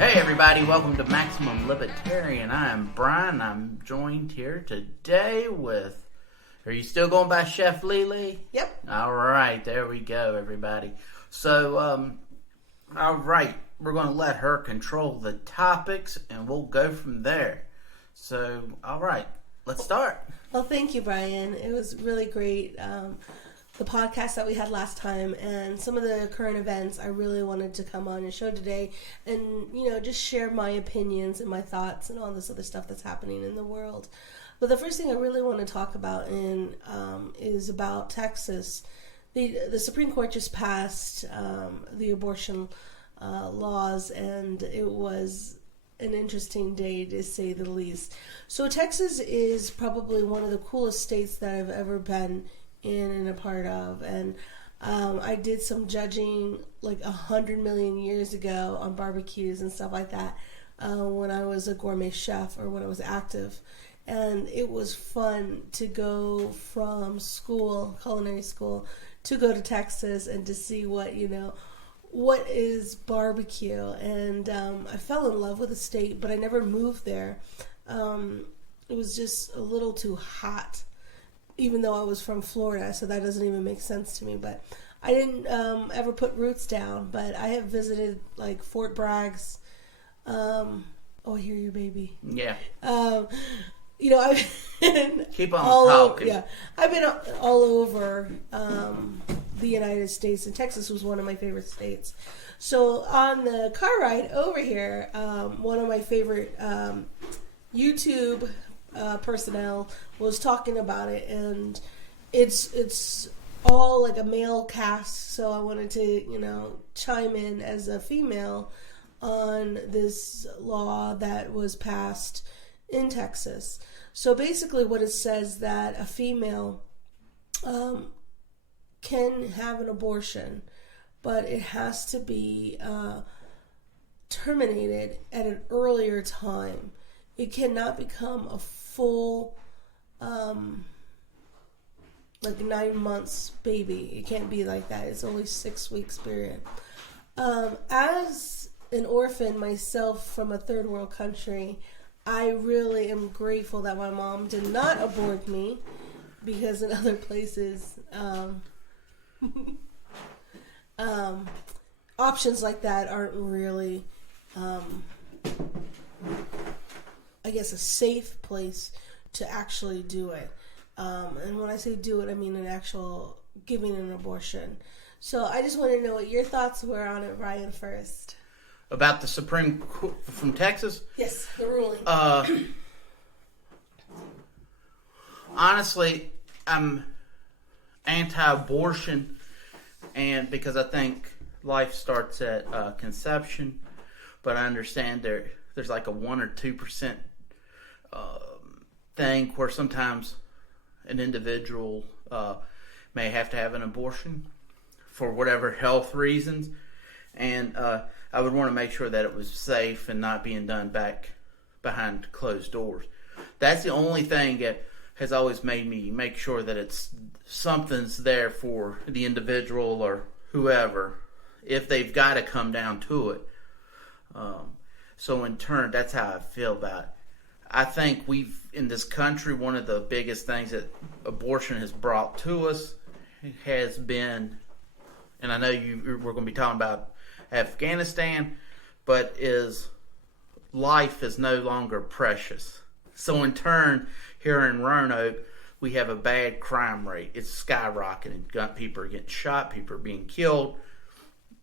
Hey everybody, welcome to Maximum Libertarian. I am Brian. I'm joined here today with... Are you still going by Chef Lily? Yep. Alright, there we go everybody. So, alright, we're going to let her control the topics and we'll go from there. So, alright, let's start. Well, thank you, Brian. It was really great. The podcast that we had last time and some of the current events, I really wanted to come on and show today and, just share my opinions and my thoughts and all this other stuff that's happening in the world. But the first thing I really want to talk about is about Texas. The Supreme Court just passed the abortion laws, and it was an interesting day to say the least. So Texas is probably one of the coolest states that I've ever been in and a part of, and I did some judging like 100 million years ago on barbecues and stuff like that when I was a gourmet chef or when I was active, and it was fun to go from school, culinary school, to go to Texas and to see what is barbecue, and I fell in love with the state, but I never moved there. It was just a little too hot, even though I was from Florida, so that doesn't even make sense to me. But I didn't ever put roots down, but I have visited like Fort Bragg's. Oh, I hear you, baby. Yeah. I've been Keep on talking. I've been all over the United States, and Texas was one of my favorite states. So on the car ride over here, one of my favorite YouTube personnel was talking about it, and it's all like a male cast, so I wanted to chime in as a female on this law that was passed in Texas. So basically what it says that a female can have an abortion, but it has to be terminated at an earlier time. It cannot become a full 9 months baby. It can't be like that. It's only 6 weeks period. As an orphan myself from a third world country, I really am grateful that my mom did not abort me, because in other places options like that aren't really I guess a safe place to actually do it. And when I say do it, I mean an actual giving an abortion. So I just want to know what your thoughts were on it, Ryan, first. About the Supreme Court from Texas? Yes, the ruling. Honestly, I'm anti-abortion, and because I think life starts at conception, but I understand there's like a 1 or 2% thing where sometimes an individual may have to have an abortion for whatever health reasons, and I would want to make sure that it was safe and not being done back behind closed doors. That's the only thing that has always made me make sure that something's there for the individual or whoever, if they've got to come down to it. So in turn, that's how I feel about it. I think in this country, one of the biggest things that abortion has brought to us has been, and I know we're going to be talking about Afghanistan, but life is no longer precious. So in turn, here in Roanoke, we have a bad crime rate. It's skyrocketing. People are getting shot, people are being killed,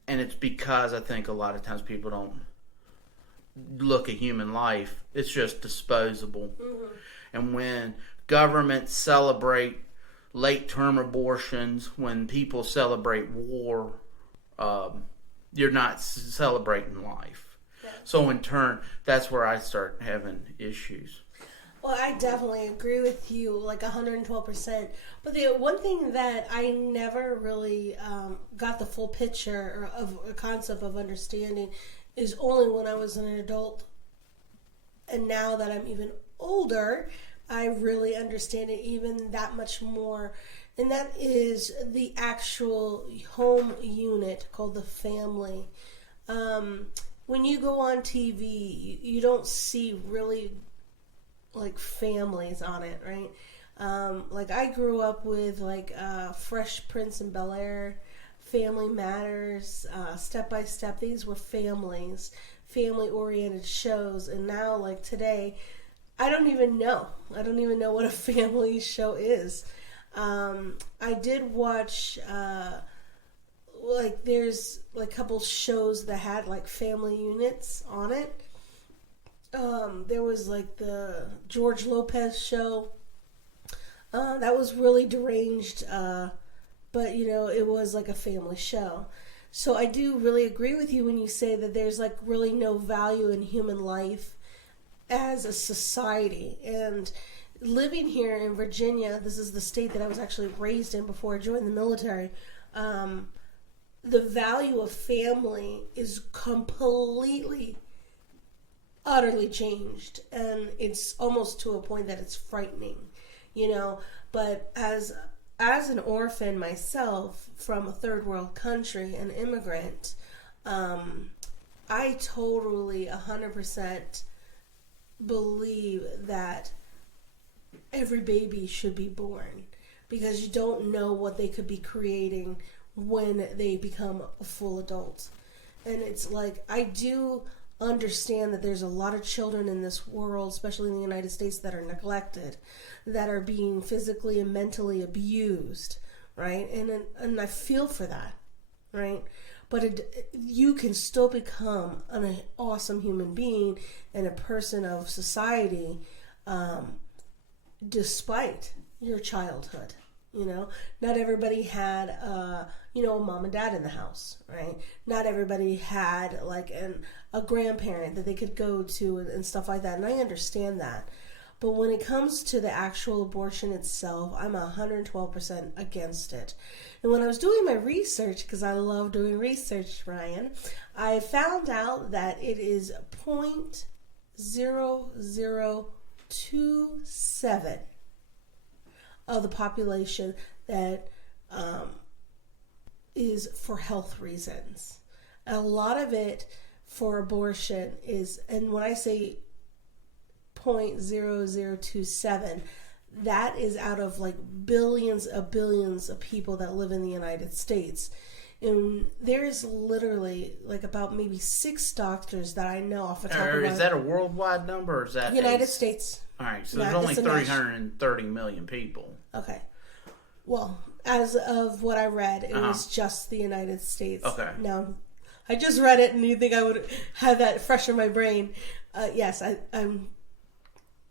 and it's because I think a lot of times people don't look at human life. It's just disposable. Mm-hmm. And when governments celebrate late-term abortions, when people celebrate war, you're not celebrating life. Yeah. So in turn, that's where I start having issues. Well, I definitely agree with you, like 112%. But the one thing that I never really got the full picture of a concept of understanding is only when I was an adult. And now that I'm even older, I really understand it even that much more. And that is the actual home unit called the family. when you go on TV, you don't see really like families on it, right? Like I grew up with like Fresh Prince and Bel-Air, Family Matters, Step by Step. These were families, family-oriented shows. And now, like today, I don't even know. I don't even know what a family show is. I did watch, like there's like a couple shows that had like family units on it. There was like the George Lopez show. That was really deranged, but you know, it was like a family show. So I do really agree with you when you say that there's like really no value in human life as a society. And living here in Virginia, this is the state that I was actually raised in before I joined the military, the value of family is completely, utterly changed. And it's almost to a point that it's frightening, you know. But as an orphan myself from a third world country, an immigrant, I totally 100% believe that every baby should be born, because you don't know what they could be creating when they become a full adult. And it's like, I do understand that there's a lot of children in this world, especially in the United States, that are neglected, that are being physically and mentally abused, right? And I feel for that, right? But you can still become an awesome human being and a person of society, despite your childhood. You know, not everybody had, you know, a mom and dad in the house, right? Not everybody had like a grandparent that they could go to and stuff like that. And I understand that. But when it comes to the actual abortion itself, I'm 112% against it. And when I was doing my research, because I love doing research, Ryan, I found out that it is 0.0027 of the population that is for health reasons. A lot of it for abortion is, and when I say 0.0027, that is out of like billions of people that live in the United States. And there's literally like about maybe 6 doctors that I know off the top of my head. Is that a worldwide number, or is that United States? All right, so there's only 330 million people. Okay. Well, as of what I read, it was just the United States. Okay. Now, I just read it, and you think I would have that fresh in my brain. Yes, I'm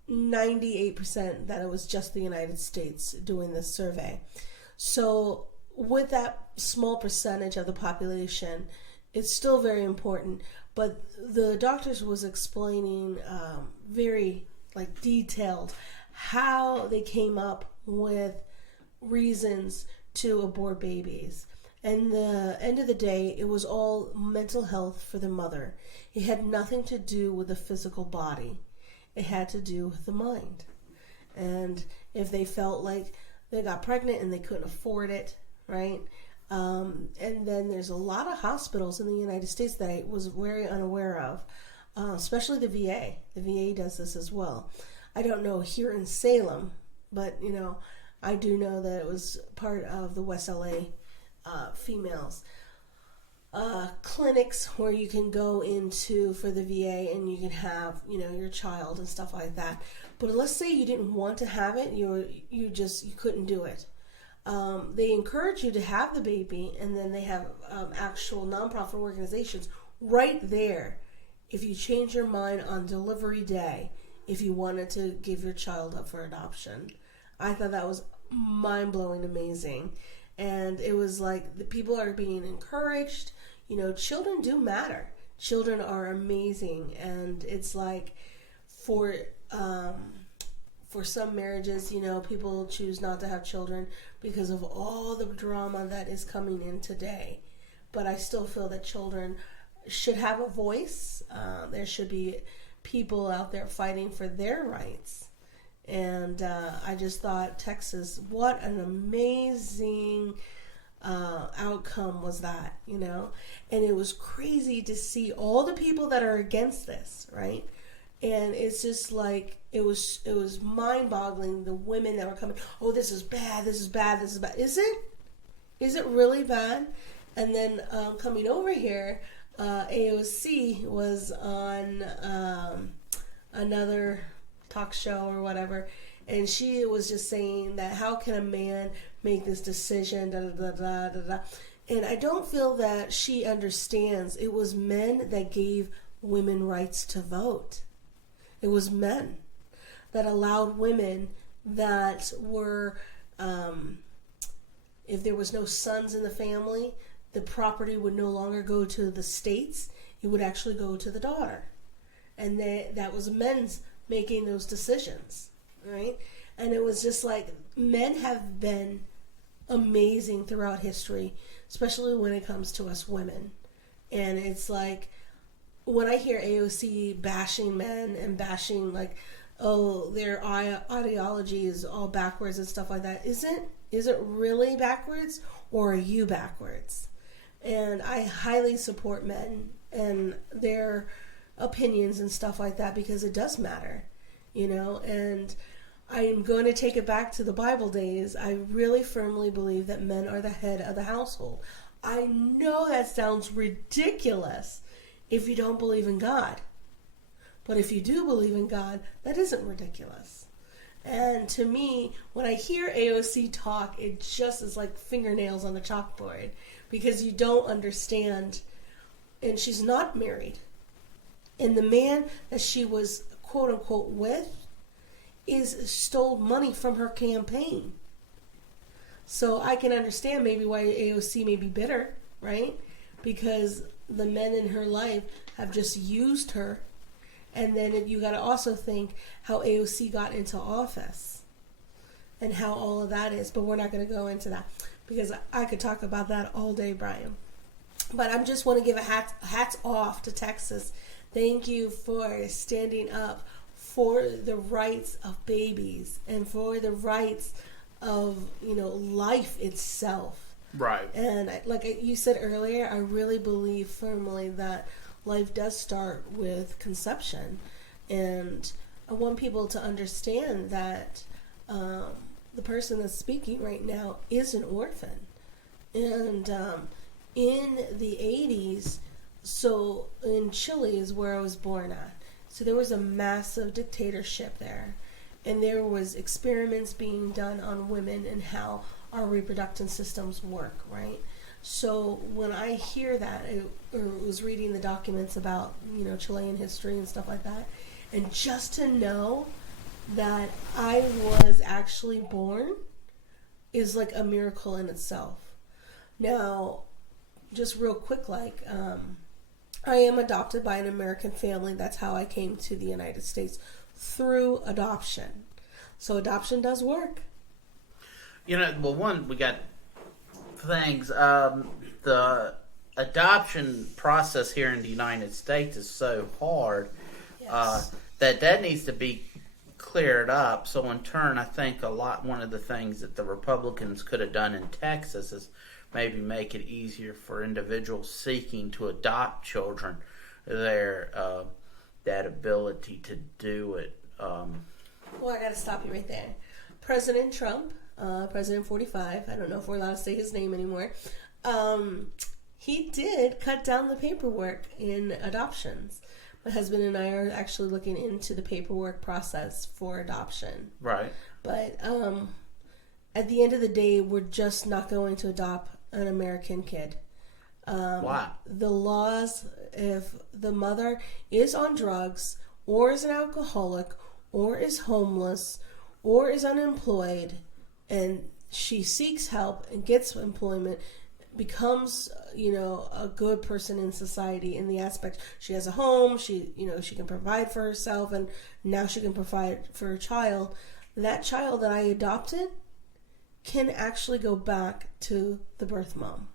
98% that it was just the United States doing this survey. So with that small percentage of the population, it's still very important. But the doctors was explaining very like detailed how they came up with reasons to abort babies. And the end of the day, it was all mental health for the mother. It had nothing to do with the physical body. It had to do with the mind. And if they felt like they got pregnant and they couldn't afford it, right? And then there's a lot of hospitals in the United States that I was very unaware of, especially the VA. The VA does this as well. I don't know here in Salem, but, you know, I do know that it was part of the West LA females. Clinics where you can go into for the VA and you can have, you know, your child and stuff like that. But let's say you didn't want to have it, you couldn't do it. They encourage you to have the baby, and then they have actual nonprofit organizations right there. If you change your mind on delivery day, if you wanted to give your child up for adoption, I thought that was mind-blowing, amazing. And it was like the people are being encouraged. You know, children do matter. Children are amazing, and it's like for some marriages, you know, people choose not to have children because of all the drama that is coming in today. But I still feel that children should have a voice. There should be people out there fighting for their rights. And I just thought Texas, what an amazing outcome was that, you know? And it was crazy to see all the people that are against this, right? And it's just like, it was mind-boggling, the women that were coming, oh, this is bad, this is bad, this is bad. Is it? Is it really bad? And then coming over here, AOC was on another talk show or whatever, and she was just saying that how can a man make this decision, da da da da da. And I don't feel that she understands it was men that gave women rights to vote. It was men that allowed women that were, if there was no sons in the family, the property would no longer go to the states. It would actually go to the daughter. And that was men's making those decisions, right? And it was just like, men have been amazing throughout history, especially when it comes to us women. And it's like, when I hear AOC bashing men and bashing like, oh, their ideology is all backwards and stuff like that, is it really backwards, or are you backwards? And I highly support men and their opinions and stuff like that, because it does matter, you know. And I'm going to take it back to the Bible days. I really firmly believe that men are the head of the household. I know that sounds ridiculous if you don't believe in God. But if you do believe in God, that isn't ridiculous. And to me, when I hear AOC talk, it just is like fingernails on the chalkboard, because you don't understand. And she's not married. And the man that she was quote unquote with stole money from her campaign. So I can understand maybe why AOC may be bitter, right? Because the men in her life have just used her. And then you got to also think how AOC got into office and how all of that is. But we're not going to go into that, because I could talk about that all day, Brian. But I just want to give a hats off to Texas. Thank you for standing up for the rights of babies and for the rights of, you know, life itself. Right. And like you said earlier, I really believe firmly that life does start with conception. And I want people to understand that the person that's speaking right now is an orphan. And in the 80s, so in Chile is where I was born at. So there was a massive dictatorship there. And there was experiments being done on women and how our reproductive systems work, right? So when I hear that, or was reading the documents about, you know, Chilean history and stuff like that, and just to know that I was actually born is like a miracle in itself. Now, just real quick, like, I am adopted by an American family. That's how I came to the United States, through adoption. So adoption does work. You know, well, one, we got things. The adoption process here in the United States is so hard, Yes. that needs to be cleared up. So in turn, I think one of the things that the Republicans could have done in Texas is maybe make it easier for individuals seeking to adopt children, that ability to do it. Well, I got to stop you right there. President Trump, President 45, I don't know if we're allowed to say his name anymore, he did cut down the paperwork in adoptions. My husband and I are actually looking into the paperwork process for adoption. Right. But at the end of the day, we're just not going to adopt an American kid. Why? The laws, if the mother is on drugs, or is an alcoholic, or is homeless, or is unemployed, and she seeks help and gets employment, becomes, you know, a good person in society in the aspect she has a home, she can provide for herself, and now she can provide for her child. That child that I adopted can actually go back to the birth mom.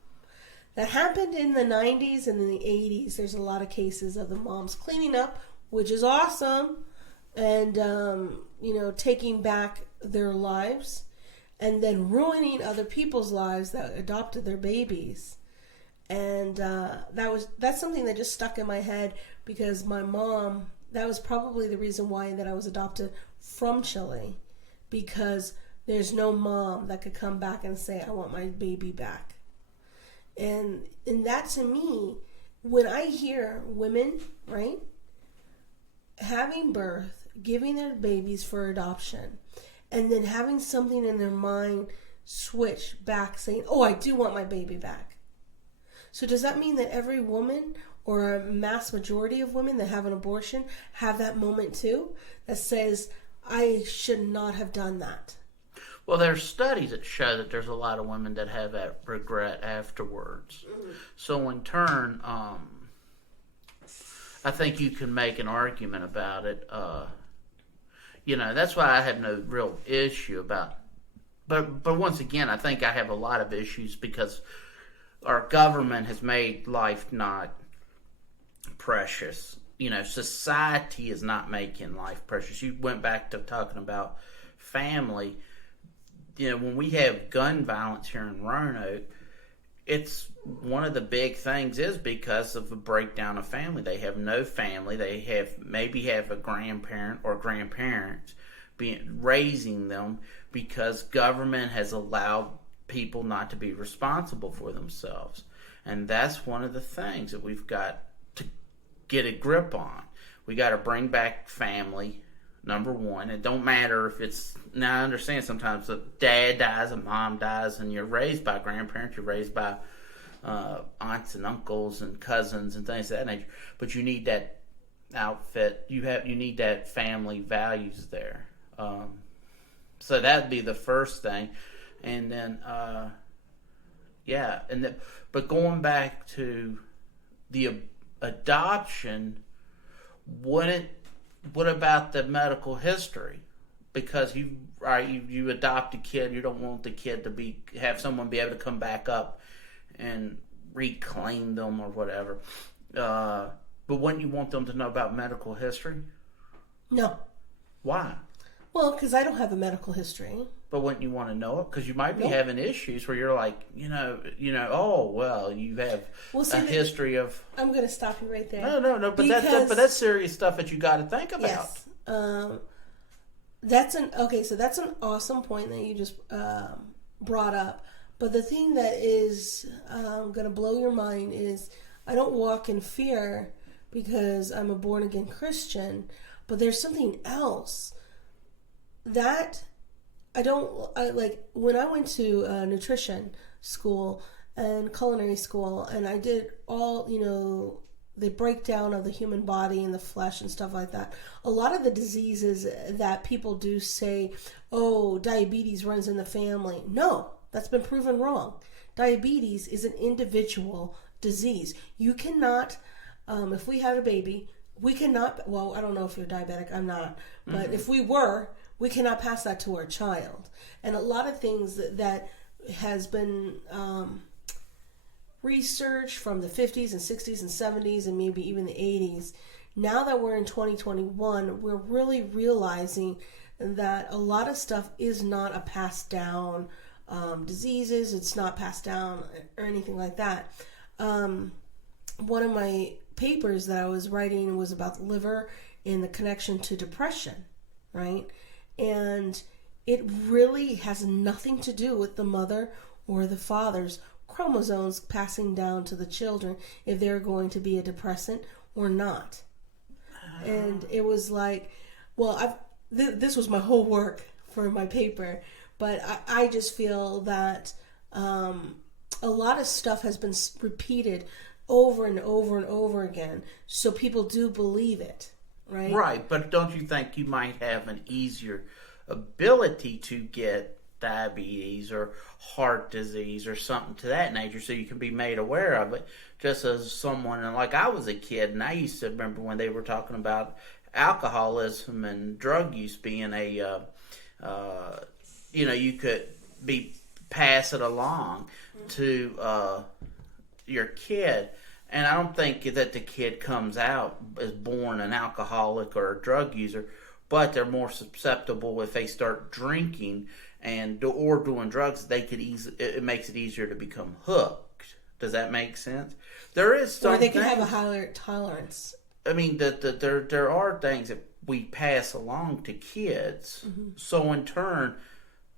That happened in the 90s and in the 80s. There's a lot of cases of the moms cleaning up, which is awesome, and taking back their lives. and then ruining other people's lives that adopted their babies. And that's something that just stuck in my head, because my mom, that was probably the reason why that I was adopted from Chile, because there's no mom that could come back and say, I want my baby back. And that, to me, when I hear women, right, having birth, giving their babies for adoption, and then having something in their mind switch back saying, oh, I do want my baby back. So does that mean that every woman, or a mass majority of women that have an abortion, have that moment too, that says, I should not have done that? Well, there's studies that show that there's a lot of women that have that regret afterwards. So in turn, I think you can make an argument about it. That's why I have no real issue about. But once again, I think I have a lot of issues because our government has made life not precious. Society is not making life precious. You went back to talking about family. When we have gun violence here in Roanoke, it's one of the big things is because of the breakdown of family. They have no family. They maybe have a grandparent or grandparents raising them, because government has allowed people not to be responsible for themselves. And that's one of the things that we've got to get a grip on. We got to bring back family, number one. It don't matter if it's, now I understand sometimes a dad dies, a mom dies, and you're raised by grandparents, you're raised by aunts and uncles and cousins and things of that nature. But you need that outfit. You need that family values there. So that'd be the first thing. And then, but going back to the adoption, what about the medical history? Because you adopt a kid, you don't want the kid to have someone be able to come back up and reclaim them or whatever. But wouldn't you want them to know about medical history? No. Why? Well, because I don't have a medical history. But wouldn't you want to know it? Because you might be having issues where you're like, oh, well, you have a history of... I'm going to stop you right there. No, but that's serious stuff that you got to think about. Yes. That's an awesome point that you just brought up. But the thing that is going to blow your mind is I don't walk in fear because I'm a born-again Christian, but there's something else that when I went to nutrition school and culinary school, and I did all, the breakdown of the human body and the flesh and stuff like that. A lot of the diseases that people do say, oh, diabetes runs in the family. No, that's been proven wrong. Diabetes is an individual disease. You cannot, if we had a baby, we cannot, well, I don't know if you're diabetic, I'm not, but if we were, we cannot pass that to our child. And a lot of things that has been researched from the 50s and 60s and 70s and maybe even the 80s, now that we're in 2021, we're really realizing that a lot of stuff is not a passed down diseases. It's not passed down or anything like that. One of my papers that I was writing was about the liver and the connection to depression, right? And it really has nothing to do with the mother or the father's chromosomes passing down to the children if they're going to be a depressant or not. And it was like, well, this was my whole work for my paper, but I just feel that a lot of stuff has been repeated over and over and over again, so people do believe it, right? Right, but don't you think you might have an easier ability to get diabetes or heart disease or something to that nature, so you can be made aware of it, just as someone, and like I was a kid, and I used to remember when they were talking about alcoholism and drug use being a, you could pass it along to your kid. And I don't think that the kid comes out as born an alcoholic or a drug user, but they're more susceptible if they start drinking or doing drugs, it makes it easier to become hooked. Does that make sense? There is some or they can have a higher tolerance. I mean, there are things that we pass along to kids. So in turn,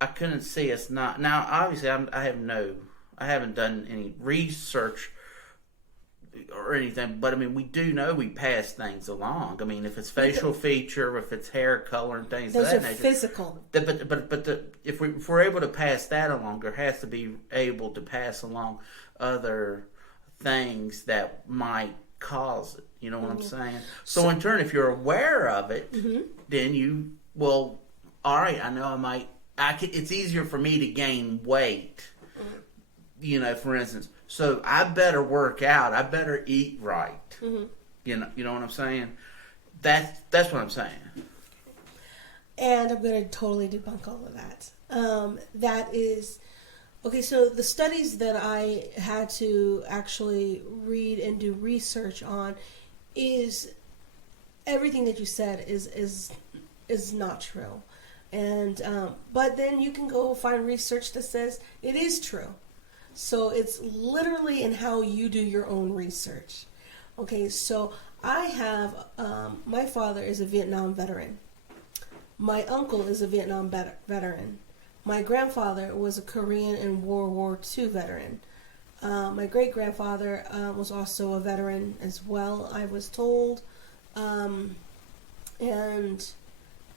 I couldn't see us not. Now, obviously, I haven't done any research or anything, but I mean, we do know we pass things along. I mean, if it's facial feature, if it's hair color and things of that nature. Those are physical. If we're able to pass that along, there has to be able to pass along other things that might cause it. You know what I'm saying? So in turn, if you're aware of it, then you will. All right, I know I might. It's easier for me to gain weight. You know, for instance. So I better work out. I better eat right. You know what I'm saying? That's what I'm saying. And I'm going to totally debunk all of that. That is okay. So the studies that I had to actually read and do research on is everything that you said is not true. And but then you can go find research that says it is true. So it's literally in how you do your own research. Okay, so I have, my father is a Vietnam veteran. My uncle is a Vietnam veteran. My grandfather was a Korean and World War II veteran. My great-grandfather was also a veteran as well, I was told. And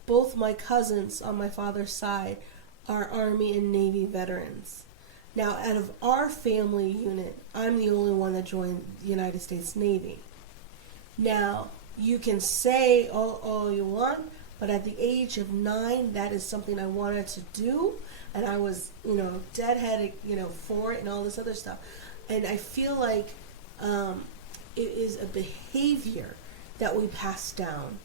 both my cousins on my father's side are Army and Navy veterans. Now, out of our family unit, I'm the only one that joined the United States Navy. Now, you can say all you want, but at the age of 9, that is something I wanted to do, and I was, deadheaded, for it and all this other stuff. And I feel like it is a behavior that we pass down,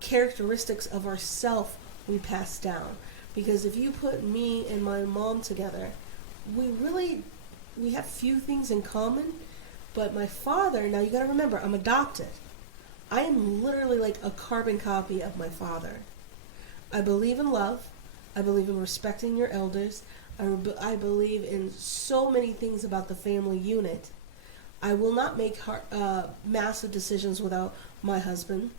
characteristics of ourself we pass down. Because if you put me and my mom together, we have few things in common, but my father, now you gotta remember, I'm adopted. I am literally like a carbon copy of my father. I believe in love. I believe in respecting your elders. I believe in so many things about the family unit. I will not make massive decisions without my husband.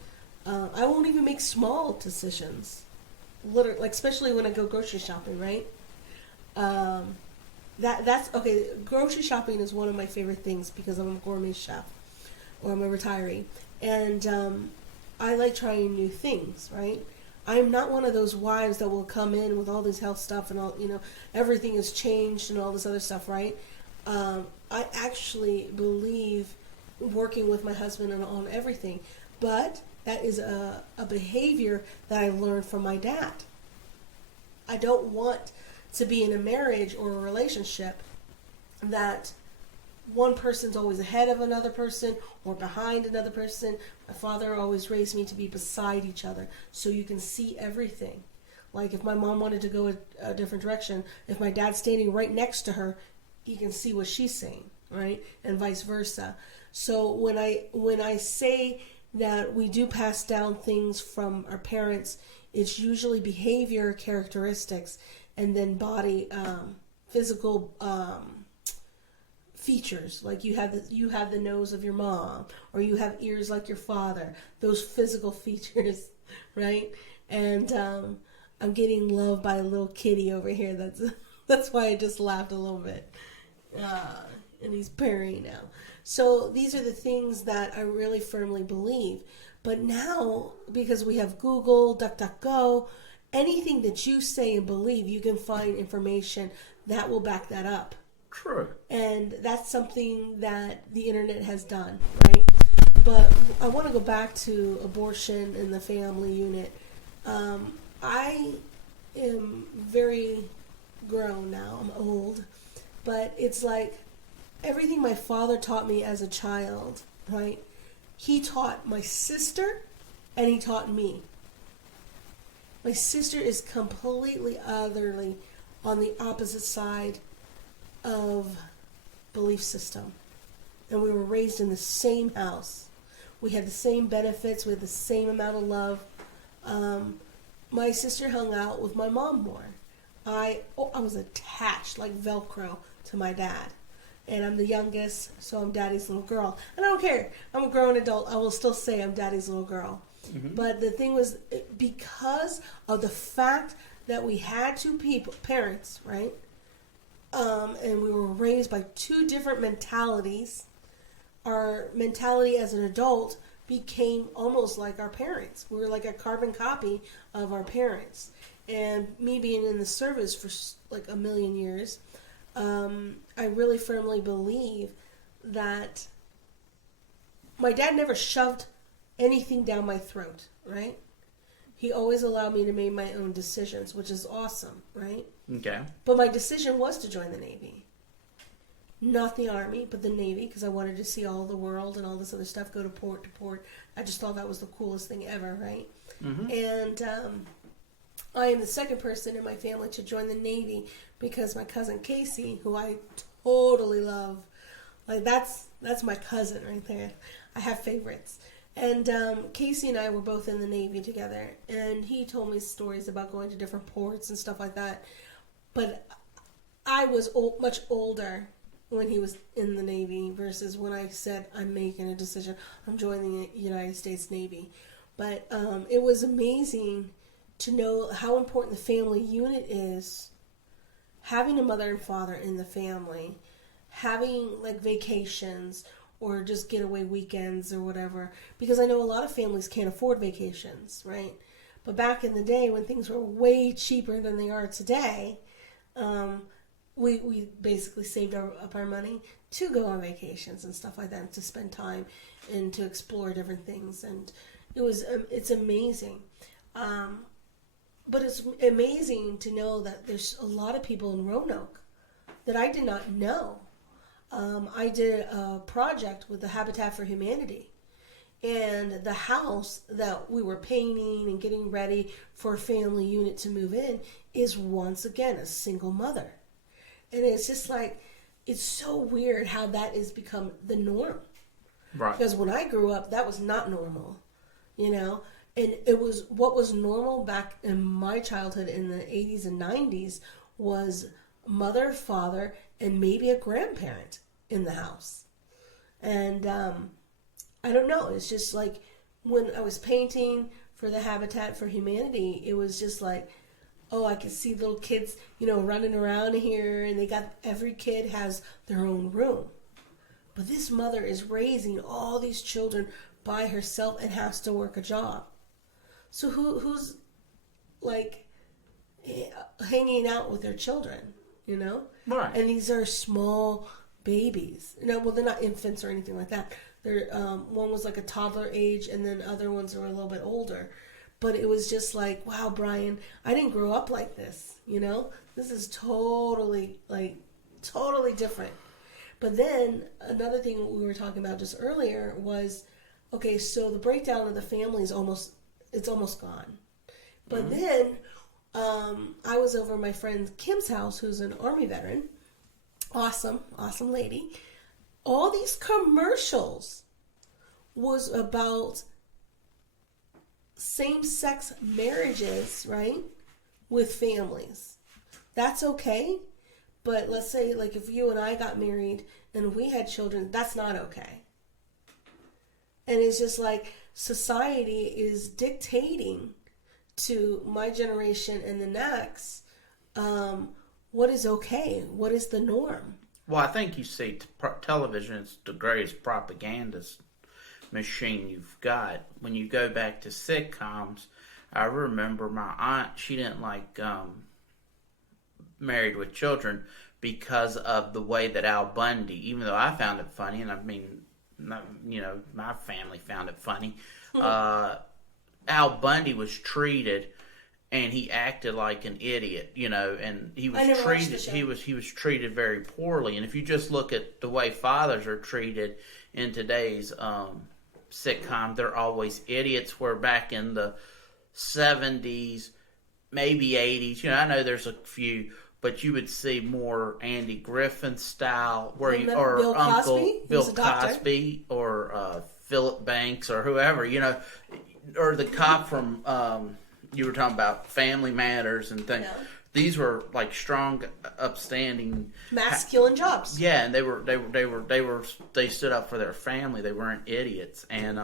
I won't even make small decisions. Literally, like especially when I go grocery shopping, right? That's okay. Grocery shopping is one of my favorite things because I'm a gourmet chef, or I'm a retiree, and I like trying new things. Right? I'm not one of those wives that will come in with all this health stuff and all. Everything has changed and all this other stuff. Right? I actually believe working with my husband on everything, but that is a behavior that I learned from my dad. I don't want to be in a marriage or a relationship that one person's always ahead of another person or behind another person. My father always raised me to be beside each other so you can see everything. Like if my mom wanted to go a different direction, if my dad's standing right next to her, he can see what she's saying, right? And vice versa. So when I say that we do pass down things from our parents, it's usually behavior characteristics and then body physical features. Like you have the nose of your mom, or you have ears like your father. Those physical features, right? And I'm getting loved by a little kitty over here. That's why I just laughed a little bit. And he's purring now. So these are the things that I really firmly believe. But now, because we have Google, DuckDuckGo, anything that you say and believe, you can find information that will back that up. True. And that's something that the internet has done, right? But I want to go back to abortion and the family unit. I am very grown now. I'm old. But it's like everything my father taught me as a child, right? He taught my sister and he taught me. My sister is completely utterly on the opposite side of belief system. And we were raised in the same house. We had the same benefits. We had the same amount of love. My sister hung out with my mom more. I was attached like Velcro to my dad. And I'm the youngest, so I'm daddy's little girl. And I don't care. I'm a grown adult. I will still say I'm daddy's little girl. Mm-hmm. But the thing was, because of the fact that we had two parents, right? And we were raised by two different mentalities. Our mentality as an adult became almost like our parents. We were like a carbon copy of our parents. And me being in the service for like a million years, I really firmly believe that my dad never shoved anything down my throat, right? He always allowed me to make my own decisions, which is awesome, right? Okay. But my decision was to join the Navy. Not the Army, but the Navy, because I wanted to see all the world and all this other stuff, go to port. I just thought that was the coolest thing ever, right? Mm-hmm. And I am the second person in my family to join the Navy because my cousin Casey, who I totally love, like that's my cousin right there. I have favorites. And Casey and I were both in the Navy together, and he told me stories about going to different ports and stuff like that. But I was much older when he was in the Navy versus when I said I'm making a decision, I'm joining the United States Navy. But it was amazing to know how important the family unit is, having a mother and father in the family, having like vacations or just getaway weekends or whatever, because I know a lot of families can't afford vacations, right? But back in the day when things were way cheaper than they are today, we basically saved up our money to go on vacations and stuff like that, and to spend time and to explore different things. And it's amazing. But it's amazing to know that there's a lot of people in Roanoke that I did not know. I did a project with the Habitat for Humanity, and the house that we were painting and getting ready for a family unit to move in is once again a single mother. And it's just like, it's so weird how that has become the norm. Right. Because when I grew up, that was not normal, you know? And it was, what was normal back in my childhood in the 80s and 90s was mother, father, and maybe a grandparent in the house. And I don't know, it's just like when I was painting for the Habitat for Humanity, it was just like, oh, I could see little kids, running around here, and every kid has their own room. But this mother is raising all these children by herself and has to work a job. So who's like hanging out with their children, Right. And these are small babies. Well, they're not infants or anything like that. They're one was like a toddler age, and then other ones were a little bit older. But it was just like, wow, Brian, I didn't grow up like this, This is totally different. But then another thing we were talking about just earlier was, okay, so the breakdown of the family is almost gone. But then I was over my friend Kim's house, who's an Army veteran. Awesome lady. All these commercials was about same-sex marriages, right, with families. That's okay, but let's say, like, if you and I got married and we had children, that's not okay. And it's just like society is dictating to my generation and the next what is okay, what is the norm. Well, I think you see television is the greatest propagandist machine you've got. When you go back to sitcoms, I remember my aunt, she didn't like Married with Children because of the way that Al Bundy, even though I found it funny, and I mean, my family found it funny, Al Bundy was treated, and he acted like an idiot, and he was treated very poorly. And if you just look at the way fathers are treated in today's sitcom, they're always idiots. Where back in the 70s, maybe 80s, I know there's a few, but you would see more Andy Griffin style, or Bill Uncle Cosby? Bill Cosby, or Philip Banks, or whoever, or the cop from you were talking about Family Matters and things. these were like strong, upstanding, masculine jobs. Yeah, and they stood up for their family. They weren't idiots. And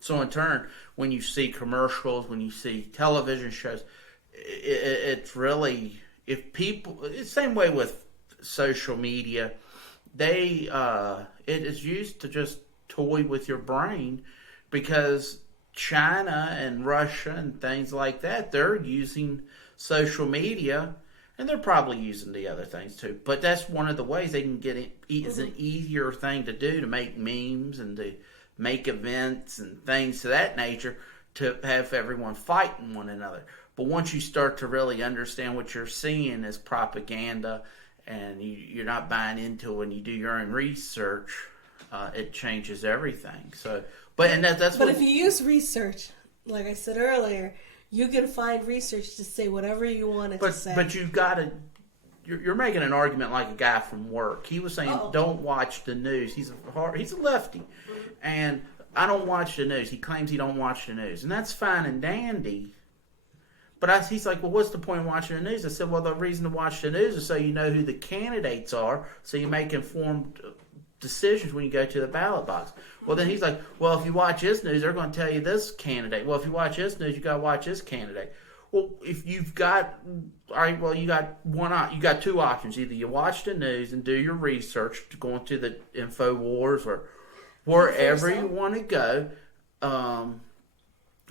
so in turn, when you see commercials, when you see television shows, it's really, if people, it's the same way with social media. It is used to just toy with your brain, because China and Russia and things like that, they're using social media, and they're probably using the other things too. But that's one of the ways they can get it. It's an easier thing to do, to make memes and to make events and things to that nature, to have everyone fighting one another. But once you start to really understand what you're seeing as propaganda, and you're not buying into it, and you do your own research, it changes everything. So, that's. But if you use research, like I said earlier, you can find research to say whatever you want it to say. But you've got to. You're making an argument like a guy from work. He was saying, "Don't watch the news." He's a lefty, and I don't watch the news. He claims he don't watch the news, and that's fine and dandy. But he's like, well, what's the point of watching the news? I said, well, the reason to watch the news is so you know who the candidates are, so you make informed decisions when you go to the ballot box. Well, then he's like, well, if you watch this news, they're going to tell you this candidate. Well, if you watch this news, you got to watch this candidate. Well, if you've got, all right, well, you got two options. Either you watch the news and do your research, to go into the InfoWars or wherever you want to go,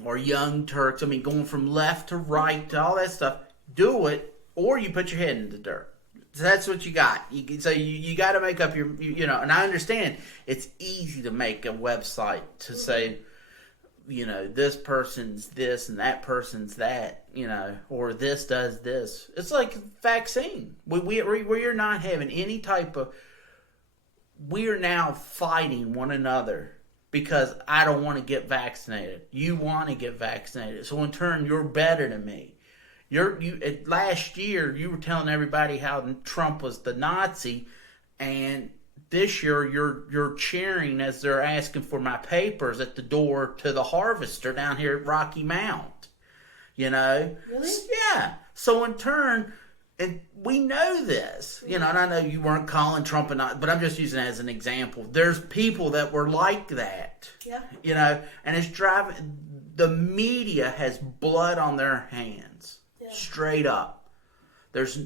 or Young Turks. I mean, going from left to right to all that stuff. Do it, or you put your head in the dirt. So that's what you got. You got to make up your, and I understand it's easy to make a website to say, this person's this and that person's that, or this does this. It's like vaccine. We are not having any type of, we are now fighting one another because I don't want to get vaccinated. You want to get vaccinated. So in turn, you're better than me. Last year, you were telling everybody how Trump was the Nazi, and this year you're cheering as they're asking for my papers at the door to the harvester down here at Rocky Mount. Really? Yeah. So in turn, and we know this, and I know you weren't calling Trump a Nazi, but I'm just using it as an example. There's people that were like that. Yeah. And it's driving. The media has blood on their hands. Straight up. There's,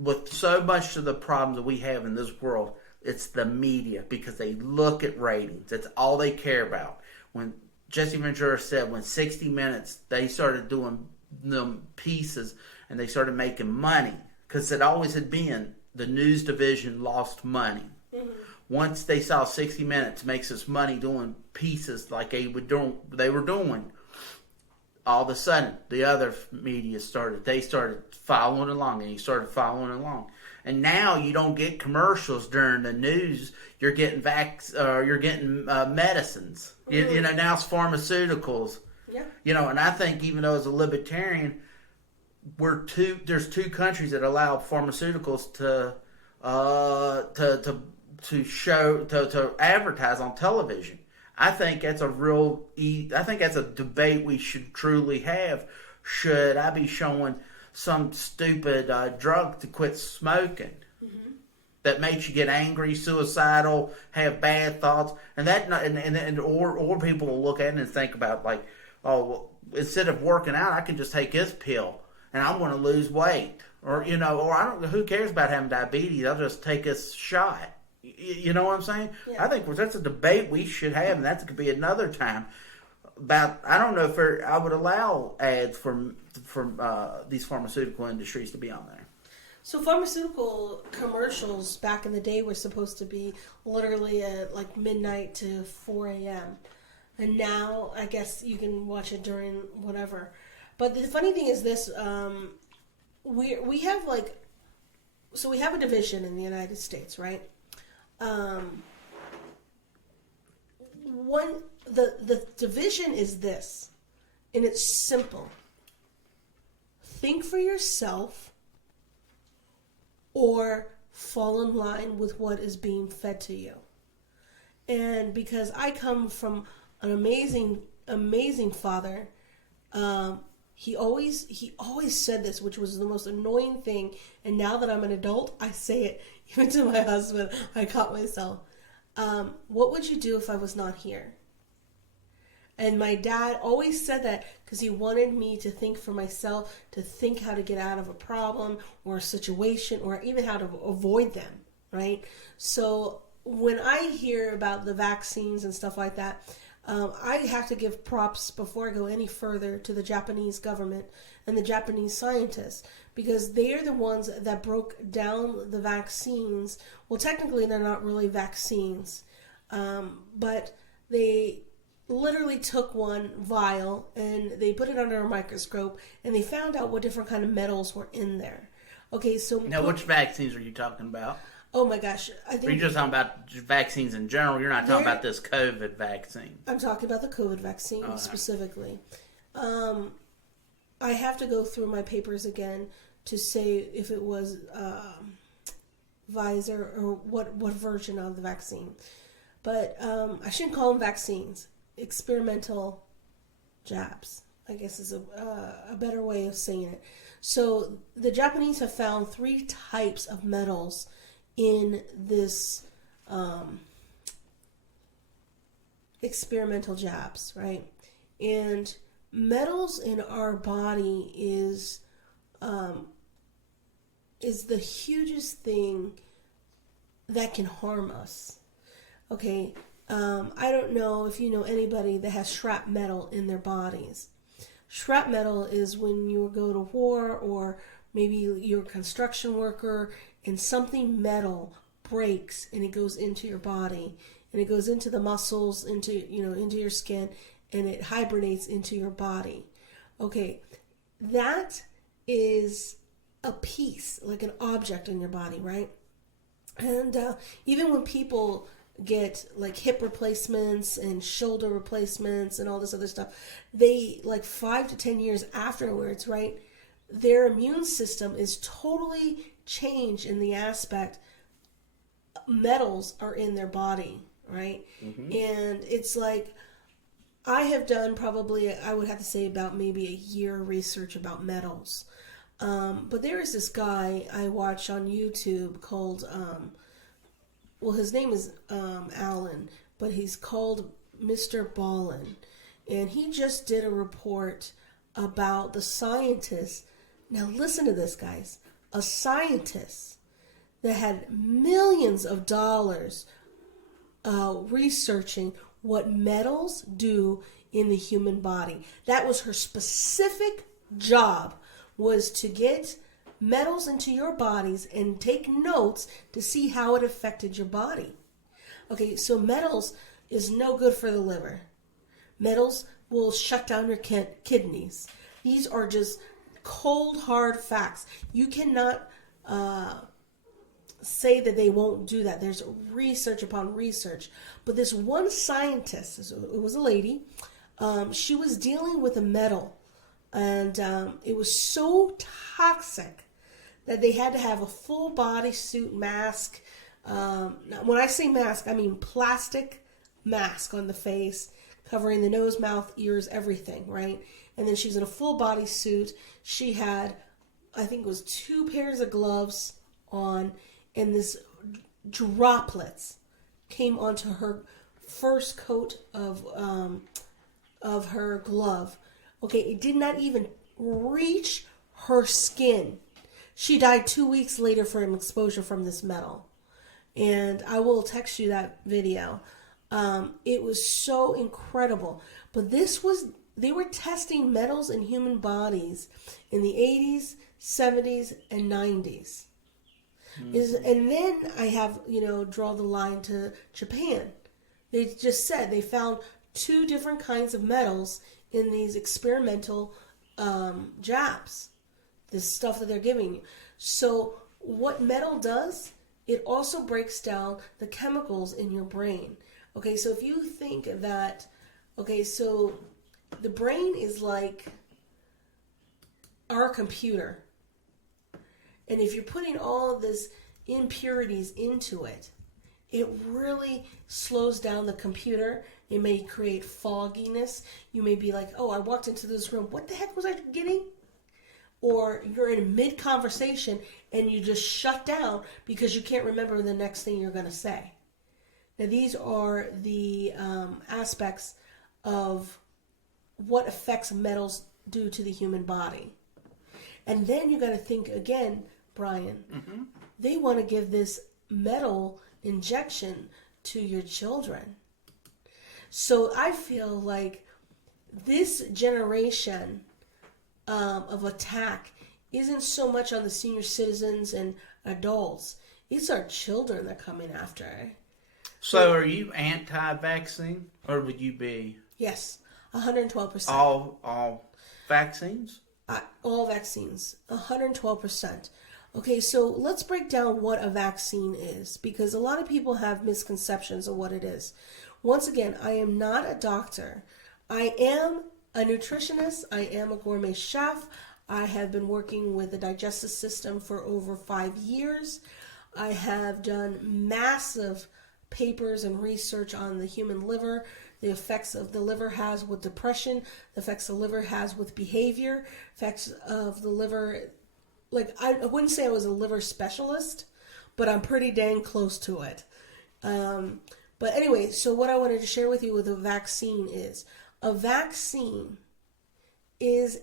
with so much of the problems that we have in this world, it's the media, because they look at ratings. That's all they care about. When Jesse Ventura said, when 60 Minutes, they started doing them pieces and they started making money, because it always had been the news division lost money. Mm-hmm. Once they saw 60 Minutes makes us money doing pieces like they were doing, all of a sudden, the other media started following along, and he started following along. And now you don't get commercials during the news. You're getting medicines. Mm-hmm. Now it's pharmaceuticals. Yeah. And I think, even though as a libertarian, there's two countries that allow pharmaceuticals to advertise on television. I think that's a debate we should truly have. Should I be showing some stupid drug to quit smoking that makes you get angry, suicidal, have bad thoughts, or people will look at it and think about, like, oh, well, instead of working out, I can just take this pill and I'm going to lose weight, or who cares about having diabetes? I'll just take this shot. You know what I'm saying? Yeah. I think that's a debate we should have, and that could be another time. About, I don't know if I would allow ads from these pharmaceutical industries to be on there. So pharmaceutical commercials back in the day were supposed to be literally at like midnight to 4 a.m. And now I guess you can watch it during whatever. But the funny thing is this, we have we have a division in the United States, right? The division is this, and it's simple. Think for yourself, or fall in line with what is being fed to you. And because I come from an amazing father, he always said this, which was the most annoying thing. And now that I'm an adult, I say it even to my husband. I caught myself. What would you do if I was not here? And my dad always said that because he wanted me to think for myself, to think how to get out of a problem or a situation, or even how to avoid them, right? So when I hear about the vaccines and stuff like that, I have to give props before I go any further to the Japanese government and the Japanese scientists, because they are the ones that broke down the vaccines. Well, technically they're not really vaccines, but they literally took one vial and they put it under a microscope and they found out what different kind of metals were in there. Okay, so now which vaccines are you talking about? Oh my gosh, I think. Are you just talking about vaccines in general? You're not talking about this COVID vaccine. I'm talking about the COVID vaccine specifically. I have to go through my papers again to say if it was Pfizer or what version of the vaccine. But I shouldn't call them vaccines. Experimental jabs, I guess, is a better way of saying it. So the Japanese have found 3 types of metals in this experimental jabs, right? And metals in our body is the hugest thing that can harm us. Okay, I don't know if you know anybody that has shrapnel in their bodies. Shrapnel is when you go to war, or maybe you're a construction worker and something metal breaks and it goes into your body and it goes into the muscles, into your skin, and it hibernates into your body. Okay, that is a piece, like an object in your body, right? And even when people get like hip replacements and shoulder replacements and all this other stuff, they, like 5 to 10 years afterwards, right, their immune system is totally changed in the aspect metals are in their body, right? Mm-hmm. And it's like, I have done probably, I would have to say, about maybe a year research about metals. But there is this guy I watch on YouTube called his name is Alan, but he's called Mr. Ballin. And he just did a report about the scientists. Now listen to this, guys. A scientist that had millions of dollars researching what metals do in the human body. That was her specific job, was to get metals into your bodies and take notes to see how it affected your body. Okay, so metals is no good for the liver. Metals will shut down your kidneys. These are just cold, hard facts. You cannot say that they won't do that. There's research upon research. But this one scientist, it was a lady, she was dealing with a metal, and it was so toxic that they had to have a full body suit mask. When I say mask, I mean plastic mask on the face, covering the nose, mouth, ears, everything, right? And then she's in a full body suit. She had, I think it was 2 pairs of gloves on, and this droplets came onto her first coat of her glove. Okay, it did not even reach her skin. She died 2 weeks later from exposure from this metal. And I will text you that video. It was so incredible. But they were testing metals in human bodies in the 80s, 70s, and 90s. Mm-hmm. And then I have, draw the line to Japan. They just said they found 2 different kinds of metals in these experimental jabs. This stuff that they're giving you. So what metal does, it also breaks down the chemicals in your brain. Okay, so if you think that, so the brain is like our computer. And if you're putting all of this impurities into it, it really slows down the computer It may create fogginess. You may be like, oh, I walked into this room. What the heck was I getting? Or you're in mid-conversation and you just shut down because you can't remember the next thing you're going to say. Now, these are the aspects of what effects metals do to the human body. And then you got to think again, Brian, they want to give this metal injection to your children. So I feel like this generation of attack isn't so much on the senior citizens and adults. It's our children they're coming after. So are you anti-vaccine, or would you be? Yes, 112%. All vaccines? All vaccines, 112%. Okay, so let's break down what a vaccine is, because a lot of people have misconceptions of what it is. Once again, I am not a doctor. I am a nutritionist. I am a gourmet chef. I have been working with the digestive system for over 5 years. I have done massive papers and research on the human liver, the effects of the liver has with depression, the effects the liver has with behavior, effects of the liver. Like, I wouldn't say I was a liver specialist, but I'm pretty dang close to it. But anyway, so what I wanted to share with you with a vaccine is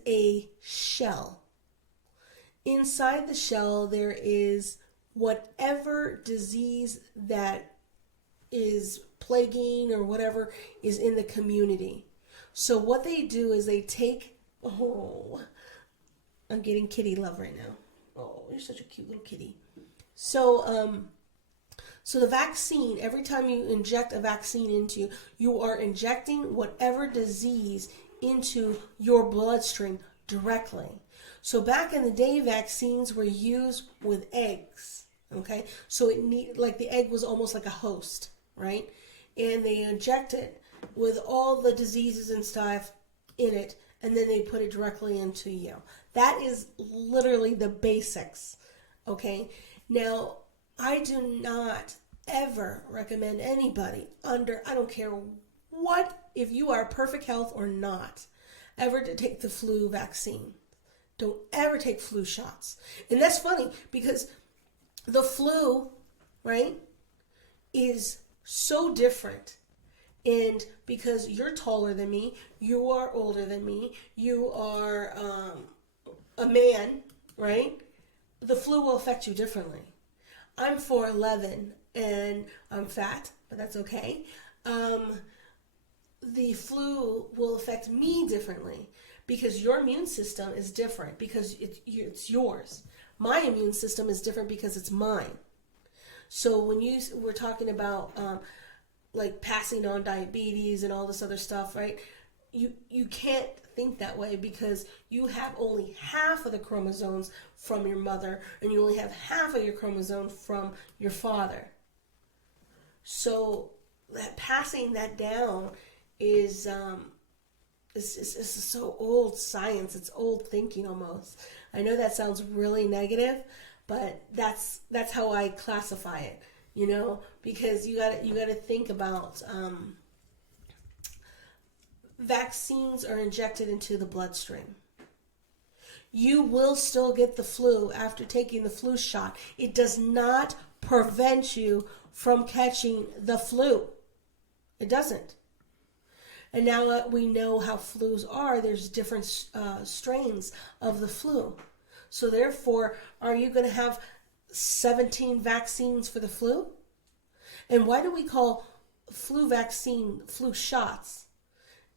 a shell. Inside the shell, there is whatever disease that is plaguing or whatever is in the community. So what they do is they take, I'm getting kitty love right now. Oh, you're such a cute little kitty. So the vaccine, every time you inject a vaccine into you, you are injecting whatever disease into your bloodstream directly. So back in the day, vaccines were used with eggs, okay? So the egg was almost like a host, right? And they inject it with all the diseases and stuff in it, and then they put it directly into you. That is literally the basics, okay? Now, I do not ever recommend anybody I don't care what, if you are perfect health or not, ever to take the flu vaccine. Don't ever take flu shots. And that's funny because the flu, right, is so different. And because you're taller than me, you are older than me, you are a man, right? The flu will affect you differently. I'm 4'11", and I'm fat, but that's okay. The flu will affect me differently because your immune system is different because it's yours. My immune system is different because it's mine. So when we're talking about like passing on diabetes and all this other stuff, right? You can't think that way because you have only half of the chromosomes from your mother and you only have half of your chromosome from your father. So that passing that down is so old science. It's old thinking almost. I know that sounds really negative, but that's how I classify it. You know, because you gotta think about vaccines are injected into the bloodstream. You will still get the flu after taking the flu shot. It does not prevent you from catching the flu. It doesn't. And now that we know how flus are, there's different strains of the flu. So therefore, are you going to have 17 vaccines for the flu? And why do we call flu vaccine flu shots,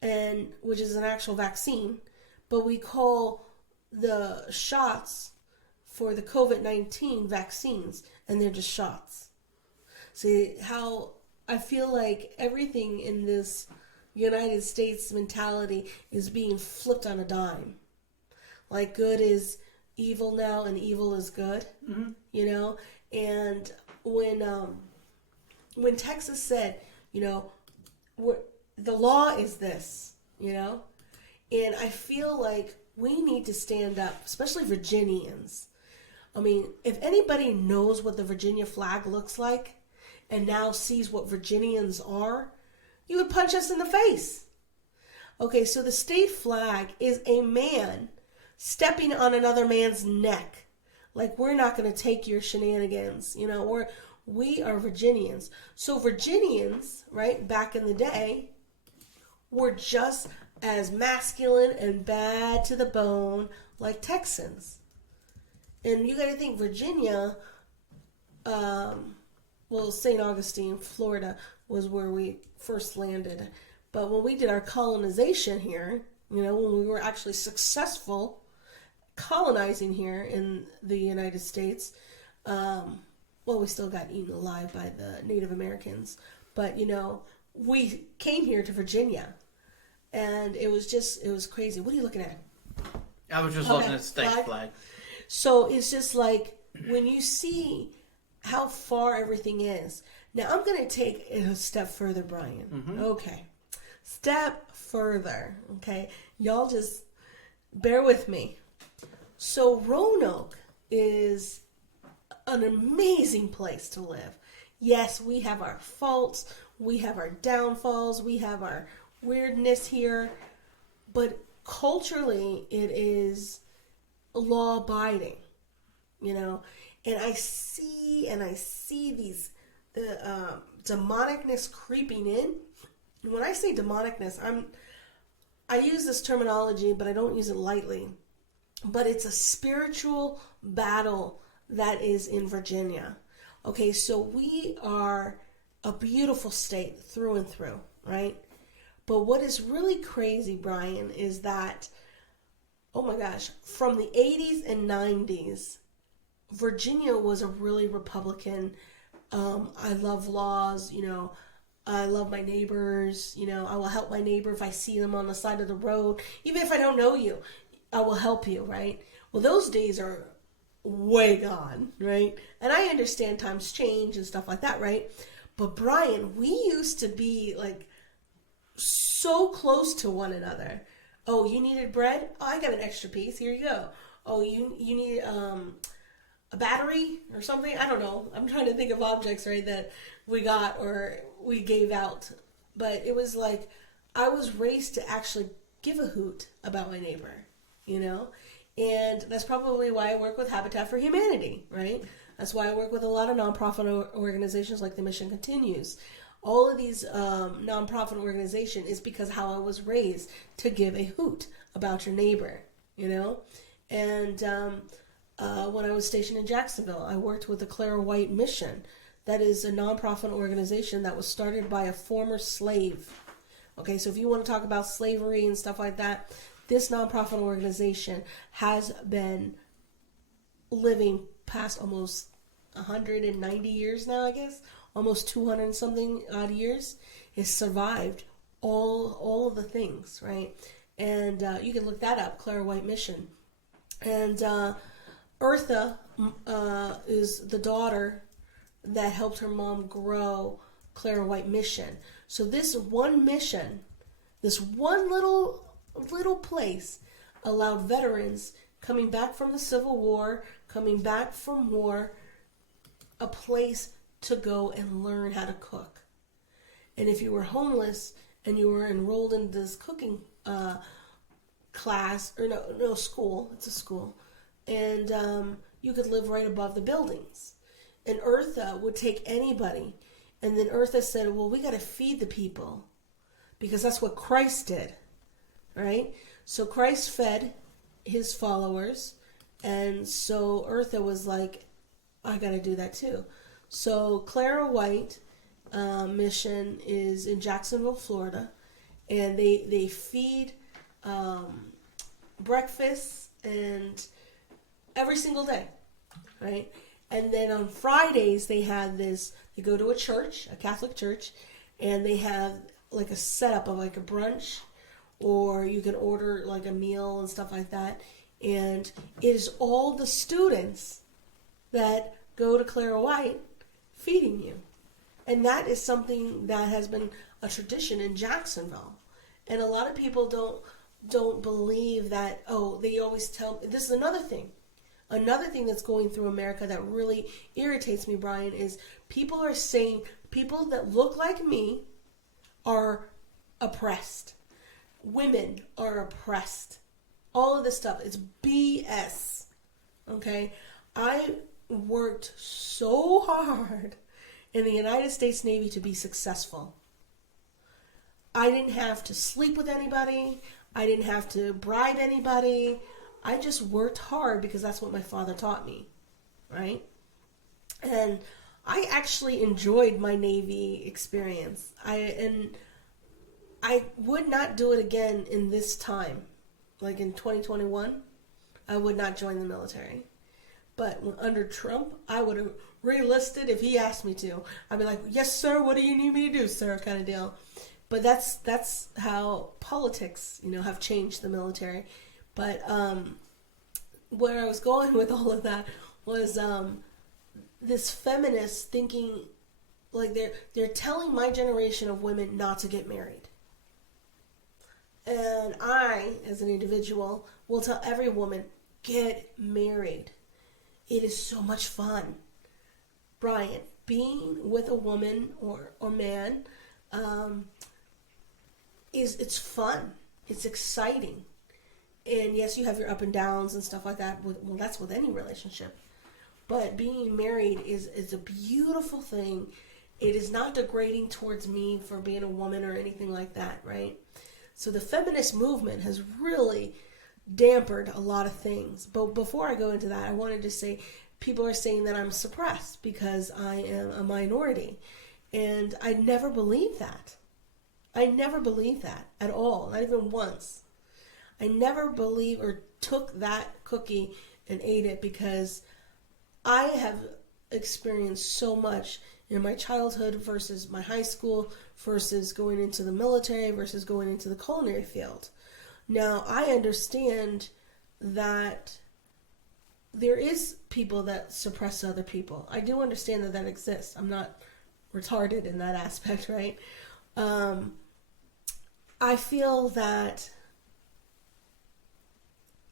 and which is an actual vaccine, but we call the shots for the COVID-19 vaccines, and they're just shots? See how I feel like everything in this United States mentality is being flipped on a dime. Like good is evil now and evil is good, you know? And when Texas said, you know, the law is this, you know? And I feel like we need to stand up, especially Virginians. I mean, if anybody knows what the Virginia flag looks like and now sees what Virginians are, you would punch us in the face. Okay, so the state flag is a man stepping on another man's neck. Like, we're not going to take your shenanigans. You know, we are Virginians. So Virginians, right, back in the day, were just as masculine and bad to the bone like Texans. And you got to think Virginia, St. Augustine, Florida, was where we first landed. But when we did our colonization here, you know, when we were actually successful colonizing here in the United States, we still got eaten alive by the Native Americans. But, you know, we came here to Virginia. And it was crazy. What are you looking at? I was just looking at the state flag. So it's just like, when you see how far everything is. Now, I'm going to take it a step further, Brian. Mm-hmm. Okay. Step further. Okay. Y'all just bear with me. So Roanoke is an amazing place to live. Yes, we have our faults. We have our downfalls. We have our weirdness here. But culturally, it is law-abiding, you know. And I see these demonicness creeping in. And when I say demonicness, I use this terminology, but I don't use it lightly. But it's a spiritual battle that is in Virginia. Okay, so we are a beautiful state through and through, right? But what is really crazy, Brian, is that, oh my gosh, from the 80s and 90s, Virginia was a really Republican, I love laws, you know, I love my neighbors, you know, I will help my neighbor if I see them on the side of the road. Even if I don't know you, I will help you, right? Well, those days are way gone, right? And I understand times change and stuff like that, right? But Brian, we used to be like so close to one another. Oh, you needed bread? Oh, I got an extra piece. Here you go. Oh, you need a battery or something? I don't know. I'm trying to think of objects, right, that we got or we gave out. But it was like I was raised to actually give a hoot about my neighbor, you know? And that's probably why I work with Habitat for Humanity, right? That's why I work with a lot of nonprofit organizations like the Mission Continues. All of these nonprofit organizations is because how I was raised to give a hoot about your neighbor, you know? And when I was stationed in Jacksonville, I worked with the Clara White Mission. That is a nonprofit organization that was started by a former slave. Okay, so if you want to talk about slavery and stuff like that, this nonprofit organization has been living past almost 190 years now, I guess. Almost 200 and something odd years. It's survived all of the things, right? And you can look that up, Clara White Mission. And Eartha is the daughter that helped her mom grow Clara White Mission. So this one mission, this one little place allowed veterans coming back from the Civil War, coming back from war, a place to go and learn how to cook. And if you were homeless and you were enrolled in this cooking class, or no school, it's a school, and you could live right above the buildings. And Eartha would take anybody. And then Eartha said, well, we got to feed the people because that's what Christ did, right? So Christ fed his followers. And so Eartha was like, I got to do that too. So Clara White Mission is in Jacksonville, Florida. And they feed breakfast and every single day, right? And then on Fridays, they go to a church, a Catholic church, and they have like a setup of like a brunch, or you can order like a meal and stuff like that. And it is all the students that go to Clara White feeding you. And that is something that has been a tradition in Jacksonville. And a lot of people don't believe that, they always tell, this is another thing. Another thing that's going through America that really irritates me, Brian, is people are saying people that look like me are oppressed. Women are oppressed. All of this stuff is BS. Okay? I worked so hard in the United States Navy to be successful. I didn't have to sleep with anybody. I didn't have to bribe anybody. I just worked hard because that's what my father taught me. Right? And I actually enjoyed my Navy experience. I would not do it again in this time. Like in 2021, I would not join the military. But under Trump, I would have re-enlisted if he asked me to. I'd be like, yes, sir, what do you need me to do, sir, kind of deal. But that's how politics, have changed the military. But where I was going with all of that was this feminist thinking, like they're telling my generation of women not to get married. And I, as an individual, will tell every woman, get married. It is so much fun. Brian, being with a woman or man, it's fun. It's exciting. And yes, you have your up and downs and stuff like that. Well, that's with any relationship. But being married is a beautiful thing. It is not degrading towards me for being a woman or anything like that, right? So the feminist movement has really dampened a lot of things. But before I go into that, I wanted to say people are saying that I'm suppressed because I am a minority. And I never believed that. I never believed that at all, not even once. I never believed or took that cookie and ate it because I have experienced so much in my childhood versus my high school versus going into the military versus going into the culinary field. Now, I understand that there is people that suppress other people. I do understand that exists. I'm not retarded in that aspect, right? I feel that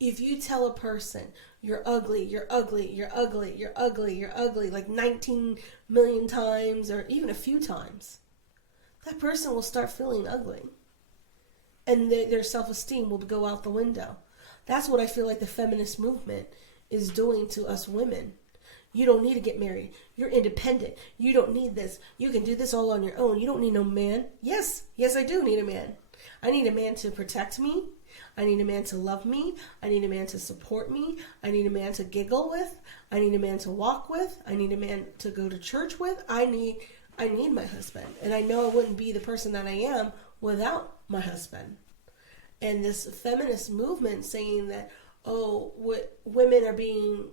if you tell a person, you're ugly, you're ugly, you're ugly, you're ugly, you're ugly, like 19 million times or even a few times, that person will start feeling ugly. And their self-esteem will go out the window. That's what I feel like the feminist movement is doing to us women. You don't need to get married. You're independent. You don't need this. You can do this all on your own. You don't need no man. Yes, I do need a man. I need a man to protect me. I need a man to love me. I need a man to support me. I need a man to giggle with. I need a man to walk with. I need a man to go to church with. I need my husband. And I know I wouldn't be the person that I am without my husband. And this feminist movement saying that, women are being,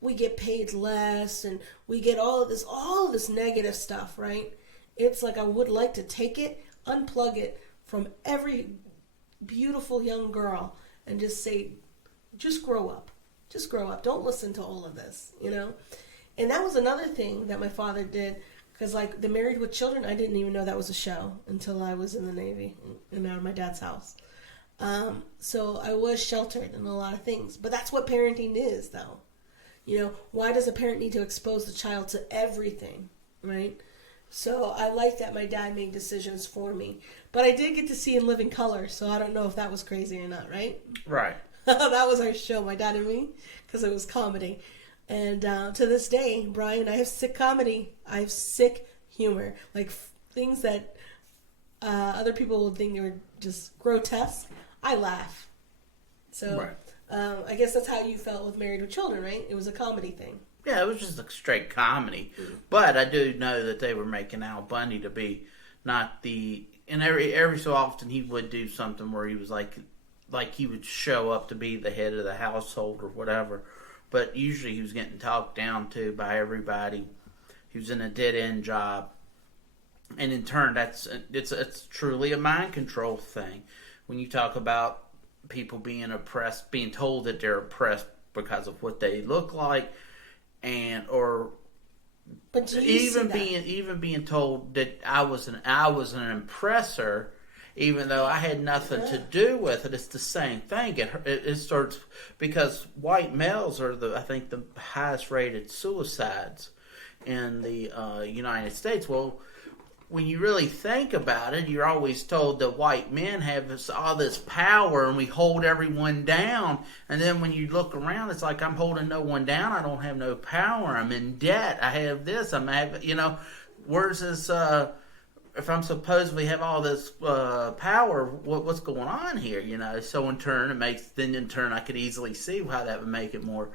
we get paid less and we get all of this negative stuff, right? It's like I would like to take it, unplug it from every beautiful young girl and just say, just grow up. Just grow up. Don't listen to all of this, And that was another thing that my father did, because like the Married with Children, I didn't even know that was a show until I was in the Navy and out of my dad's house. So I was sheltered in a lot of things. But that's what parenting is, though. Why does a parent need to expose the child to everything, right? So I like that my dad made decisions for me. But I did get to see in living color, so I don't know if that was crazy or not, right? Right. That was our show, My Dad and Me, because it was comedy. And to this day, Brian, I have sick comedy. I have sick humor. Like things that other people would think are just grotesque, I laugh. So right. I guess that's how you felt with Married with Children, right? It was a comedy thing. Yeah, it was just a straight comedy. But I do know that they were making Al Bundy to be not the... And every so often he would do something where he was like he would show up to be the head of the household or whatever. But usually he was getting talked down to by everybody. He was in a dead-end job. And in turn, it's truly a mind control thing. When you talk about people being oppressed, being told that they're oppressed because of what they look like, but even being told that I was an oppressor, even though I had nothing to do with it, it's the same thing. It starts because white males are I think the highest rated suicides in the United States. Well, when you really think about it, you're always told that white men have all this power and we hold everyone down. And then when you look around, it's like, I'm holding no one down. I don't have no power. I'm in debt. I have this. Where's this? If I'm supposedly have all this power, what's going on here? So in turn, I could easily see how that would make it more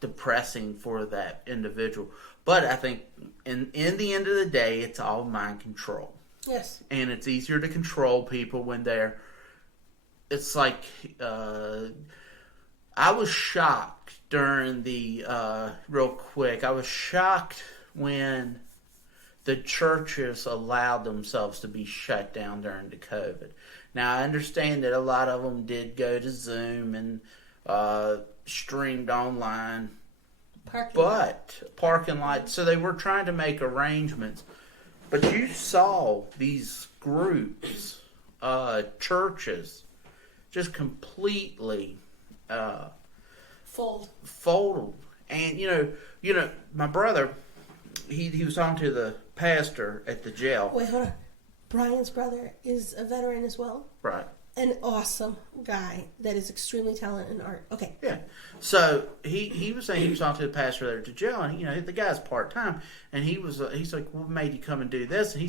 depressing for that individual. But I think in the end of the day, it's all mind control. Yes. And it's easier to control people when it's like, I was shocked during real quick, I was shocked when the churches allowed themselves to be shut down during the COVID. Now, I understand that a lot of them did go to Zoom and streamed online. Parking lot. So they were trying to make arrangements. But you saw these groups, churches, just completely fold. And, my brother, he was talking to the pastor at the jail. Wait, hold on. Brian's brother is a veteran as well? Right. An awesome guy that is extremely talented in art. Okay. Yeah. So he was saying he was talking to the pastor there at the jail, and the guy's part time, and he's like, "What made you come and do this?" And he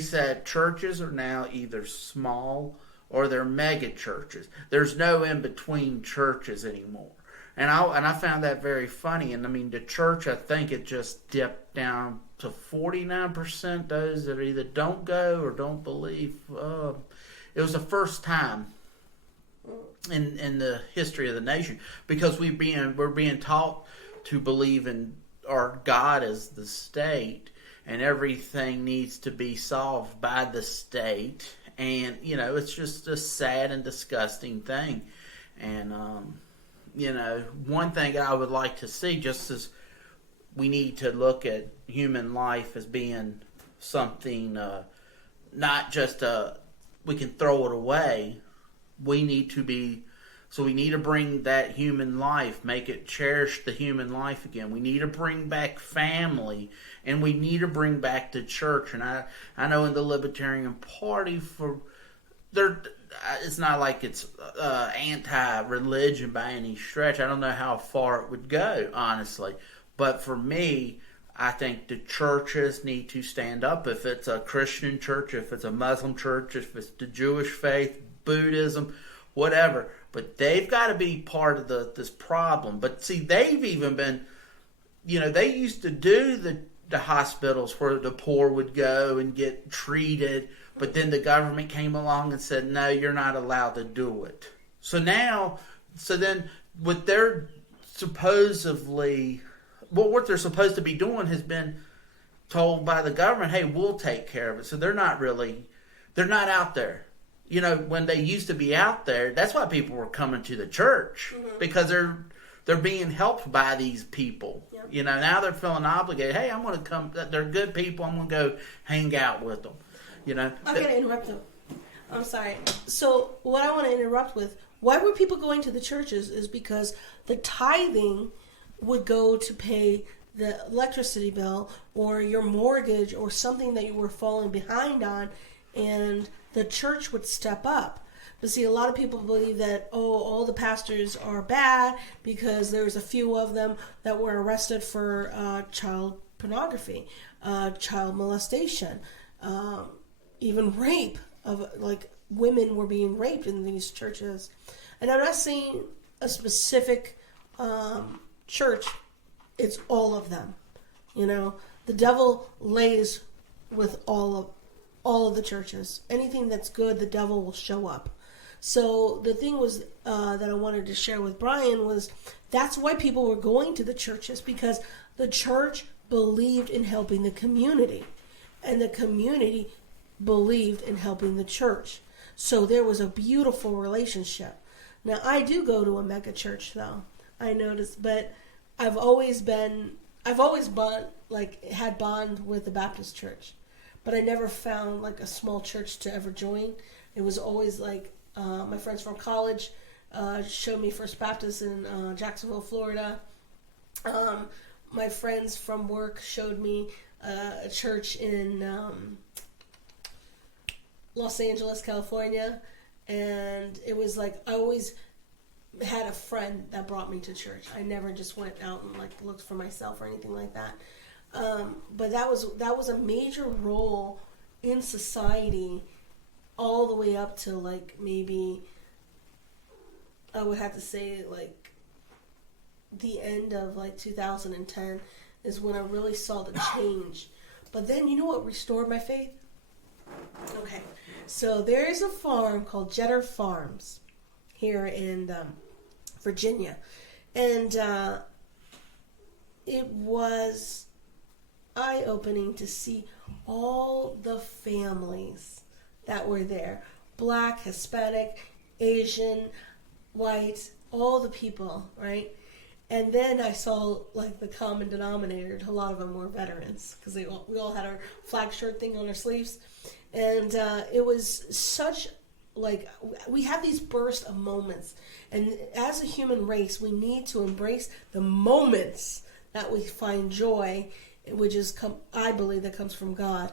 said, churches are now either small or they're mega churches. There's no in between churches anymore. And I found that very funny. And I mean, the church, I think it just dipped down to 49% those that either don't go or don't believe. It was the first time in the history of the nation, because we're being taught to believe in our God as the state, and everything needs to be solved by the state, and it's just a sad and disgusting thing. And one thing I would like to see, just as we need to look at human life as being something, not just we can throw it away. We need to bring that human life, cherish the human life again. We need to bring back family, and we need to bring back the church. And I know in the Libertarian Party, it's not like it's anti-religion by any stretch. I don't know how far it would go, honestly. But for me, I think the churches need to stand up. If it's a Christian church, if it's a Muslim church, if it's the Jewish faith, Buddhism, whatever. But they've got to be part of this problem. But see, they've even been, they used to do the hospitals where the poor would go and get treated. But then the government came along and said, no, you're not allowed to do it. So then what they're supposedly... what they're supposed to be doing has been told by the government, hey, we'll take care of it. So they're not out there. When they used to be out there, that's why people were coming to the church, because they're being helped by these people. Yep. Now they're feeling obligated. Hey, I'm going to come. They're good people. I'm going to go hang out with them. I'm going to interrupt them. I'm sorry. So what I want to interrupt with, why were people going to the churches is because the tithing would go to pay the electricity bill or your mortgage or something that you were falling behind on, and the church would step up. But see, a lot of people believe that, all the pastors are bad because there's a few of them that were arrested for child pornography, child molestation, even rape women were being raped in these churches. And I'm not saying a specific church, it's all of them. The devil lays with all of the churches. Anything that's good, the devil will show up. So the thing was that I wanted to share with Brian was that's why people were going to the churches, because the church believed in helping the community, and the community believed in helping the church. So there was a beautiful relationship. Now, I do go to a mega church, though. I noticed, but I've always had bond with the Baptist church, but I never found a small church to ever join. It was always my friends from college showed me First Baptist in Jacksonville, Florida. My friends from work showed me a church in Los Angeles, California, and it was like I always had a friend that brought me to church. I never just went out and like looked for myself or anything like that. But that was a major role in society, all the way up to like maybe I would have to say like the end of like 2010 is when I really saw the change. But then you know what restored my faith? Okay, so there is a farm called Jetter Farms here in Virginia, and it was eye-opening to see all the families that were there. Black, Hispanic, Asian, white, all the people, right? And then I saw like the common denominator. A lot of them were veterans because we all had our flag shirt thing on our sleeves. And it was such, like, we have these bursts of moments. And as a human race, we need to embrace the moments that we find joy, which is, I believe, that comes from God.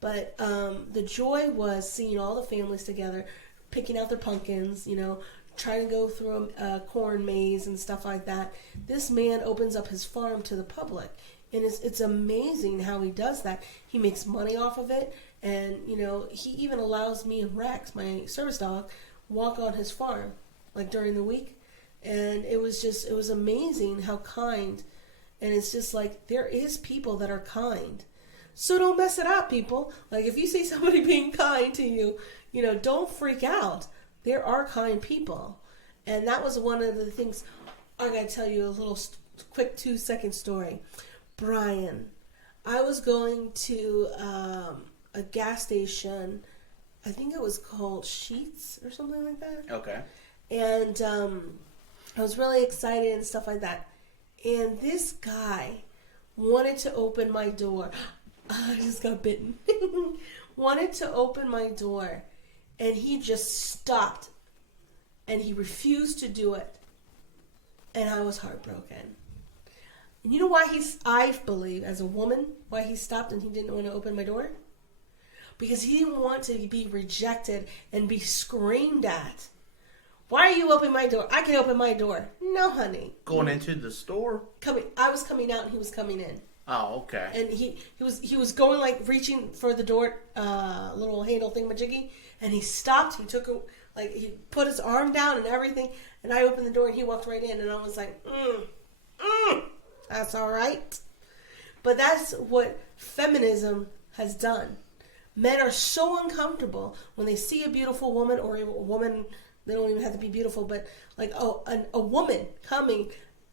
But the joy was seeing all the families together, picking out their pumpkins, trying to go through a corn maze and stuff like that. This man opens up his farm to the public. And it's amazing how he does that. He makes money off of it. And, he even allows me and Rex, my service dog, walk on his farm, like during the week. And it was amazing how kind. And it's just like, there is people that are kind. So don't mess it up, people. Like, if you see somebody being kind to you, don't freak out. There are kind people. And that was one of the things. I got to tell you a little quick 2-second story. Brian, I was going to a gas station. I think it was called Sheetz or something like that. Okay. And I was really excited and stuff like that. And this guy wanted to open my door. I just got bitten. Wanted to open my door. And he just stopped. And he refused to do it. And I was heartbroken. And you know why I believe, as a woman, why he stopped and he didn't want to open my door? Because he didn't want to be rejected and be screamed at. Why are you opening my door? I can open my door. No, honey. Going into the store? I was coming out and he was coming in. Oh, okay. And he was going, like, reaching for the door, little handle thingamajiggy, and he stopped. He took he put his arm down and everything, and I opened the door and he walked right in, and I was like, that's all right. But that's what feminism has done. Men are so uncomfortable when they see a beautiful woman, or a woman. They don't even have to be beautiful, but like a woman coming,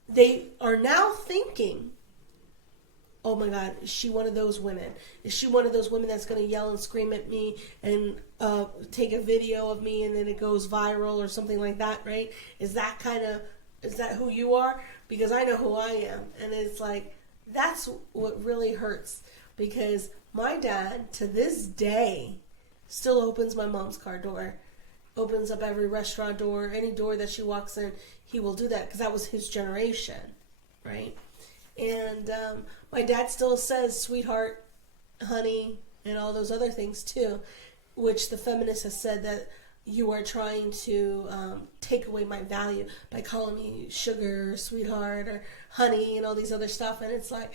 they are now thinking, oh my God, is she one of those women? Is she one of those women that's going to yell and scream at me and take a video of me and then it goes viral or something like that, right? Is that who you are? Because I know who I am. And it's like, that's what really hurts. Because my dad, to this day, still opens my mom's car door. Opens up every restaurant door, any door that she walks in, he will do that because that was his generation, right? And my dad still says sweetheart, honey, and all those other things too, which the feminist has said that you are trying to take away my value by calling me sugar, or sweetheart, or honey, and all these other stuff. And it's like,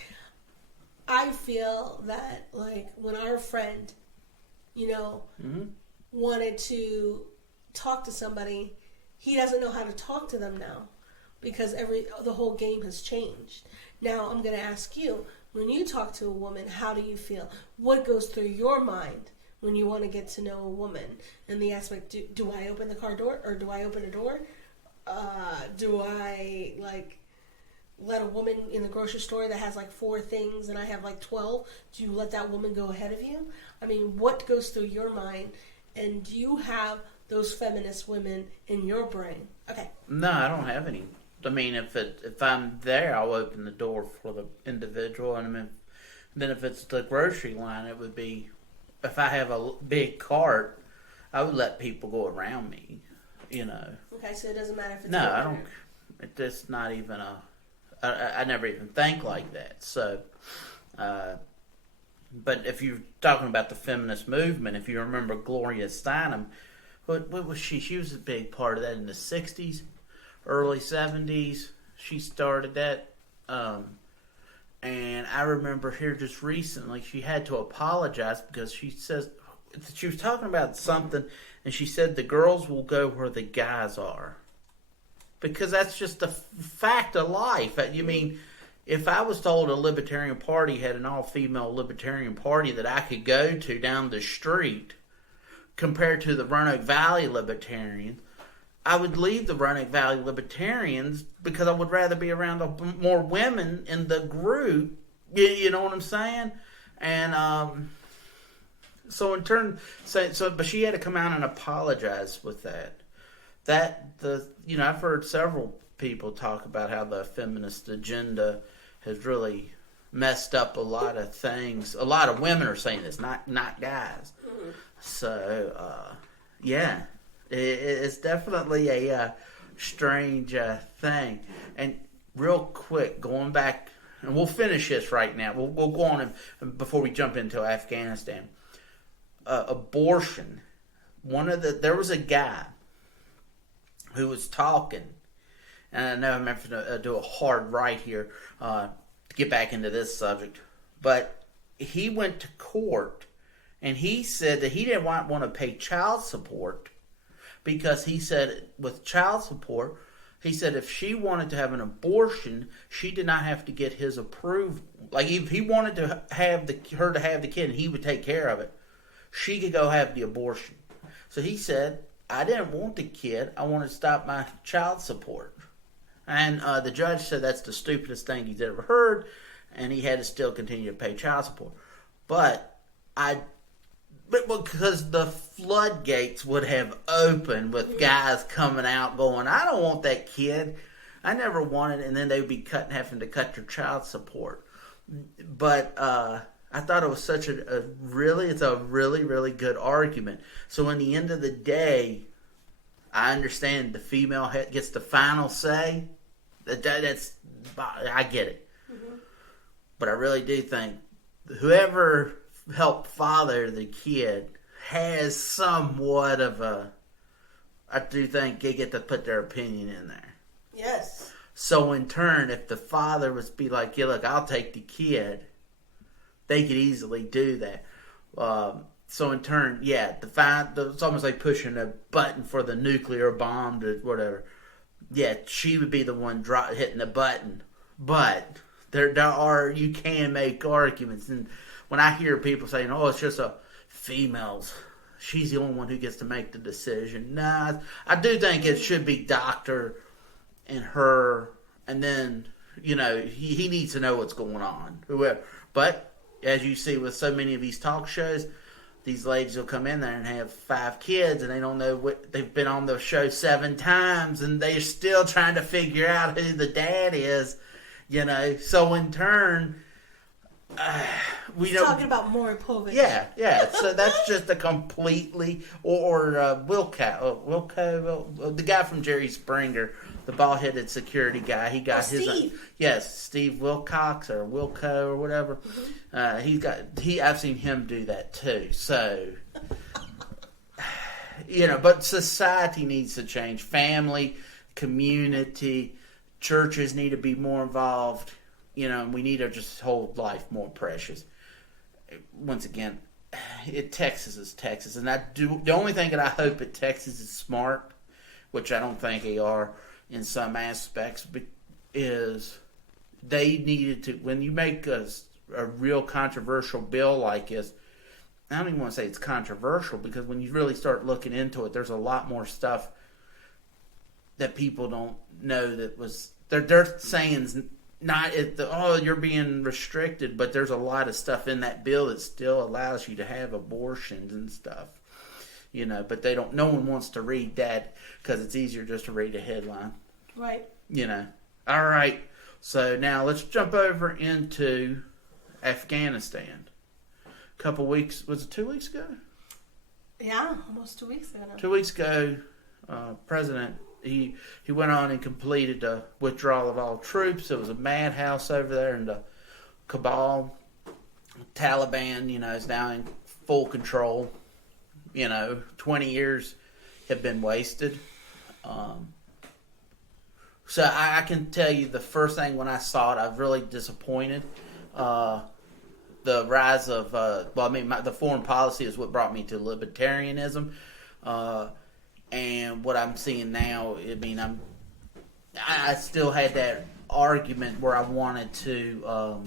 I feel that like when our friend, wanted to talk to somebody, he doesn't know how to talk to them now because the whole game has changed. Now I'm going to ask you, when you talk to a woman, how do you feel? What goes through your mind when you want to get to know a woman? In the aspect, do I open the car door, or do I open a door? Do I let a woman in the grocery store that has 4 things and I have 12, do you let that woman go ahead of you? I mean, what goes through your mind? And do you have those feminist women in your brain? Okay. No, I don't have any. I mean, if I'm there, I'll open the door for the individual, and then if it's the grocery line, it would be, if I have a big cart, I would let people go around me, Okay, so it doesn't matter if it's no, I don't. It's not even I never even think like that. So, But if you're talking about the feminist movement, if you remember Gloria Steinem, what was she? She was a big part of that in the 60s, early 70s. She started that. And I remember here just recently, she had to apologize because she says, she was talking about something, and she said the girls will go where the guys are. Because that's just a fact of life. You mean, if I was told a Libertarian Party had an all-female Libertarian Party that I could go to down the street, compared to the Roanoke Valley Libertarians, I would leave the Roanoke Valley Libertarians because I would rather be around more women in the group. You know what I'm saying? And so in turn, but she had to come out and apologize with that. I've heard several people talk about how the feminist agenda has really messed up a lot of things. A lot of women are saying this, not guys. Mm-hmm. So, yeah. It's definitely a strange thing. And real quick, going back, and we'll finish this right now. We'll go on before we jump into Afghanistan. Abortion. There was a guy who was talking, and I know I'm having to do a hard right here to get back into this subject, but he went to court, and he said that he didn't want to pay child support because he said with child support, he said if she wanted to have an abortion, she did not have to get his approval. Like if he wanted to have her to have the kid and he would take care of it, she could go have the abortion. So he said, I didn't want the kid. I wanted to stop my child support. And the judge said that's the stupidest thing he's ever heard, and he had to still continue to pay child support. But because the floodgates would have opened with guys coming out going, I don't want that kid. I never wanted it. And then they would be having to cut your child support. But I thought it was such it's a really, really good argument. So in the end of the day, I understand the female gets the final say. I get it. Mm-hmm. But I really do think whoever helped father the kid has somewhat of I do think they get to put their opinion in there. Yes. So in turn, if the father was be like, yeah, look, I'll take the kid, they could easily do that. So in turn, yeah, it's almost like pushing a button for the nuclear bomb to whatever. Yeah, she would be the one hitting the button. But you can make arguments. And when I hear people saying, oh, it's just a females, she's the only one who gets to make the decision. Nah, I do think it should be doctor and her, and then, he needs to know what's going on. Whoever. But as you see with so many of these talk shows, these ladies will come in there and have 5 kids, and they don't know what they've been on the show 7 times, and they're still trying to figure out who the dad is. So in turn, we don't talking about Maury Povich. Yeah. So that's just a completely or Wilco, the guy from Jerry Springer, the bald-headed security guy. He got his Steve. Steve Wilcox or Wilco or whatever. Mm-hmm. I've seen him do that too. So but society needs to change. Family, community, churches need to be more involved. We need to just hold life more precious. Once again, Texas is Texas, and the only thing that I hope at Texas is smart, which I don't think they are in some aspects, but is they needed to, when you make a real controversial bill like this, I don't even want to say it's controversial, because when you really start looking into it, there's a lot more stuff that people don't know that was, they're saying not you're being restricted, but there's a lot of stuff in that bill that still allows you to have abortions and stuff. But no one wants to read that because it's easier just to read a headline. Right. All right. So now let's jump over into Afghanistan. A couple weeks, was it 2 weeks ago? Yeah, almost 2 weeks ago now. 2 weeks ago, President, he went on and completed the withdrawal of all troops. It was a madhouse over there in the Kabul. Taliban, is now in full control. 20 years have been wasted. So I can tell you the first thing when I saw it, I was really disappointed. The rise of, the foreign policy is what brought me to libertarianism. And what I'm seeing now, I still had that argument where I wanted to,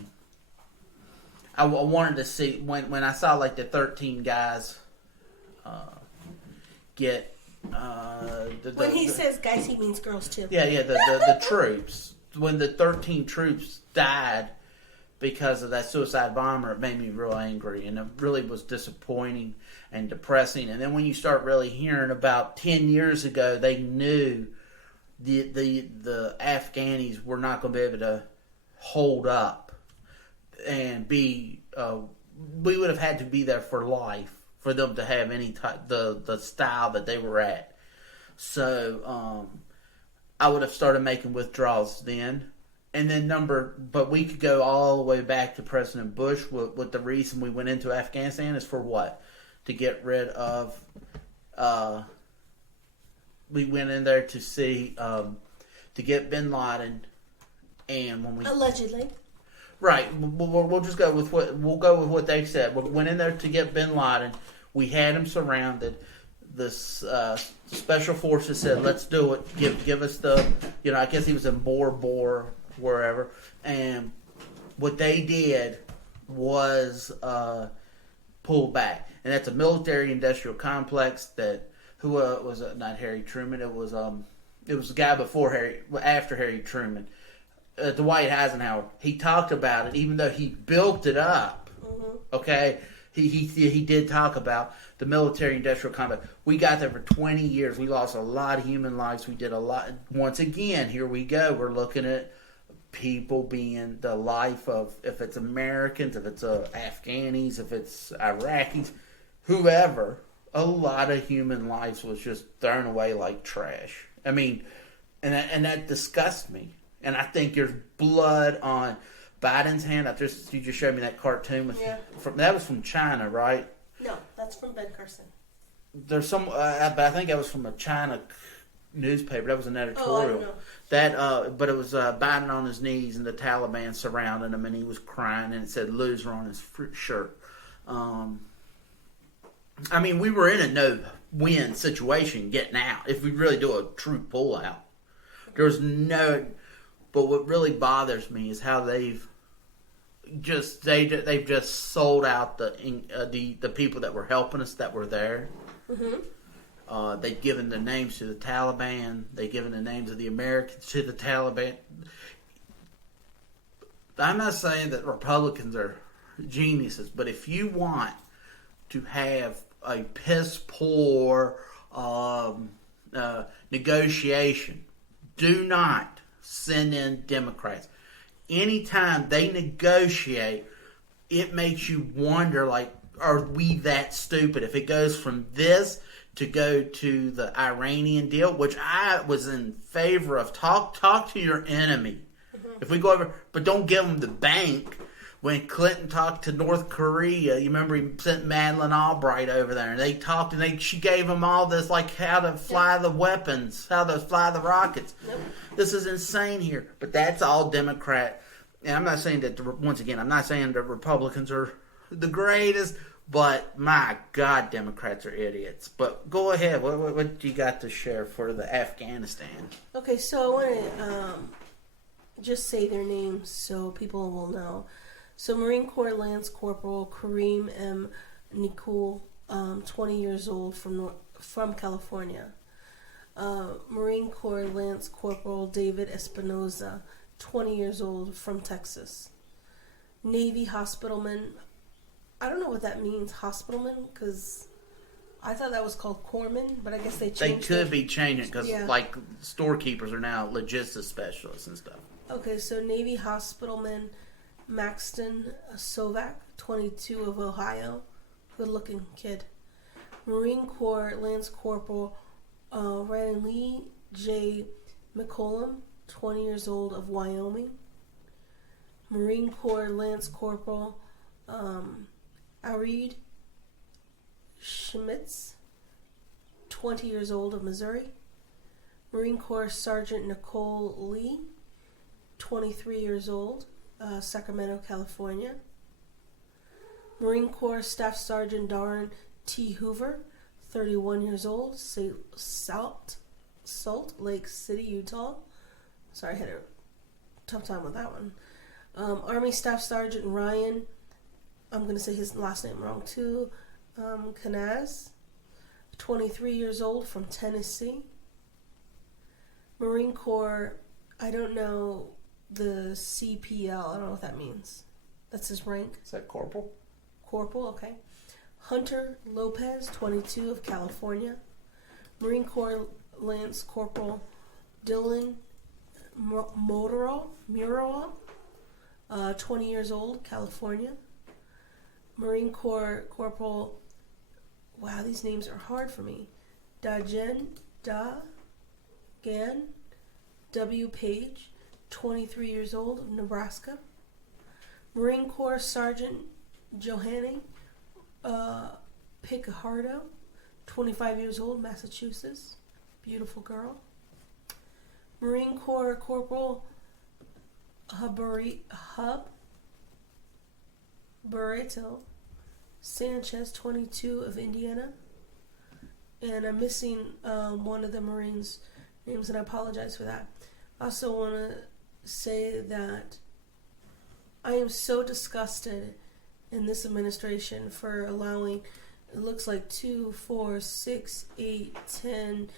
I wanted to see, when I saw like the 13 guys get, when he says guys, he means girls too. Yeah, the troops. When the 13 troops died because of that suicide bomber, it made me real angry, and it really was disappointing and depressing. And then when you start really hearing about 10 years ago, they knew the Afghanis were not going to be able to hold up and be. We would have had to be there for life for them to have any type the style that they were at. So I would have started making withdrawals then. And then but we could go all the way back to President Bush with the reason we went into Afghanistan is for what? To get rid of, we went in there to see, to get Bin Laden, and when we... Allegedly. Right, we'll just go with what they said. We went in there to get Bin Laden. We had him surrounded. The special forces said, "Let's do it. Give us the, I guess he was in Bor, wherever." And what they did was pull back, and that's a military-industrial complex that was not Harry Truman. It was the guy after Harry Truman. Dwight Eisenhower, he talked about it, even though he built it up. Mm-hmm. Okay, he did talk about the military-industrial complex. We got there for 20 years. We lost a lot of human lives. We did a lot. Once again, here we go. We're looking at people being the life of, if it's Americans, if it's Afghanis, if it's Iraqis, whoever. A lot of human lives was just thrown away like trash. I mean, and that disgusts me. And I think there's blood on Biden's hand. You just showed me that cartoon that was from China, right? No, that's from Ben Carson. There's some, but I think that was from a China newspaper. That was an editorial. Oh, I don't know. But it was Biden on his knees and the Taliban surrounding him, and he was crying, and it said "loser" on his shirt. I mean, we were in a no-win situation getting out. If we really do a true pullout, there's no. But what really bothers me is how they've just sold out the people that were helping us, that were there. Mm-hmm. They've given the names to the Taliban. They've given the names of the Americans to the Taliban. I'm not saying that Republicans are geniuses, but if you want to have a piss poor negotiation, do not send in Democrats. Anytime they negotiate, it makes you wonder, like, are we that stupid? If it goes from this to go to the Iranian deal, which I was in favor of, talk to your enemy. Mm-hmm. If we go over, but don't give them the bank. When Clinton talked to North Korea, you remember he sent Madeleine Albright over there, and they talked, and she gave them all this, like how to fly the weapons, how to fly the rockets. Nope. This is insane here, but that's all Democrat. And I'm not saying that, once again, I'm not saying that Republicans are the greatest, but my God, Democrats are idiots. But go ahead, what do you got to share for the Afghanistan? Okay, so I want to just say their names so people will know. So Marine Corps Lance Corporal Kareem M. Nikul, 20 years old, from California. Marine Corps Lance Corporal David Espinoza, 20 years old, from Texas. Navy Hospitalman, I don't know what that means, Hospitalman, because I thought that was called Corpsman, but I guess they changed it. They could be changing because, like, storekeepers are now logistics specialists and stuff. Okay, so Navy Hospitalman Maxton Sovak, 22, of Ohio. Good-looking kid. Marine Corps Lance Corporal Ryan Lee J. McCollum, 20 years old, of Wyoming. Marine Corps Lance Corporal Arid Schmitz, 20 years old, of Missouri. Marine Corps Sergeant Nicole Lee, 23 years old, Sacramento, California. Marine Corps Staff Sergeant Darren T. Hoover, 31 years old, Salt Lake City, Utah. Sorry, I had a tough time with that one. Army Staff Sergeant Ryan, I'm going to say his last name wrong too, Kanaz, 23 years old, from Tennessee. Marine Corps, I don't know the CPL, I don't know what that means. That's his rank. Is that corporal? Corporal, okay. Hunter Lopez, 22, of California. Marine Corps Lance Corporal Dylan Murrow, 20 years old, California. Marine Corps Corporal, wow, these names are hard for me. Dagan W. Page, 23 years old, of Nebraska. Marine Corps Sergeant Johanny Picahardo, 25 years old, Massachusetts. Beautiful girl. Marine Corps Corporal Barreto Sanchez, 22, of Indiana. And I'm missing one of the Marines' names, and I apologize for that. I also want to say that I am so disgusted in this administration for allowing, it looks like 2, 4, 6, 8, 10,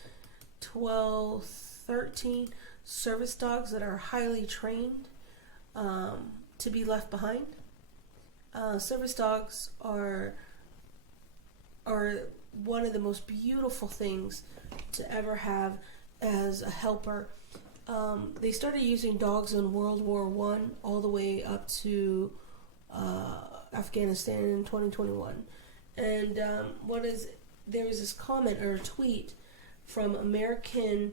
12, 13 service dogs that are highly trained to be left behind. Service dogs are one of the most beautiful things to ever have as a helper. They started using dogs in World War I all the way up to Afghanistan in 2021. And there was this comment or a tweet from American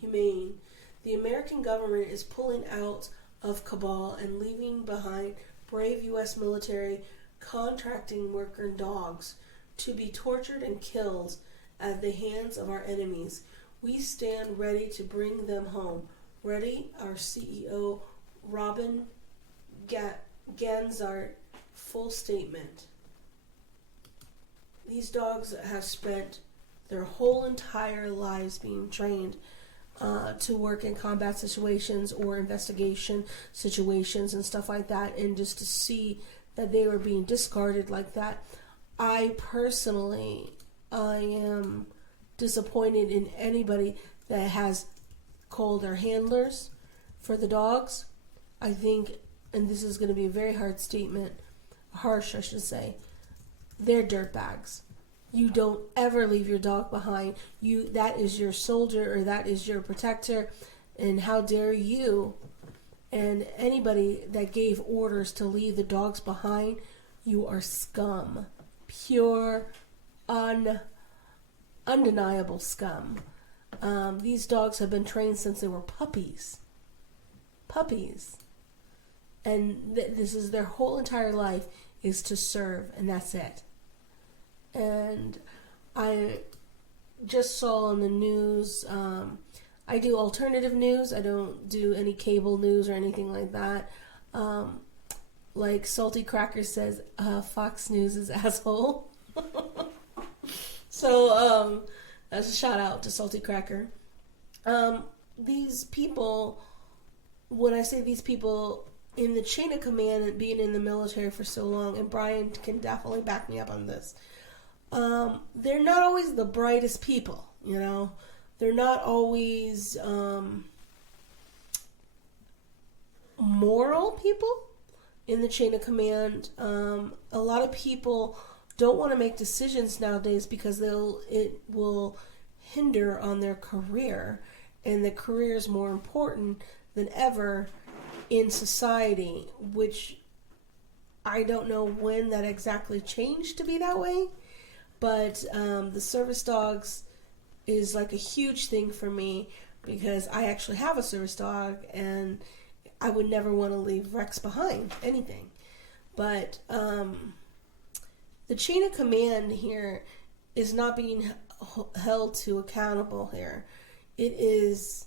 Humane. The American government is pulling out of Kabul and leaving behind brave U.S. military contracting worker dogs to be tortured and killed at the hands of our enemies. We stand ready to bring them home. Ready, our CEO, Robin Ganzart, full statement. These dogs have spent their whole entire lives being trained to work in combat situations or investigation situations and stuff like that, and just to see that they were being discarded like that, I am disappointed in anybody that has called their handlers for the dogs. I think, and this is going to be a very hard statement, harsh I should say, they're dirtbags. You don't ever leave your dog behind. That is your soldier, or that is your protector, and how dare you and anybody that gave orders to leave the dogs behind, you are scum. Pure, undeniable scum. These dogs have been trained since they were puppies. And this is their whole entire life, is to serve, and that's it. And I just saw on the news, I do alternative news. I don't do any cable news or anything like that. Like Salty Cracker says, Fox News is asshole. So that's a shout out to Salty Cracker. These people, when I say these people in the chain of command and being in the military for so long, and Brian can definitely back me up on this, they're not always the brightest people, you know. They're not always moral people in the chain of command. A lot of people don't want to make decisions nowadays because it will hinder on their career, and the career is more important than ever in society, which I don't know when that exactly changed to be that way. But the service dogs is like a huge thing for me, because I actually have a service dog, and I would never want to leave Rex behind, anything. But the chain of command here is not being held to accountable here. It is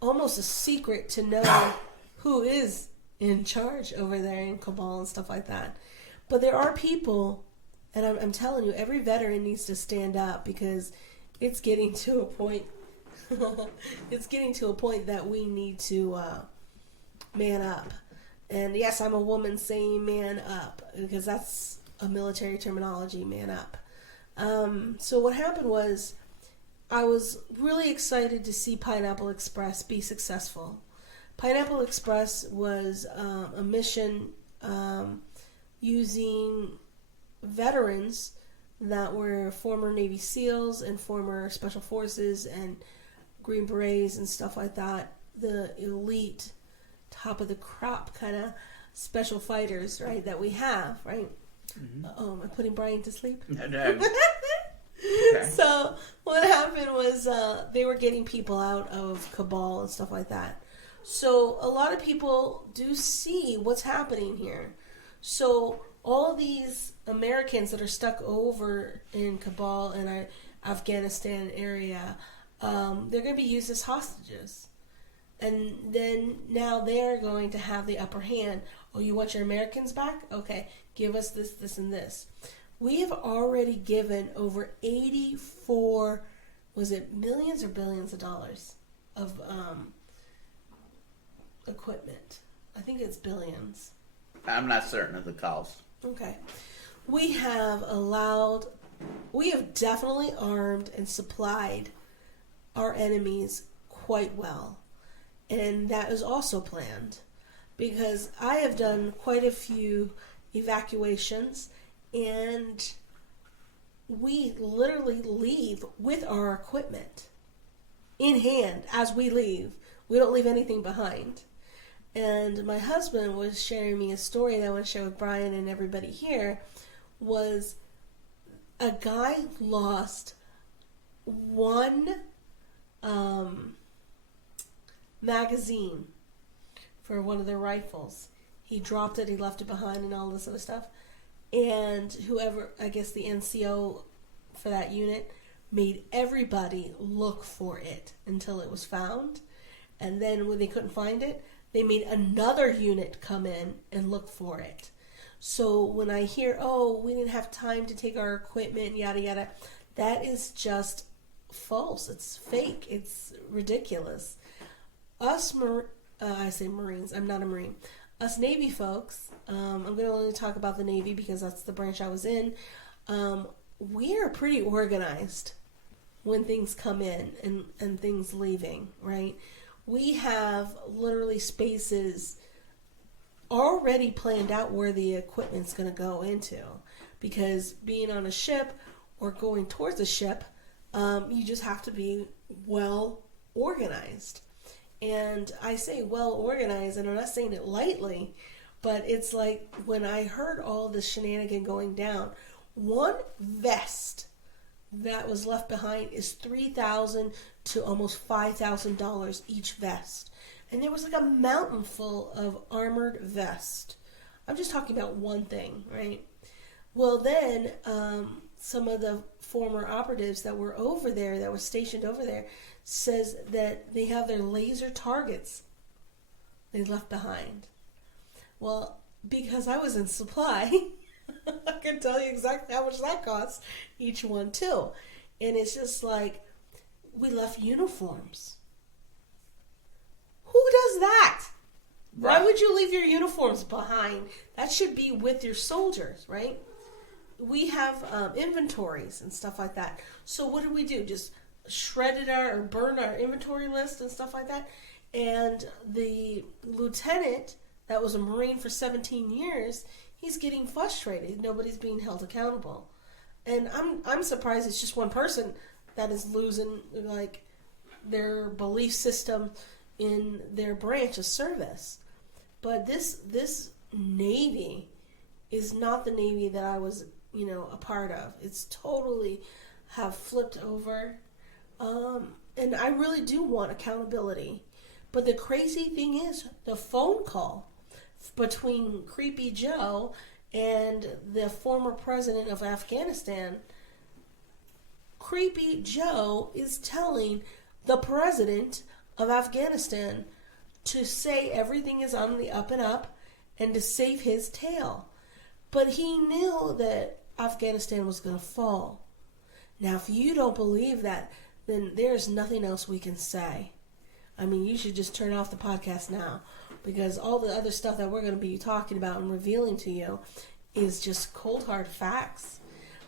almost a secret to know who is in charge over there in Kabul and stuff like that. But there are people, and I'm telling you, every veteran needs to stand up, because it's getting to a point. It's getting to a point that we need to man up. And yes, I'm a woman saying man up, because that's a military terminology, man up. So what happened was, I was really excited to see Pineapple Express be successful. Pineapple Express was a mission using veterans that were former Navy SEALs and former Special Forces and Green Berets and stuff like that. The elite, top of the crop kind of special fighters, right, that we have, right? Mm-hmm. Oh, am I putting Brian to sleep? No. Okay. So what happened was they were getting people out of Kabul and stuff like that. So a lot of people do see what's happening here. So all these Americans that are stuck over in Kabul and Afghanistan area, they're going to be used as hostages. And then now they're going to have the upper hand. Oh, you want your Americans back? Okay, give us this, this, and this. We have already given over 84, was it millions or billions of dollars of equipment? I think it's billions. I'm not certain of the cost. Okay. We have definitely armed and supplied our enemies quite well. And that is also planned, because I have done quite a few evacuations, and we literally leave with our equipment in hand as we leave. We don't leave anything behind. And my husband was sharing me a story that I want to share with Brian and everybody here. Was a guy lost one magazine for one of their rifles. He dropped it, he left it behind, and all this other stuff. And whoever, I guess the NCO for that unit, made everybody look for it until it was found. And then when they couldn't find it, they made another unit come in and look for it. So when I hear, oh, we didn't have time to take our equipment, yada, yada, that is just false. It's fake. It's ridiculous. Us, I say Marines, I'm not a Marine. Us Navy folks, I'm going to only talk about the Navy because that's the branch I was in. We are pretty organized when things come in and things leaving, right? We have literally spaces already planned out where the equipment's going to go into. Because being on a ship or going towards a ship, you just have to be well organized. And I say well organized, and I'm not saying it lightly, but it's like when I heard all this shenanigan going down, one vest that was left behind is $3,000 to almost $5,000 each vest. And there was like a mountain full of armored vest. I'm just talking about one thing, right? Well, then some of the former operatives that were over there, that were stationed over there, says that they have their laser targets they left behind. Well, because I was in supply, I can tell you exactly how much that costs each one too. And it's just like, we left uniforms. Who does that? Right. Why would you leave your uniforms behind? That should be with your soldiers, right? We have inventories and stuff like that. So what do? Just shredded or burned our inventory list and stuff like that. And the lieutenant that was a Marine for 17 years, he's getting frustrated. Nobody's being held accountable. And I'm surprised it's just one person that is losing like their belief system in their branch of service. But this Navy is not the Navy that I was, a part of. It's totally have flipped over. And I really do want accountability, But the crazy thing is, the phone call between Creepy Joe and the former president of Afghanistan, Creepy Joe is telling the president of Afghanistan to say everything is on the up and up and to save his tail. But he knew that Afghanistan was going to fall. Now, if you don't believe that, then there's nothing else we can say. I mean, you should just turn off the podcast now, because all the other stuff that we're going to be talking about and revealing to you is just cold hard facts.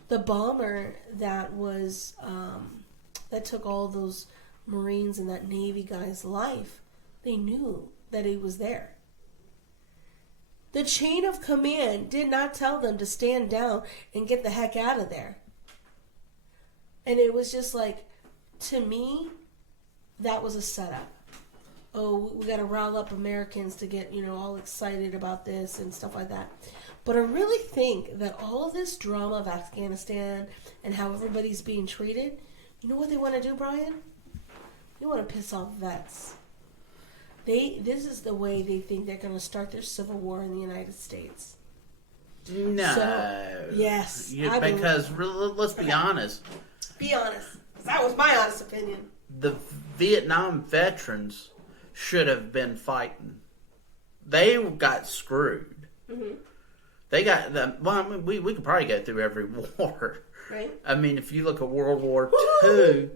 The bomber that was that took all those Marines and that Navy guy's life, they knew that he was there. The chain of command did not tell them to stand down and get the heck out of there. And it was just like, to me, that was a setup. Oh, we got to rile up Americans to get, all excited about this and stuff like that. But I really think that all of this drama of Afghanistan and how everybody's being treated, you know what they want to do, Brian? They want to piss off vets. This is the way they think they're going to start their civil war in the United States. No. So, yes. Because let's be honest. Be honest. That was my honest opinion. The Vietnam veterans should have been fighting. They got screwed. Mm-hmm. They got we could probably go through every war. Right. I mean, if you look at World War II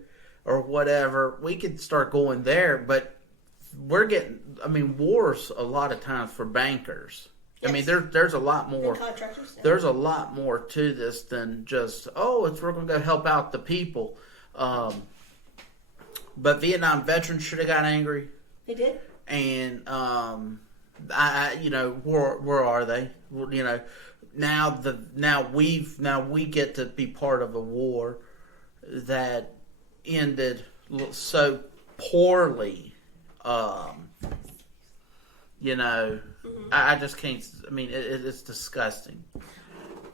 or whatever, we could start going there. But wars a lot of times for bankers. Yes. I mean, there's a lot more. Contractors. Yeah. There's a lot more to this than just we're going to go help out the people. But Vietnam veterans should have got angry. They did. And where are they? Well, now we get to be part of a war that ended so poorly. I just can't. I mean, it's disgusting.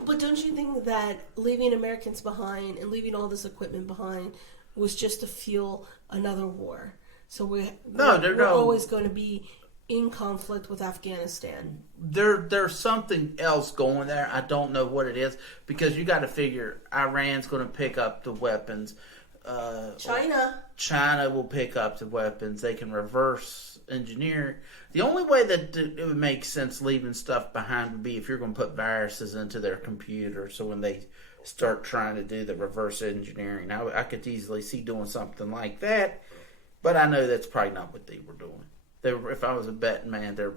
But don't you think that leaving Americans behind and leaving all this equipment behind was just to fuel another war? So we're always going to be in conflict with Afghanistan. There's something else going there. I don't know what it is, because you got to figure Iran's going to pick up the weapons. China will pick up the weapons. They can reverse engineer. The only way that it would make sense leaving stuff behind would be if you're going to put viruses into their computer, so when they start trying to do the reverse engineering, I could easily see doing something like that. But I know that's probably not what they were doing. If I was a betting man, they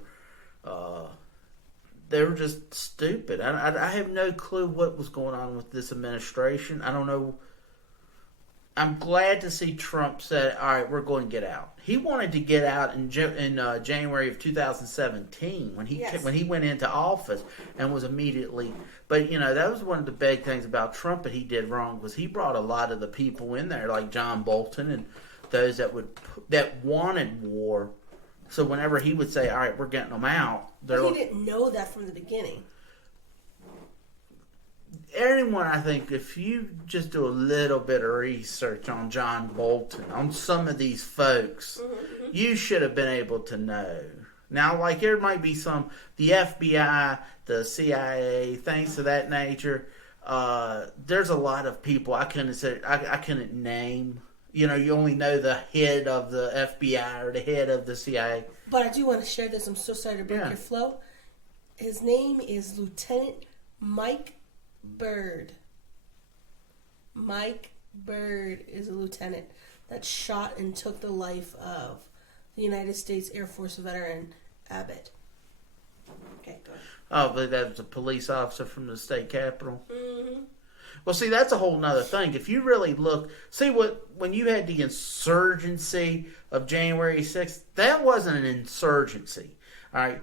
were just stupid. I have no clue what was going on with this administration. I don't know. I'm glad to see Trump said, all right, we're going to get out. He wanted to get out in January of 2017 when he went into office and was immediately. But, that was one of the big things about Trump that he did wrong, was he brought a lot of the people in there, like John Bolton and those that wanted war. So whenever he would say, all right, we're getting them out. He didn't know that from the beginning. Anyone, I think, if you just do a little bit of research on John Bolton, on some of these folks, you should have been able to know. Now, like, there might be the FBI, the CIA, things of that nature. There's a lot of people I couldn't name. You only know the head of the FBI or the head of the CIA. But I do want to share this. I'm so sorry to break your flow. His name is Lieutenant Mike Byrd. Mike Byrd is a lieutenant that shot and took the life of the United States Air Force veteran Abbott. Okay, go ahead. Oh, but that was a police officer from the state capitol? Mm-hmm. Well, see, that's a whole nother thing. If you really look, when you had the insurgency of January 6th, that wasn't an insurgency. All right.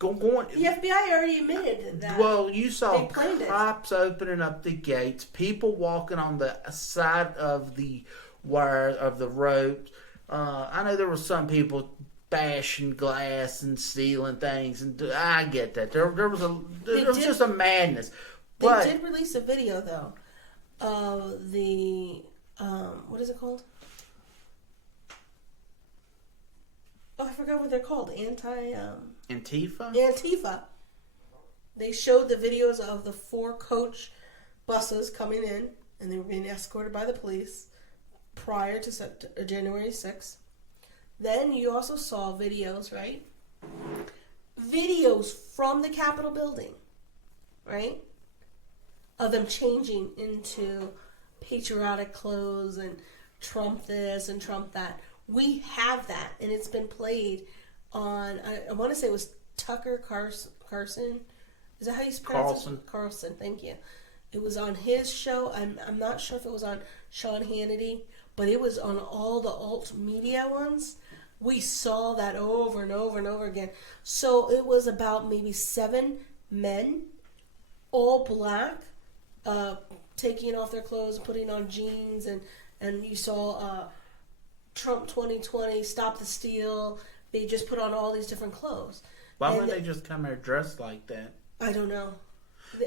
The FBI already admitted that. Well, you saw cops opening up the gates, people walking on the side of the wire of the ropes. I know there were some people bashing glass and stealing things, and I get that. There was just a madness. They did release a video though of the what is it called? I forgot what they're called. Antifa? Antifa. They showed the videos of the 4 coach buses coming in, and they were being escorted by the police prior to January 6th. Then you also saw videos, right? Videos from the Capitol building, right? Of them changing into patriotic clothes and Trump this and Trump that. We have that, and it's been played on, I want to say it was Tucker Carlson. Is that how you pronounce it? Carlson, thank you. It was on his show. I'm not sure if it was on Sean Hannity, but it was on all the alt media ones. We saw that over and over and over again. So it was about maybe 7 men, all black, taking off their clothes, putting on jeans, and you saw Trump 2020, Stop the Steal. They just put on all these different clothes. Why would they just come there dressed like that? I don't know.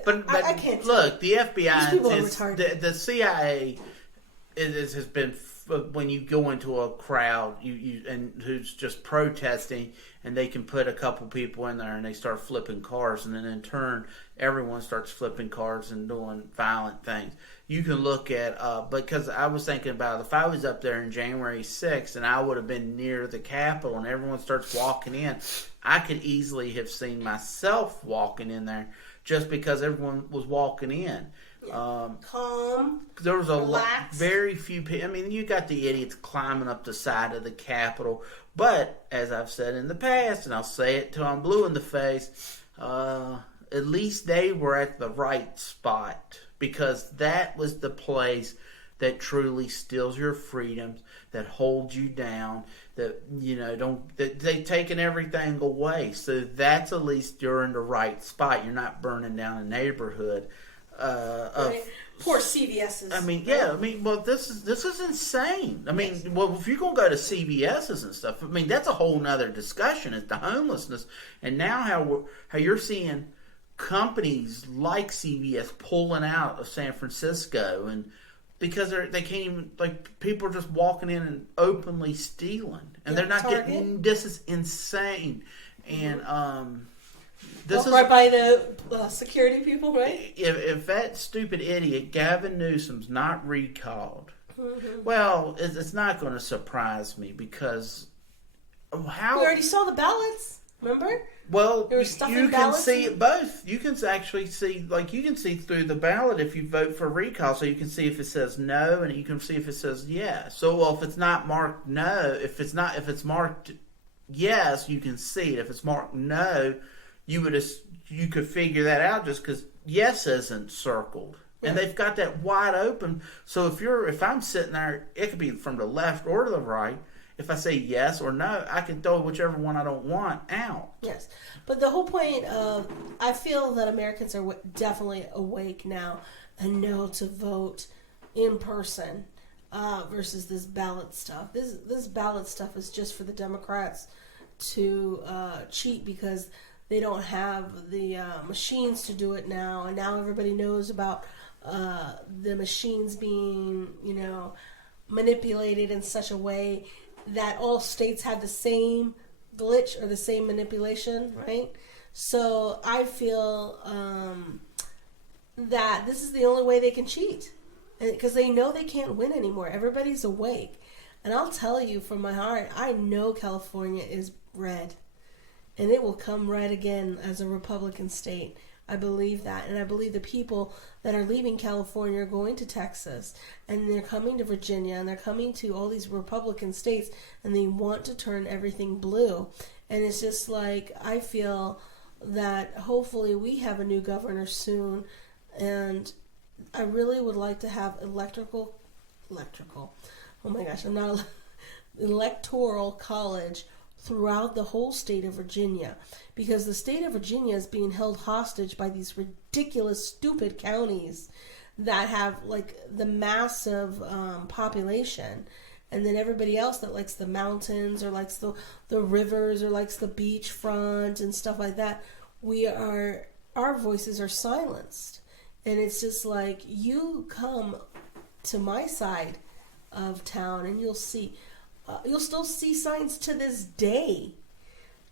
But I can't look, the FBI, the CIA has been, when you go into a crowd and who's just protesting, and they can put a couple people in there and they start flipping cars, and then in turn everyone starts flipping cars and doing violent things. You can look at because I was thinking about if I was up there in January 6th and I would have been near the Capitol and everyone starts walking in, I could easily have seen myself walking in there just because everyone was walking in. Calm. There was very few people. I mean, you got the idiots climbing up the side of the Capitol. But, as I've said in the past, and I'll say it till I'm blue in the face, at least they were at the right spot. Because that was the place that truly steals your freedoms, that holds you down, that, that they've taken everything away. So that's at least you're in the right spot. You're not burning down a neighborhood. Poor CVS's. Well, this is insane. If you're going to go to CVS's and stuff, that's a whole nother discussion. Is the homelessness, and now how you're seeing companies like CVS pulling out of San Francisco, and because they can't even, people are just walking in and openly stealing, and they're not Target. getting. This is insane, and Walk right by the security people, right? If that stupid idiot Gavin Newsom's not recalled, well, it's not going to surprise me because how we already saw the ballots. Remember? Well, you can see it both. You can actually see, you can see through the ballot if you vote for recall, so you can see if it says no, and you can see if it says yes. So, if it's not marked no, if it's marked yes, you can see it. If it's marked no, you could figure that out just because yes isn't circled, and they've got that wide open. So if I'm sitting there, it could be from the left or the right. If I say yes or no, I can throw whichever one I don't want out. Yes, but the whole point of, I feel that Americans are definitely awake now and know to vote in person versus this ballot stuff. This ballot stuff is just for the Democrats to cheat because they don't have the machines to do it now, and now everybody knows about the machines being, manipulated in such a way that all states have the same glitch or the same manipulation, right? So I feel that this is the only way they can cheat, because they know they can't win anymore. Everybody's awake, and I'll tell you from my heart, I know California is red. And it will come red again as a Republican state. I believe that. And I believe the people that are leaving California are going to Texas. And they're coming to Virginia. And they're coming to all these Republican states. And they want to turn everything blue. And it's just I feel that hopefully we have a new governor soon. And I really would like to have electoral. Oh my gosh, I'm not electoral college throughout the whole state of Virginia, because the state of Virginia is being held hostage by these ridiculous, stupid counties that have the massive population, and then everybody else that likes the mountains or likes the rivers or likes the beachfront and stuff like that. Our voices are silenced, and it's just you come to my side of town and you'll see You'll still see signs to this day.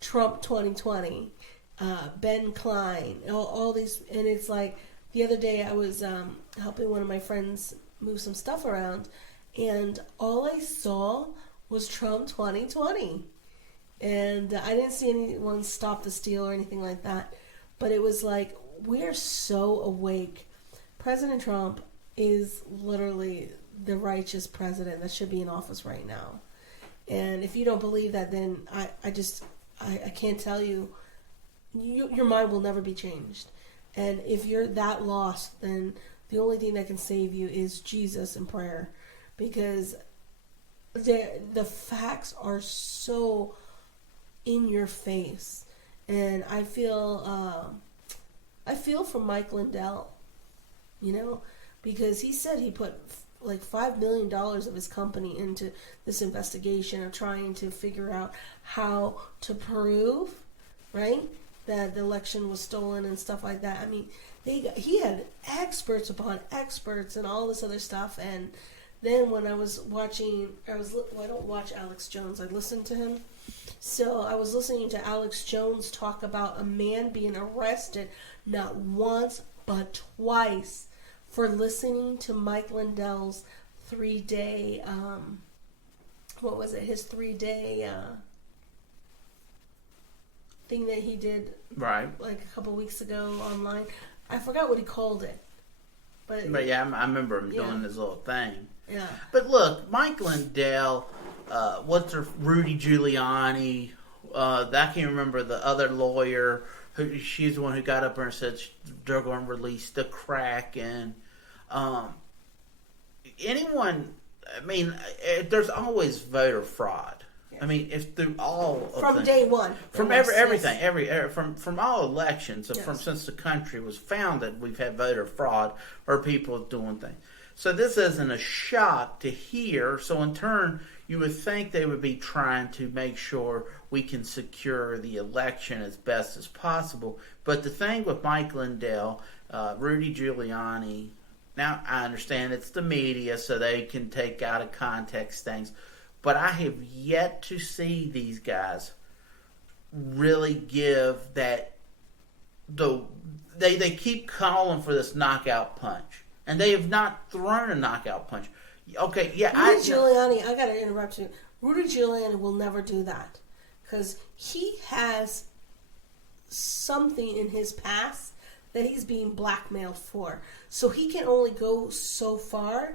Trump 2020, Ben Klein, all these, and it's like the other day I was helping one of my friends move some stuff around, and all I saw was Trump 2020, and I didn't see anyone stop the steal or anything like that, but it was like, we're so awake. President Trump is literally the righteous president that should be in office right now, and if you don't believe that, then I can't tell you, your mind will never be changed. And if you're that lost, then the only thing that can save you is Jesus and prayer. Because the facts are so in your face. And I feel for Mike Lindell, because he said he put like $5 million of his company into this investigation of trying to figure out how to prove, right, that the election was stolen and stuff like that. I mean, he had experts upon experts and all this other stuff. And then when I was watching, I don't watch Alex Jones, I listen to him. So I was listening to Alex Jones talk about a man being arrested not once but twice for listening to Mike Lindell's 3-day, his 3-day thing that he did, right, like a couple weeks ago online. I forgot what he called it. But yeah, I remember him doing this little thing. Yeah. But look, Mike Lindell, Rudy Giuliani, I can't remember the other lawyer, she's the one who got up there and said they're going to release the Kraken. Anyone, I mean, there's always voter fraud. Yeah. I mean, if through all of from day one, from everything, from all elections, since the country was founded, we've had voter fraud or people doing things. So this isn't a shock to hear. So in turn, you would think they would be trying to make sure we can secure the election as best as possible. But the thing with Mike Lindell, Rudy Giuliani, now I understand it's the media, so they can take out of context things. But I have yet to see these guys really give that. They keep calling for this knockout punch, and they have not thrown a knockout punch. Okay, yeah. Rudy Giuliani, I got to interrupt you. Rudy Giuliani will never do that because he has something in his past that he's being blackmailed for. So he can only go so far,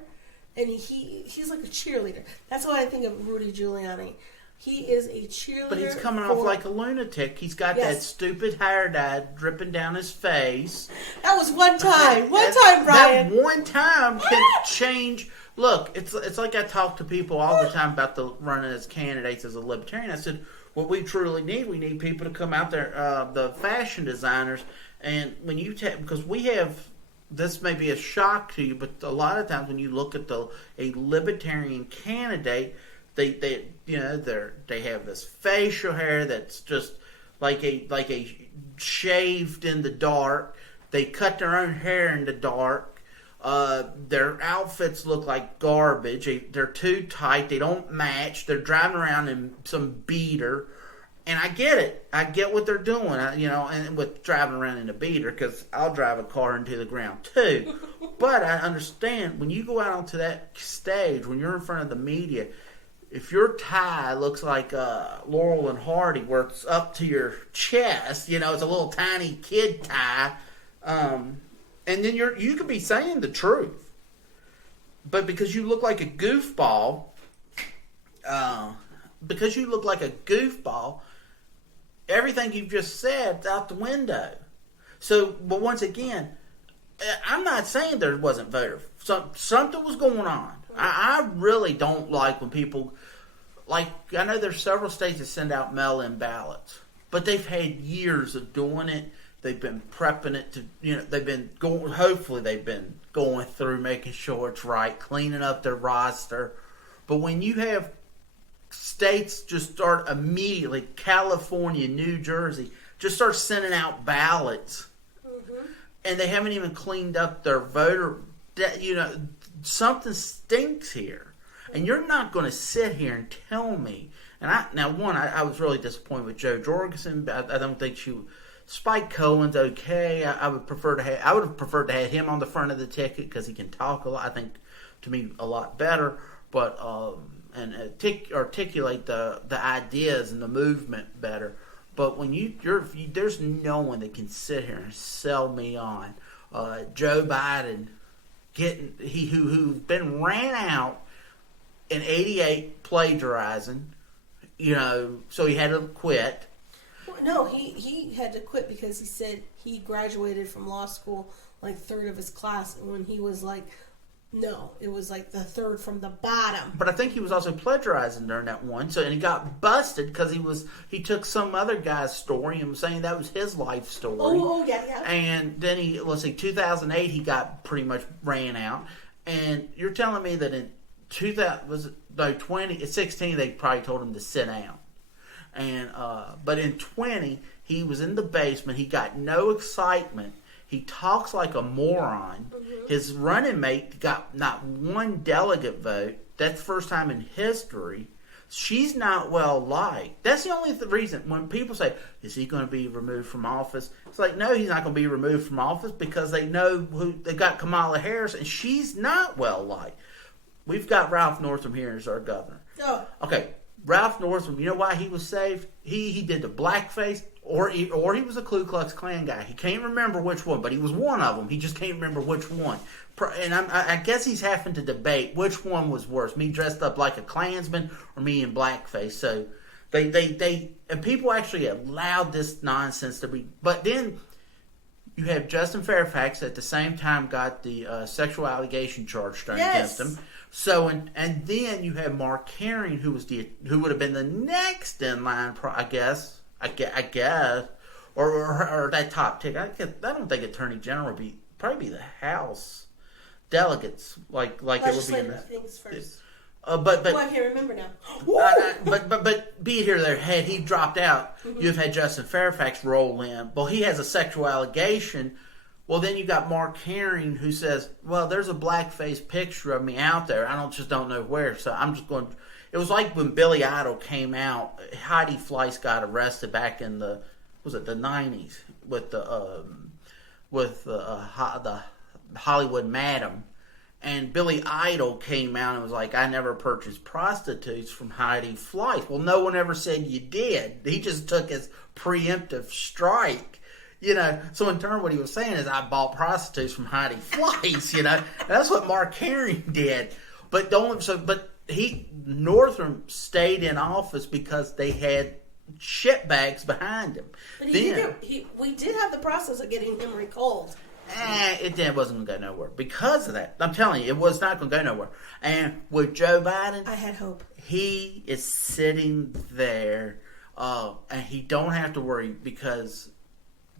and he's like a cheerleader. That's what I think of Rudy Giuliani. He is a cheerleader. But he's coming off like a lunatic. He's got that stupid hair dye dripping down his face. That was one time. Brian. That one time can change. Look, it's like I talk to people all the time about the running as candidates as a libertarian. I said, what we truly need, we need people to come out there, the fashion designers, and when you because we have, this may be a shock to you, but a lot of times when you look at a libertarian candidate, they have this facial hair that's just like a shaved in the dark. They cut their own hair in the dark. Their outfits look like garbage. They're too tight. They don't match. They're driving around in some beater. And I get it. I get what they're doing, and with driving around in a beater, because I'll drive a car into the ground too. But I understand when you go out onto that stage, when you're in front of the media, if your tie looks like Laurel and Hardy, where it's up to your chest, it's a little tiny kid tie, and then you could be saying the truth, but because you look like a goofball, everything you've just said is out the window. So, but once again, I'm not saying there wasn't voter. Something was going on. I really don't like when people, I know there's several states that send out mail-in ballots, but they've had years of doing it. They've been prepping it to, hopefully they've been going through, making sure it's right, cleaning up their roster. But when you have states just start immediately, California, New Jersey, just start sending out ballots, and they haven't even cleaned up their voter, something stinks here. And you're not going to sit here and tell me. And I was really disappointed with Jo Jorgensen. I don't think Spike Cohen's okay. I would have preferred to have him on the front of the ticket because he can talk a lot. I think, to me, a lot better. But and articulate the ideas and the movement better. But when there's no one that can sit here and sell me on Joe Biden who's been ran out in '88 plagiarizing, so he had to quit. Well, no, he had to quit because he said he graduated from law school like third of his class, and when he was like. No, it was like the third from the bottom. But I think he was also plagiarizing during that one. And he got busted because he took some other guy's story and was saying that was his life story. Oh yeah. And then 2008 he got pretty much ran out. And you're telling me that in 2016 they probably told him to sit down. And but in 20 he was in the basement. He got no excitement. He talks like a moron. Mm-hmm. His running mate got not one delegate vote. That's the first time in history. She's not well liked. That's the only reason when people say, is he going to be removed from office? It's like, no, he's not going to be removed from office because they know they got Kamala Harris and she's not well liked. We've got Ralph Northam here as our governor. Oh. Okay, Ralph Northam, you know why he was saved? He did the blackface. Or he was a Ku Klux Klan guy. He can't remember which one, but he was one of them. He just can't remember which one. And I guess he's having to debate which one was worse, me dressed up like a Klansman or me in blackface. So and people actually allowed this nonsense to be. But then you have Justin Fairfax at the same time got the sexual allegation charge thrown against him. So and then you have Mark Herring, who would have been the next in line, I guess, or that top tick. I don't think Attorney General would probably be the House delegates, like it would be in the things first. But I can't remember now. But be it here or there, had he dropped out, Mm-hmm. you've had Justin Fairfax roll in. Well, he has a sexual allegation. Well, then you got Mark Herring who says, "Well, there's a blackface picture of me out there. I don't know where. So I'm just going." It was like when Billy Idol came out. Heidi Fleiss got arrested back in the 90s with the Hollywood Madam, and Billy Idol came out and was like, "I never purchased prostitutes from Heidi Fleiss." Well, no one ever said you did. He just took his preemptive strike. So in turn, what he was saying is, I bought prostitutes from Heidi Fleiss. That's what Mark Herring did. But Northam stayed in office because they had shitbags behind him. But we did have the process of getting him recalled. It wasn't going to go nowhere because of that. I'm telling you, it was not going to go nowhere. And with Joe Biden, I had hope. He is sitting there, and he don't have to worry because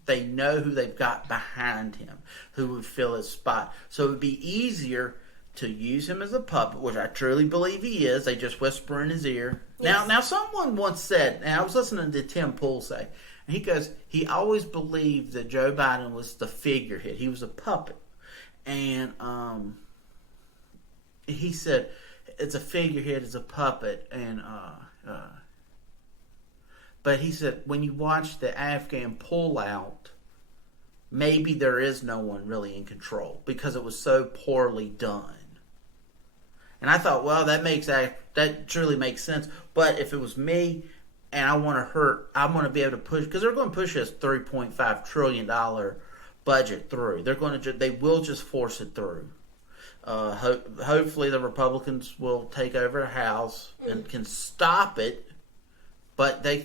they know who they've got behind him, who would fill his spot. So it would be easier to use him as a puppet, which I truly believe he is. They just whisper in his ear. Yes. Now, someone once said, and I was listening to Tim Pool say, and he goes, he always believed that Joe Biden was the figurehead. He was a puppet. And he said, it's a figurehead, it's a puppet. And but he said, when you watch the Afghan pullout, maybe there is no one really in control because it was so poorly done. And I thought, well, that truly makes sense. But if it was me and I want to be able to push, because they're going to push this $3.5 trillion budget through. They will just force it through. Hopefully the Republicans will take over the House and can stop it. But they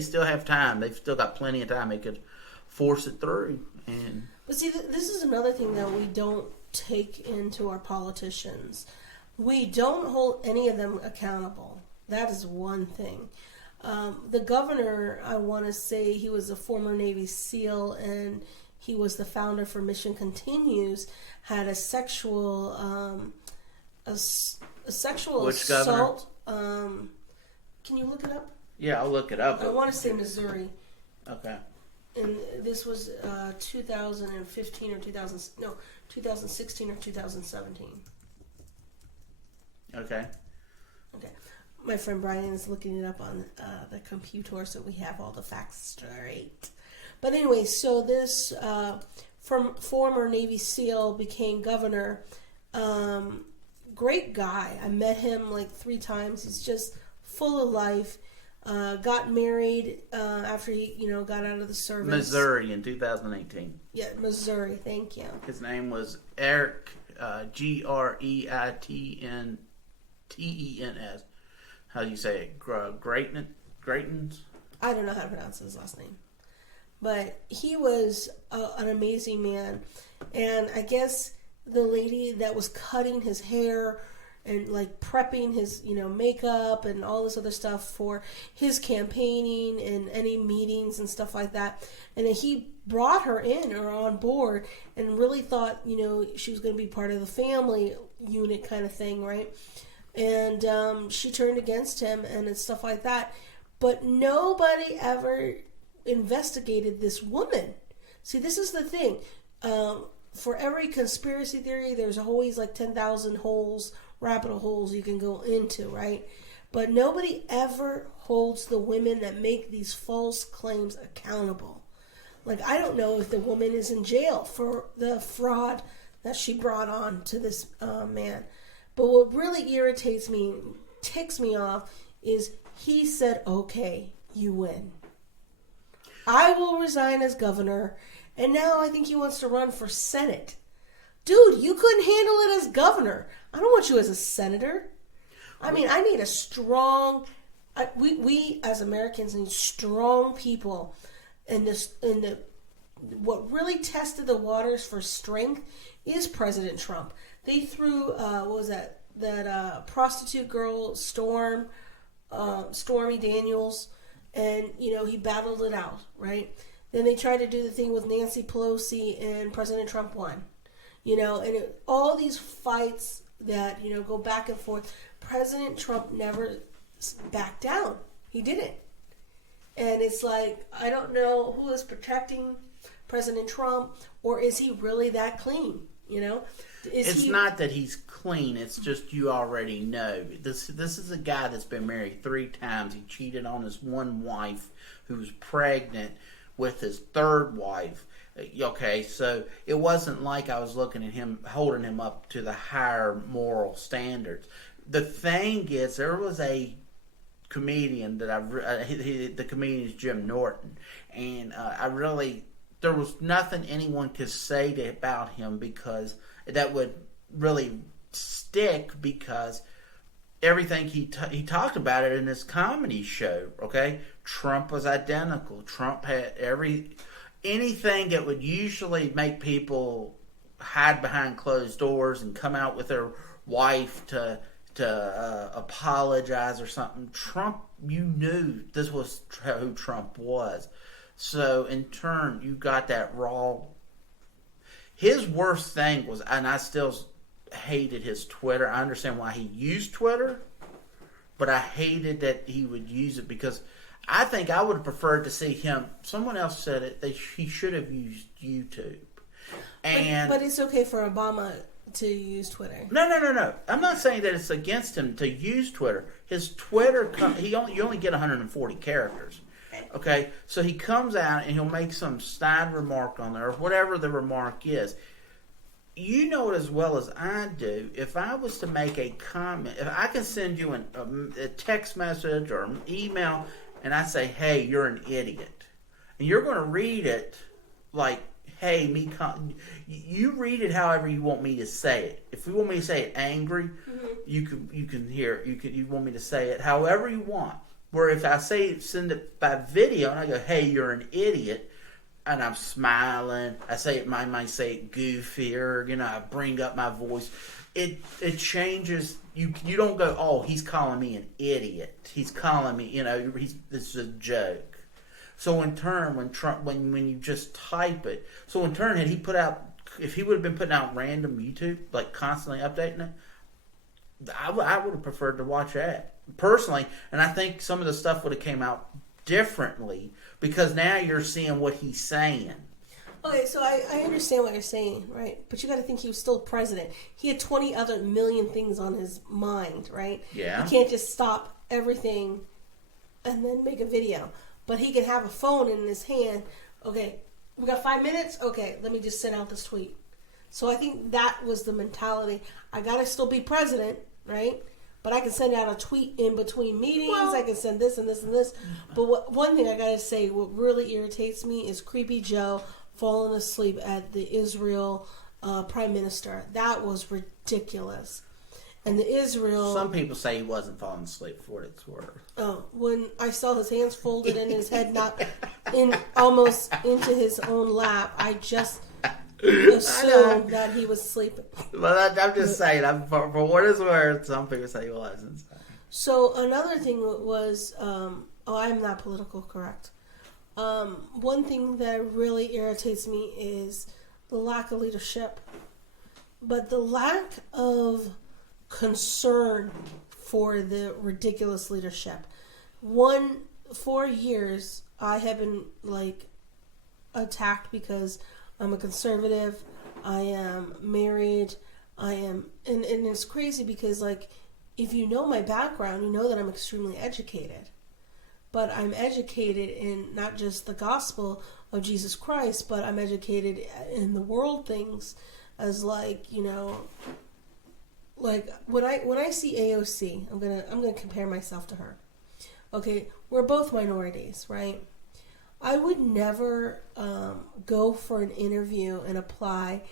still have time. They've still got plenty of time. They could force it through. But see, this is another thing that we don't take into our politicians. We don't hold any of them accountable. That is one thing. The governor, I want to say he was a former Navy SEAL and he was the founder for Mission Continues, had a sexual Which governor? assault. Can you look it up? Yeah, I'll look it up. I want to say Missouri. Okay. And this was 2015 or 2016 or 2017. Okay. Okay. My friend Brian is looking it up on the computer, so we have all the facts straight. But anyway, so this from former Navy SEAL became governor. Great guy. I met him like 3 times. He's just full of life. Got married after he, got out of the service. Missouri in 2018. Yeah, Missouri. Thank you. His name was Eric, Greitens. How do you say it? Greitens? I don't know how to pronounce his last name. But he was an amazing man. And I guess the lady that was cutting his hair and like prepping his, makeup and all this other stuff for his campaigning and any meetings and stuff like that. And then he brought her in or on board and really thought, she was going to be part of the family unit kind of thing, right? And she turned against him and stuff like that. But nobody ever investigated this woman. See, this is the thing. For every conspiracy theory, there's always like 10,000 rabbit holes you can go into, right? But nobody ever holds the women that make these false claims accountable. Like, I don't know if the woman is in jail for the fraud that she brought on to this man. But what really irritates me, ticks me off, is he said, okay, you win. I will resign as governor, and now I think he wants to run for Senate. Dude, you couldn't handle it as governor. I don't want you as a senator. I mean, I need a strong... We as Americans need strong people. What really tested the waters for strength is President Trump. They threw, what was that? That prostitute girl, Stormy Daniels, and, he battled it out, right? Then they tried to do the thing with Nancy Pelosi, and President Trump won. All these fights that, go back and forth, President Trump never backed down. He didn't. And it's like, I don't know who is protecting President Trump, or is he really that clean, It's not that he's clean. It's just you already know. This is a guy that's been married 3 times. He cheated on his one wife who was pregnant with his 3rd wife. Okay, so it wasn't like I was looking at him, holding him up to the higher moral standards. The thing is, there was a comedian that the comedian is Jim Norton, and there was nothing anyone could say about him because that would really stick, because everything he talked about it in his comedy show. Okay, Trump was identical. Trump had anything that would usually make people hide behind closed doors and come out with their wife to apologize or something. Trump, you knew this was who Trump was. So in turn, you got that raw. His worst thing was, and I still hated his Twitter. I understand why he used Twitter, but I hated that he would use it, because I think I would have preferred to see him. Someone else said it. He should have used YouTube. But it's okay for Obama to use Twitter. No. I'm not saying that it's against him to use Twitter. His Twitter, you only get 140 characters. Okay, so he comes out and he'll make some snide remark on there, or whatever the remark is. You know it as well as I do. If I was to make a comment, if I can send you a text message or an email, and I say, hey, you're an idiot, and you're going to read it like, hey, you read it however you want me to say it. If you want me to say it angry, you can hear it. You want me to say it however you want. Where if I send it by video and I go, hey, you're an idiot, and I'm smiling, I might say it goofier, I bring up my voice. It changes. You don't go, oh, he's calling me an idiot. He's calling me, this is a joke. So in turn, when you just type it, so in turn, if he would have been putting out random YouTube, like constantly updating it, I would have preferred to watch that personally. And I think some of the stuff would have came out differently, because now you're seeing what he's saying. Okay, so I understand what you're saying, right? But you got to think he was still president. He had 20 other million things on his mind, right? Yeah. He can't just stop everything and then make a video. But he can have a phone in his hand. Okay, we got 5 minutes? Okay, let me just send out this tweet. So I think that was the mentality. I got to still be president, right? But I can send out a tweet in between meetings. Well, I can send this and this and this. But one thing I got to say, what really irritates me is Creepy Joe falling asleep at the Israel prime minister. That was ridiculous. And the Israel... Some people say he wasn't falling asleep for what it's worth. Oh, when I saw his hands folded and his head not in almost into his own lap, I just assumed that he was sleeping. But I'm just saying, for what it's worth, some people say he wasn't. So another thing was... I'm not political correct. One thing that really irritates me is the lack of leadership, but the lack of concern for the ridiculous leadership. 4 years I have been attacked because I'm a conservative. I am married. And it's crazy because if you know my background, you know that I'm extremely educated. But I'm educated in not just the gospel of Jesus Christ, but I'm educated in the world things as when I see AOC, I'm gonna compare myself to her. Okay, we're both minorities, right? I would never go for an interview and apply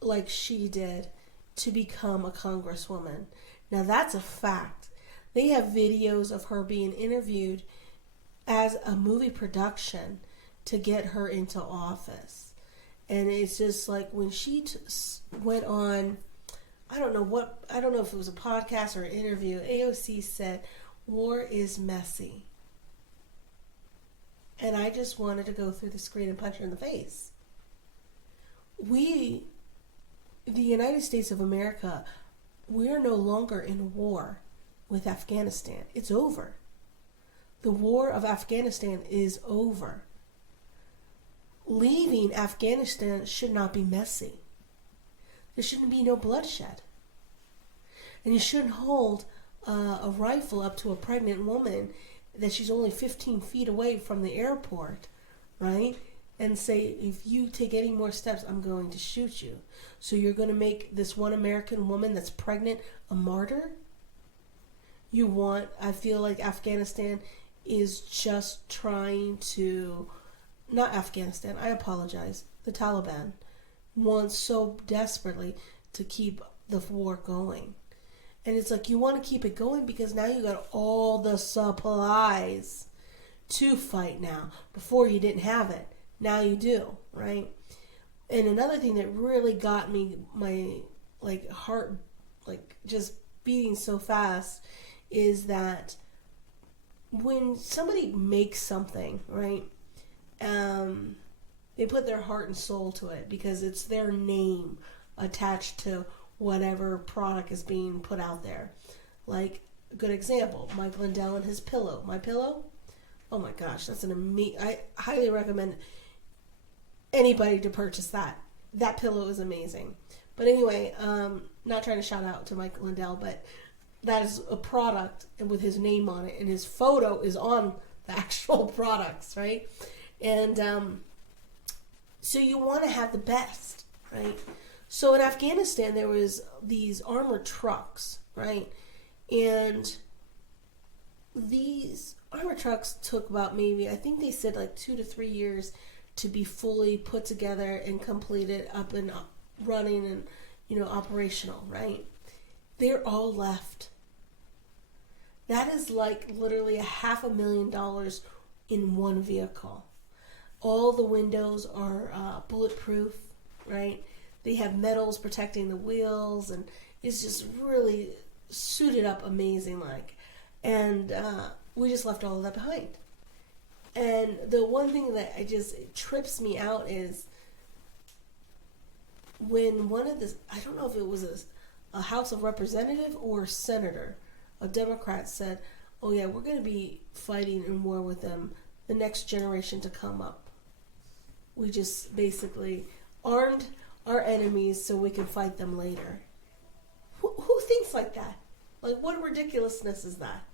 like she did to become a congresswoman. Now that's a fact. They have videos of her being interviewed as a movie production to get her into office. And it's just when she went on, I don't know if it was a podcast or an interview, AOC said, "War is messy." And I just wanted to go through the screen and punch her in the face. The United States of America, we're no longer in war with Afghanistan. It's over. The war of Afghanistan is over. Leaving Afghanistan should not be messy. There shouldn't be no bloodshed. And you shouldn't hold a rifle up to a pregnant woman that she's only 15 feet away from the airport, right? And say, if you take any more steps, I'm going to shoot you. So you're going to make this one American woman that's pregnant a martyr? I feel like Afghanistan is just trying to, not Afghanistan, I apologize, the Taliban wants so desperately to keep the war going. And it's you want to keep it going because now you got all the supplies to fight now. Before you didn't have it. Now you do, right? And another thing that really got me, my heart just beating so fast, is that when somebody makes something, right, they put their heart and soul to it because it's their name attached to whatever product is being put out there. A good example, Mike Lindell and his pillow. My pillow? Oh my gosh, that's I highly recommend anybody to purchase that. That pillow is amazing. But anyway, not trying to shout out to Mike Lindell, but that is a product with his name on it, and his photo is on the actual products, right? And so you want to have the best, right? So in Afghanistan, there was these armored trucks, right? And these armored trucks took about maybe, I think they said 2 to 3 years to be fully put together and completed, up and running and, operational, right? They're all left. That is literally $500,000 in one vehicle. All the windows are bulletproof, right? They have metals protecting the wheels, and it's just really suited up amazing And we just left all of that behind. And the one thing that it trips me out is when one of the, I don't know if it was a House of Representative or a senator, a Democrat, said, "Oh yeah, we're going to be fighting in war with them the next generation to come up." we just basically armed our enemies so we can fight them later. Who thinks like that? Like, what ridiculousness is that?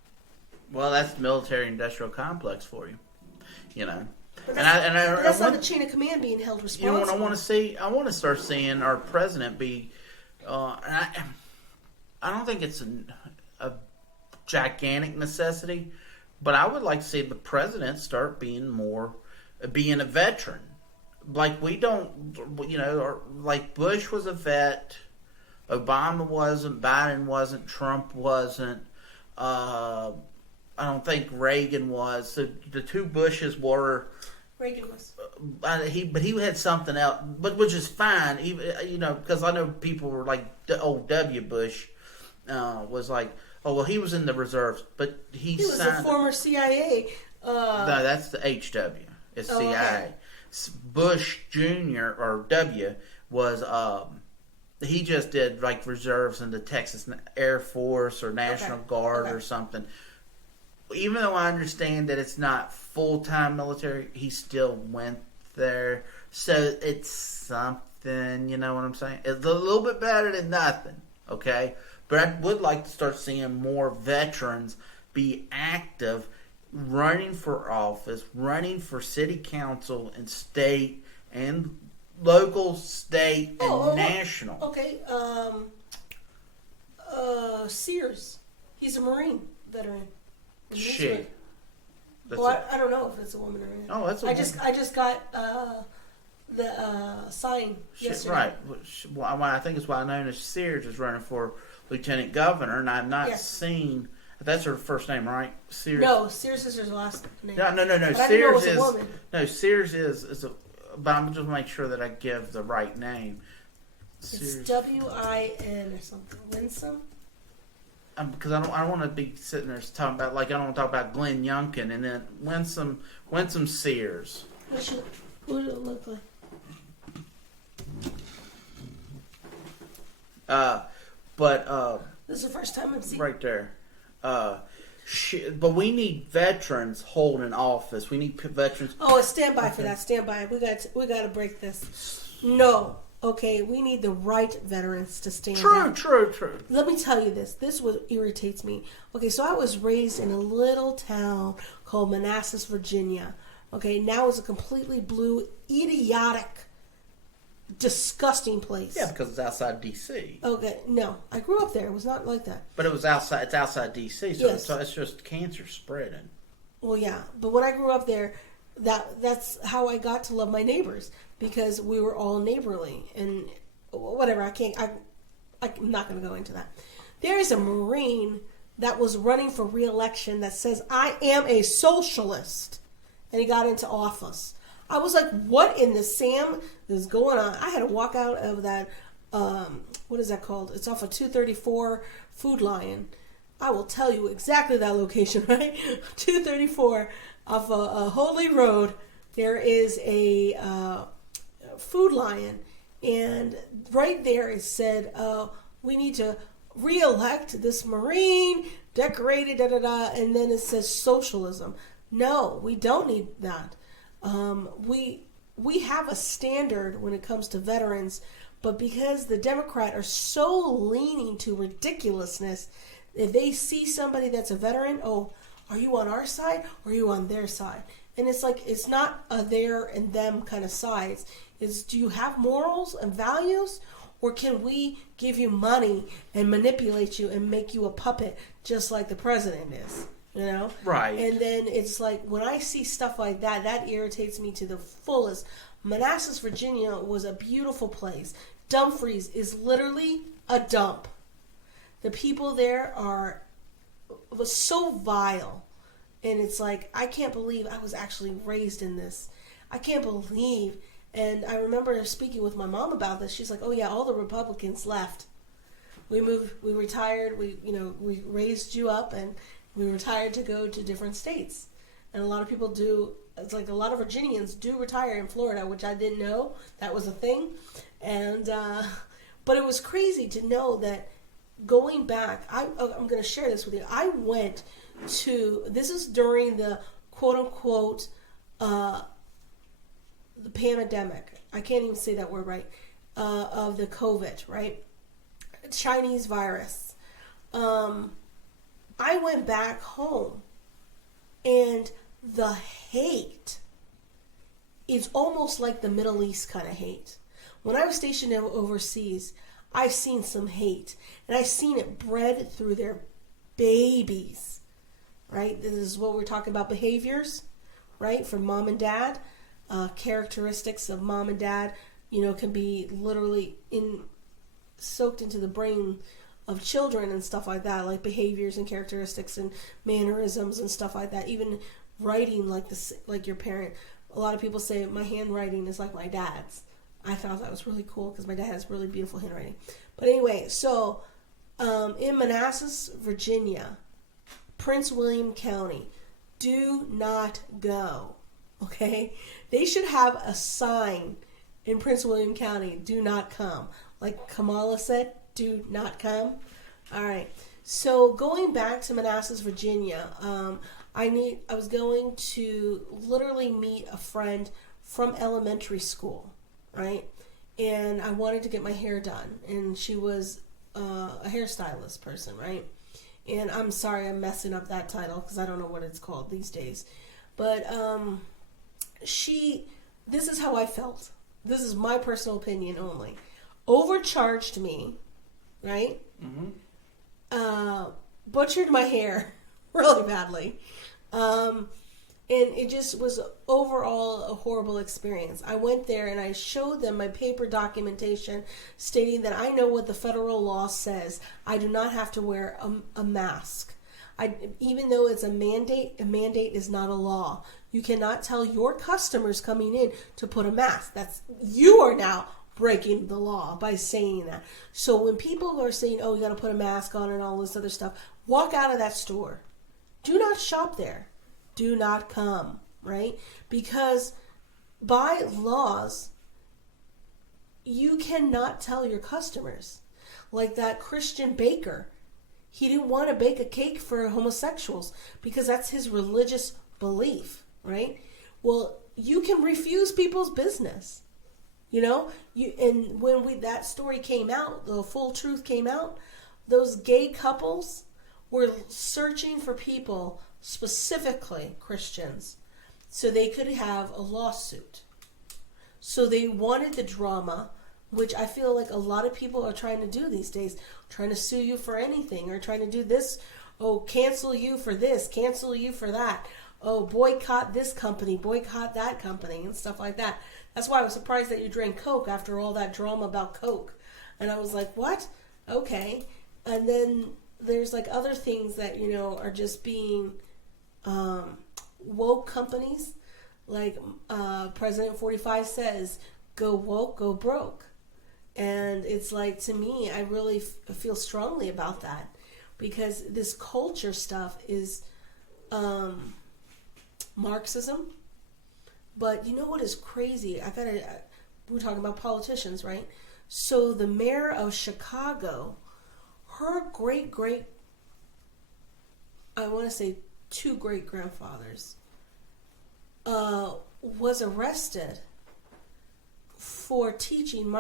Well, that's the military-industrial complex for you, you know. But that's not the chain of command being held responsible. You know what I want to see? I want to start seeing our president be. I don't think it's a gigantic necessity, but I would like to see the president start being a veteran. Like we don't, you know, or like Bush was a vet, Obama wasn't, Biden wasn't, Trump wasn't. I don't think Reagan was. So the two Bushes were. Reagan was. But he had something else, but which is fine. You know, because I know people were like old W. Bush was like, oh well, he was in the reserves, but he was a former CIA. No, that's the HW. It's CIA. Okay. Bush Jr. or W was he just did like reserves in the Texas Air Force or National Guard or something. Even though I understand that it's not full-time military, he still went there. So it's something, you know what I'm saying? It's a little bit better than nothing, okay? But I would like to start seeing more veterans be active, running for office, running for city council and state and local, state, and national. Okay, Sears. He's a Marine veteran. Shit. Well, I don't know if it's a woman or not. Oh, that's a I just got the sign yesterday. Right. Well, I think it's why known as Sears is running for lieutenant governor, and I've not seen. That's her first name, right? Sears. No, Sears is her last name. No. But Sears is. No, Sears is a. But I'm just make sure that I give the right name. Sears. It's W-I-N or something. Winsome. Because I don't want to be sitting there talking about I don't want to talk about Glenn Youngkin and then Winsome Sears. What would it look like? This is the first time I've seen right there. But we need veterans holding office. We need veterans. Oh, stand by for that. Stand by. We got to break this. No. Okay, we need the right veterans to stand up. True. Let me tell you this. This is what irritates me. Okay, so I was raised in a little town called Manassas, Virginia. Okay, now it's a completely blue, idiotic, disgusting place. Yeah, because it's outside D.C. Okay, no. I grew up there. It was not like that. But it was outside. It's outside D.C., so it's just cancer spreading. Well, yeah. But when I grew up there, that's how I got to love my neighbors. Because we were all neighborly and whatever. I'm not going to go into that. There is a Marine that was running for re-election that says, I am a socialist. And he got into office. I was like, what in the Sam is going on? I had to walk out of that, what is that called? It's off of 234 Food Lion. I will tell you exactly that location, right? 234 off a Holy Road. There is a Food Lion, and right there it said, we need to re-elect this Marine, decorated, and then it says socialism. No, we don't need that. We have a standard when it comes to veterans, but because the Democrats are so leaning to ridiculousness, if they see somebody that's a veteran, oh, are you on our side or are you on their side? And it's like, it's not a there and them kind of sides. It's, do you have morals and values, or can we give you money and manipulate you and make you a puppet just like the president is? You know? Right. And then it's like, when I see stuff like that, that irritates me to the fullest. Manassas, Virginia was a beautiful place. Dumfries is literally a dump. The people there was so vile. And it's like, I can't believe I was actually raised in this. I can't believe. And I remember speaking with my mom about this. She's like, oh yeah, all the Republicans left. We retired, we raised you up, and we retired to go to different states. And a lot of people do, it's like a lot of Virginians do retire in Florida, which I didn't know that was a thing. And, but it was crazy to know that going back, I'm going to share this with you. I went to, this is during the quote unquote, the pandemic. I can't even say that word right. Of the COVID, right? Chinese virus. I went back home, and the hate is almost like the Middle East kind of hate. When I was stationed overseas, I've seen some hate, and I've seen it bred through their babies, right? This is what we're talking about, behaviors, right? From mom and dad, characteristics of mom and dad, can be literally soaked into the brain of children and stuff like that, like behaviors and characteristics and mannerisms and stuff like that. Even writing like this, like your parent. A lot of people say my handwriting is like my dad's. I thought that was really cool because my dad has really beautiful handwriting. But anyway, so in Manassas, Virginia, Prince William County, do not go. Okay, they should have a sign in Prince William County: do not come. Like Kamala said, do not come. All right. So going back to Manassas, Virginia, I was going to literally meet a friend from elementary school, right? And I wanted to get my hair done, and she was a hairstylist person, right? And I'm sorry I'm messing up that title because I don't know what it's called these days. But this is how I felt. This is my personal opinion only. Overcharged me, right? Mm-hmm. Butchered my hair really badly. And it just was overall a horrible experience. I went there and I showed them my paper documentation stating that I know what the federal law says. I do not have to wear a mask. Even though it's a mandate is not a law. You cannot tell your customers coming in to put a mask. You are now breaking the law by saying that. So when people are saying, oh, you got to put a mask on and all this other stuff, walk out of that store. Do not shop there. Do not come, right? Because by laws, you cannot tell your customers. Like that Christian baker, he didn't want to bake a cake for homosexuals because that's his religious belief, right? Well, you can refuse people's business, and when that story came out, the full truth came out, those gay couples were searching for people, specifically Christians, so they could have a lawsuit. So they wanted the drama, which I feel like a lot of people are trying to do these days, trying to sue you for anything, or trying to do this, cancel you for this, cancel you for that, boycott this company, boycott that company, and stuff like that. That's why I was surprised that you drank Coke after all that drama about Coke. And I was like, what? Okay. And then there's like other things that, are just being woke companies. Like President 45 says, go woke, go broke. And it's like, to me, I really feel strongly about that. Because this culture stuff is Marxism. But you know what is crazy? We're talking about politicians, right? So the mayor of Chicago, her I want to say 2 great-grandfathers, was arrested for teaching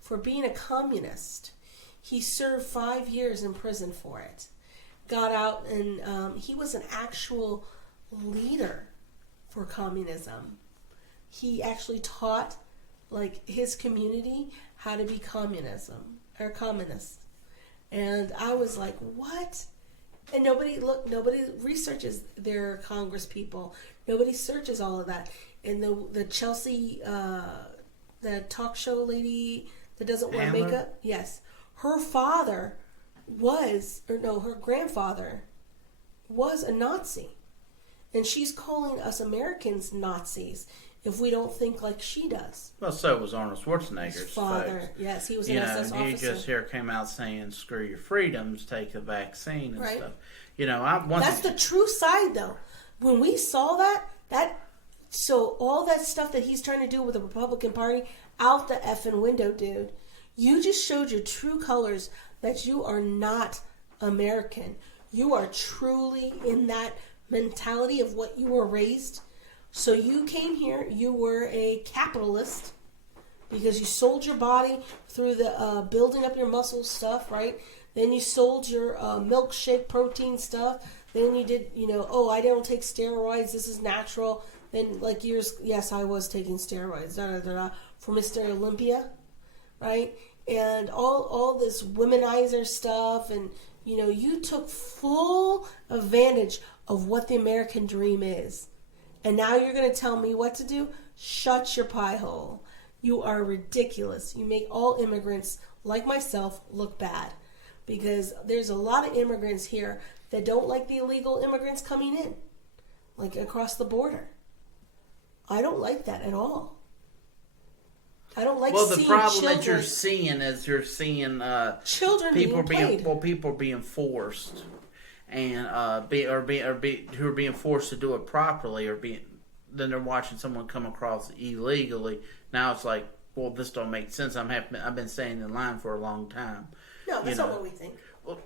for being a communist. He served 5 years in prison for it. Got out, and he was an actual leader for communism. He actually taught his community how to be communist. And I was like, what? And nobody researches their Congress people. Nobody searches all of that. And the Chelsea, the talk show lady that doesn't wear makeup, yes, her grandfather was a Nazi. And she's calling us Americans Nazis if we don't think like she does. Well, so was Arnold Schwarzenegger's father. folks. Yes, he was an SS officer. You just came out saying, screw your freedoms, take the vaccine and right. stuff. That's the true side, though. When we saw so all that stuff that he's trying to do with the Republican Party, out the effing window, dude. You just showed your true colors that you are not American. You are truly in that mentality of what you were raised. So you came here, you were a capitalist because you sold your body through the building up your muscle stuff, right? Then you sold your milkshake protein stuff. Then you did, oh, I don't take steroids. This is natural. Then, like years, yes, I was taking steroids, for Mr. Olympia, right? And all this womanizer stuff, and you took full advantage of what the American dream is. And now you're going to tell me what to do? Shut your pie hole. You are ridiculous. You make all immigrants, like myself, look bad. Because there's a lot of immigrants here that don't like the illegal immigrants coming in, like across the border. I don't like that at all. I don't like seeing children. Well, the problem that you're seeing is children people being being forced, and who are being forced to do it properly, then they're watching someone come across illegally. Now it's like, well, this don't make sense. I've been staying in line for a long time. No, that's not what we think. Well,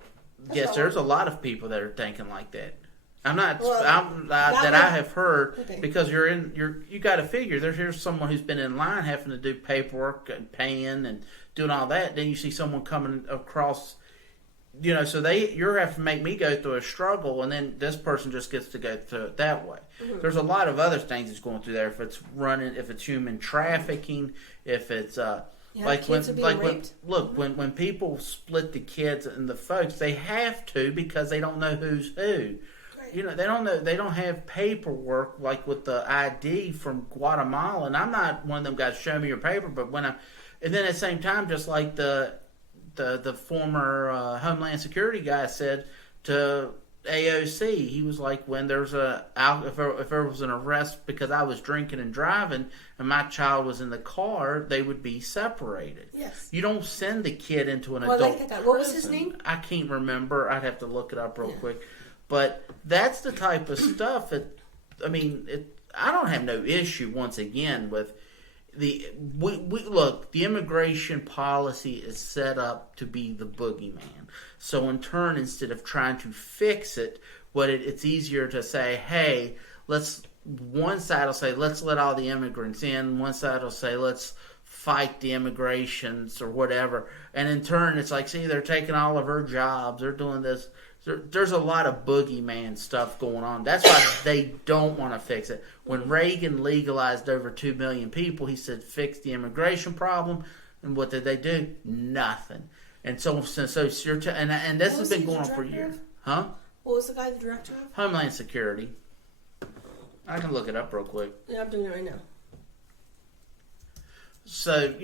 yes, there's a lot of people that are thinking like that. I have heard, okay. Because you got to figure here's someone who's been in line having to do paperwork and paying and doing all that. Then you see someone coming across, so you're having to make me go through a struggle, and then this person just gets to go through it that way. Mm-hmm. There's a lot of other things that's going through there. If it's human trafficking, if it's when people split the kids and the folks, they have to because they don't know who's who. Right. They don't have paperwork like with the ID from Guatemala, and I'm not one of them guys. Show me your paper, but and then at the same time, just like the former Homeland Security guy said to AOC, he was like, when there's if there was an arrest because I was drinking and driving and my child was in the car, they would be separated. Yes. You don't send the kid into an adult prison. What was his name? I can't remember. I'd have to look it up real quick. But that's the type of stuff. I don't have no issue once again with look, the immigration policy is set up to be the boogeyman. So in turn, instead of trying to fix it, it's easier to say, hey, one side will say, let's let all the immigrants in. One side will say, let's fight the immigrations or whatever. And in turn, it's like, see, they're taking all of our jobs. They're doing this. There's a lot of boogeyman stuff going on. That's why they don't want to fix it. When Reagan legalized over 2 million people, he said, fix the immigration problem. And what did they do? Nothing. And so you're and this has been going on for years. Huh? What was the guy the director of? Homeland Security. I can look it up real quick. Yeah, I'm doing it right now. So,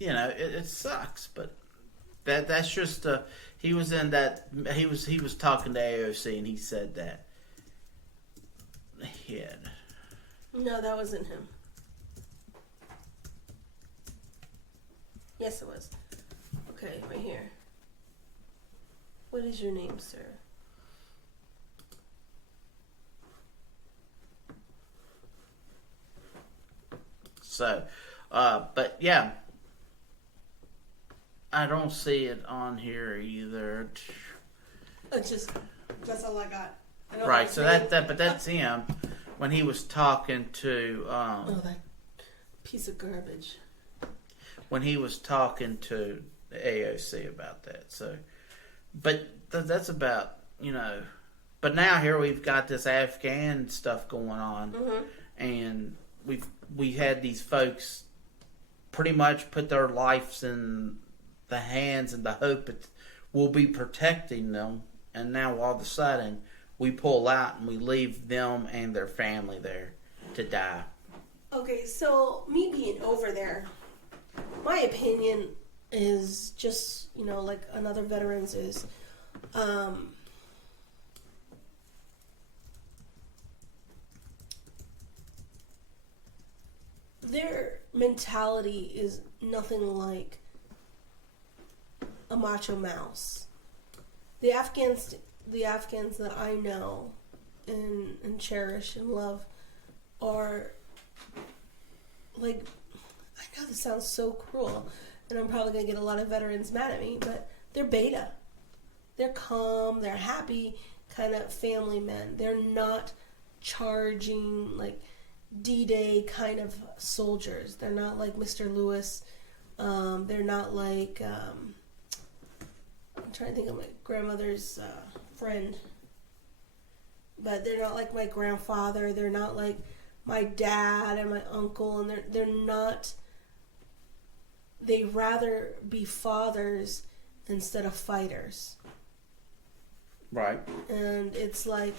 it sucks, but that's just he was in that he was talking to AOC and he said that. No, that wasn't him. Yes, it was. Okay, right here. What is your name, sir? So, but yeah, I don't see it on here either. That's all I got. Right, so but that's him when he was talking to that piece of garbage. When he was talking to the AOC about that. So, but that's about, but now here we've got this Afghan stuff going on, mm-hmm. and we had these folks pretty much put their lives in the hands and the hope it will be protecting them, and now all of a sudden we pull out and we leave them and their family there to die. Okay, so me being over there, my opinion is just, like another veteran's is, their mentality is nothing like a macho mouse. The Afghans that I know and cherish and love are like, I know this sounds so cruel, and I'm probably going to get a lot of veterans mad at me, but they're beta. They're calm, they're happy kind of family men. They're not charging, like D-Day kind of soldiers. They're not like Mr. Lewis. They're not like, I'm trying to think of my grandmother's friend. But they're not like my grandfather. They're not like my dad and my uncle. And they're not, they rather be fathers instead of fighters. Right. And it's like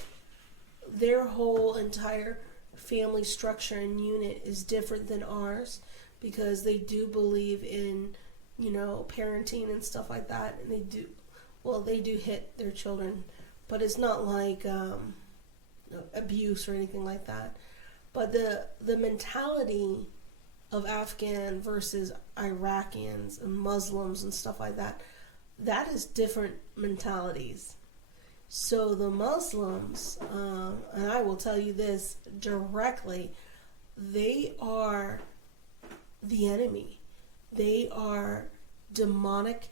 their whole entire family structure and unit is different than ours because they do believe in, parenting and stuff like that. And they do hit their children, but it's not like abuse or anything like that. But the mentality of Afghan versus Iraqis and Muslims and stuff like that, that is different mentalities. So the Muslims, and I will tell you this directly, they are the enemy. They are demonic,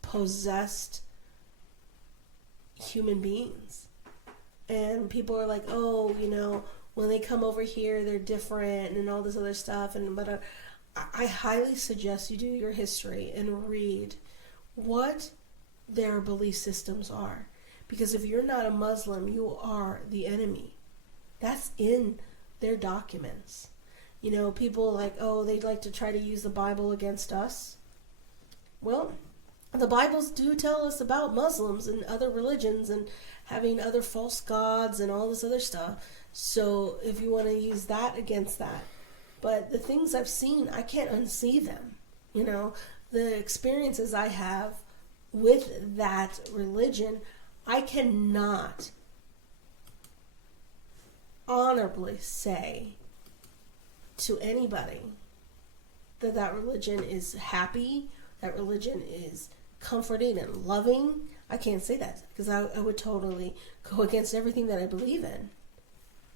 possessed human beings. And people are like, oh, when they come over here, they're different and all this other stuff. But I highly suggest you do your history and read what their belief systems are. Because if you're not a Muslim, you are the enemy. That's in their documents. People like, oh, they'd like to try to use the Bible against us. Well, the Bibles do tell us about Muslims and other religions and having other false gods and all this other stuff. So if you want to use that against that. But the things I've seen, I can't unsee them. The experiences I have with that religion, I cannot honorably say to anybody that religion is happy, that religion is comforting and loving. I can't say that because I would totally go against everything that I believe in.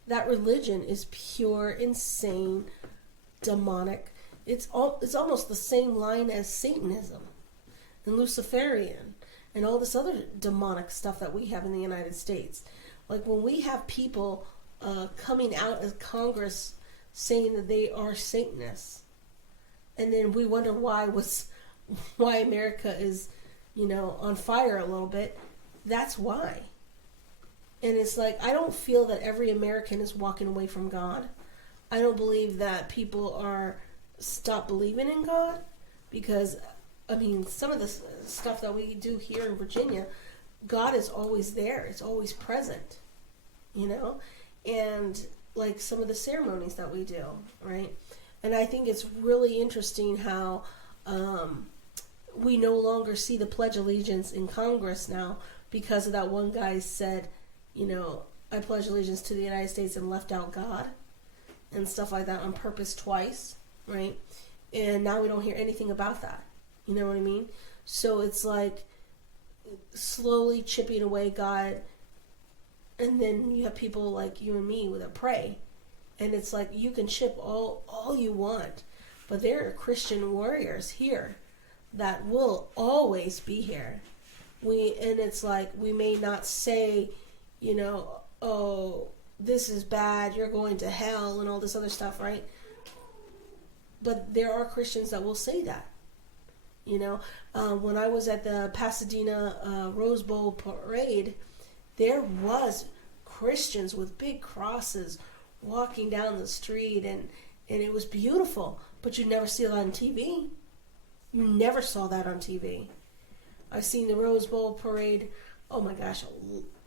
That religion is pure, insane, demonic. It's almost the same line as Satanism and Luciferian and all this other demonic stuff that we have in the United States. Like when we have people coming out of Congress saying that they are Satanists, and then we wonder why America is, on fire a little bit. That's why. And it's like, I don't feel that every American is walking away from God. I don't believe that people are stop believing in God because, some of the stuff that we do here in Virginia, God is always there. It's always present, and like some of the ceremonies that we do, right? And I think it's really interesting how we no longer see the Pledge of Allegiance in Congress now because of that one guy said, I pledge allegiance to the United States and left out God and stuff like that on purpose twice, right? And now we don't hear anything about that. You know what I mean? So it's like slowly chipping away God, and then you have people like you and me that pray, and it's like you can chip all you want, but there are Christian warriors here that will always be here. And it's like we may not say, oh, this is bad, you're going to hell and all this other stuff, right? But there are Christians that will say that. When I was at the Pasadena Rose Bowl parade, there was Christians with big crosses walking down the street, and it was beautiful. But you never see that on TV. You never saw that on TV. I've seen the Rose Bowl parade, oh my gosh,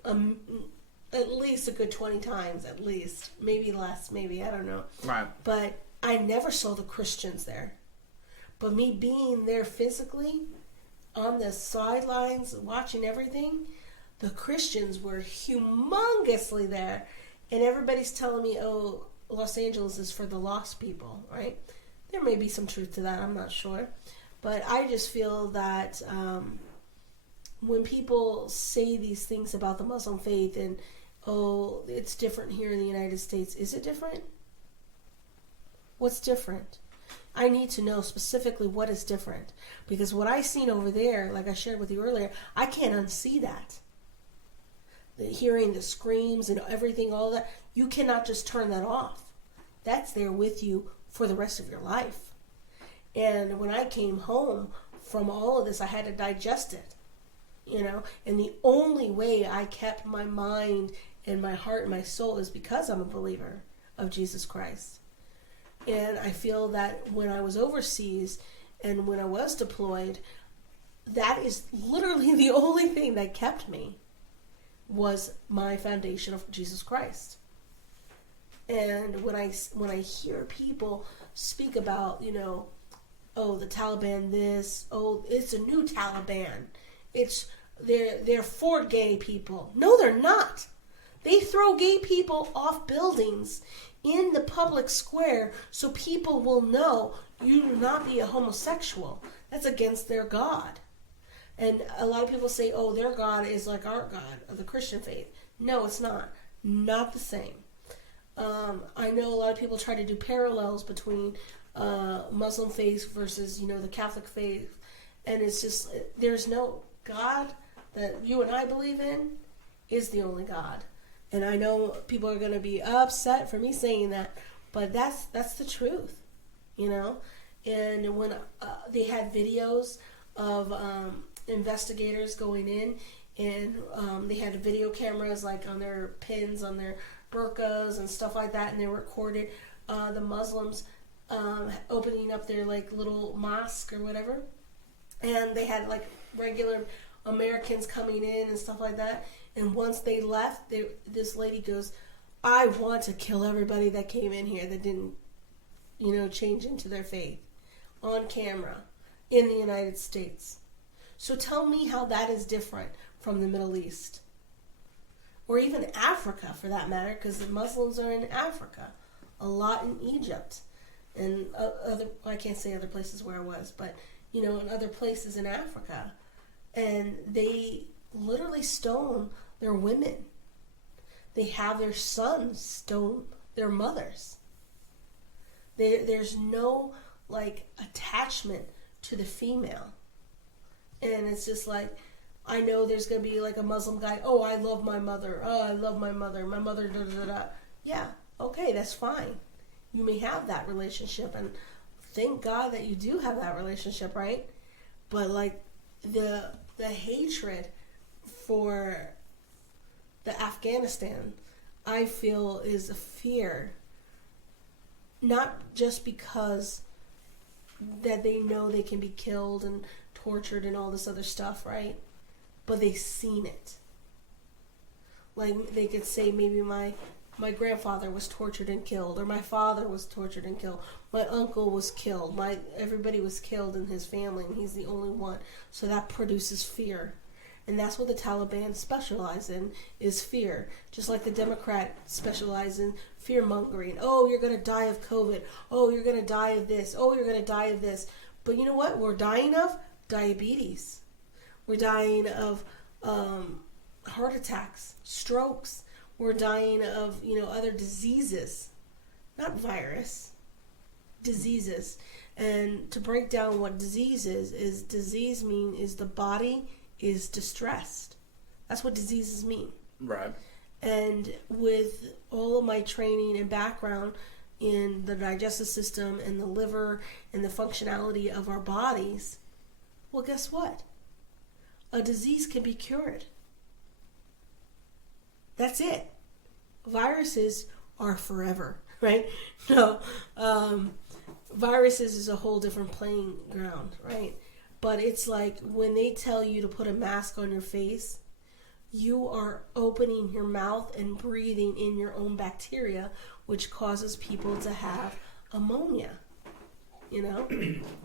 at least a good 20 times, at least. Maybe less, maybe, I don't know. Right. But I never saw the Christians there. But me being there physically, on the sidelines, watching everything, the Christians were humongously there. And everybody's telling me, oh, Los Angeles is for the lost people, right? There may be some truth to that, I'm not sure. But I just feel that when people say these things about the Muslim faith and, oh, it's different here in the United States, is it different? What's different? I need to know specifically what is different. Because what I seen over there, like I shared with you earlier, I can't unsee that. hearing the screams and everything, all that, you cannot just turn that off. That's there with you for the rest of your life. And when I came home from all of this, I had to digest it, and the only way I kept my mind and my heart and my soul is because I'm a believer of Jesus Christ. And I feel that when I was overseas and when I was deployed, that is literally the only thing that kept me, was my foundation of Jesus Christ. And when I hear people speak about, oh, the Taliban this, oh, it's a new Taliban. They're for gay people. No, they're not. They throw gay people off buildings in the public square so people will know you do not be a homosexual. That's against their God. And a lot of people say, oh, their God is like our God of the Christian faith. No, it's not. Not the same. I know a lot of people try to do parallels between Muslim faith versus, the Catholic faith. And it's just, there's no God that you and I believe in is the only God. And I know people are going to be upset for me saying that, but that's the truth, And when they had videos of investigators going in, and they had video cameras like on their pins, on their burqas and stuff like that, and they recorded the Muslims opening up their like little mosque or whatever, and they had like regular Americans coming in and stuff like that. And once they left, this lady goes, I want to kill everybody that came in here that didn't, change into their faith, on camera in the United States. So tell me how that is different from the Middle East. Or even Africa, for that matter, because the Muslims are in Africa, a lot in Egypt, and I can't say other places where I was, but, in other places in Africa. And they literally stone their women. They have their sons stone their mothers. There's no, attachment to the female. And it's just like, I know there's going to be, a Muslim guy, oh, I love my mother. Oh, I love my mother. My mother, da-da-da-da. Yeah, okay, that's fine. You may have that relationship, and thank God that you do have that relationship, right? But, the hatred for the Afghanistan, I feel, is a fear. Not just because that they know they can be killed and tortured and all this other stuff, right? But they've seen it. Like, they could say maybe my grandfather was tortured and killed, or my father was tortured and killed, my uncle was killed, everybody was killed in his family, and he's the only one. So that produces fear. And that's what the Taliban specialize in, is fear. Just like the Democrats specialize in fear-mongering. Oh, you're going to die of COVID. Oh, you're going to die of this. Oh, you're going to die of this. But you know what we're dying of? Diabetes. We're dying of heart attacks, strokes. We're dying of, other diseases. Not virus. Diseases. And to break down what disease is disease is the body is distressed. That's what diseases mean. Right. And with all of my training and background in the digestive system and the liver and the functionality of our bodies, well, guess what? A disease can be cured. That's it. Viruses are forever, right? No, viruses is a whole different playing ground, right? But it's like when they tell you to put a mask on your face, you are opening your mouth and breathing in your own bacteria, which causes people to have ammonia,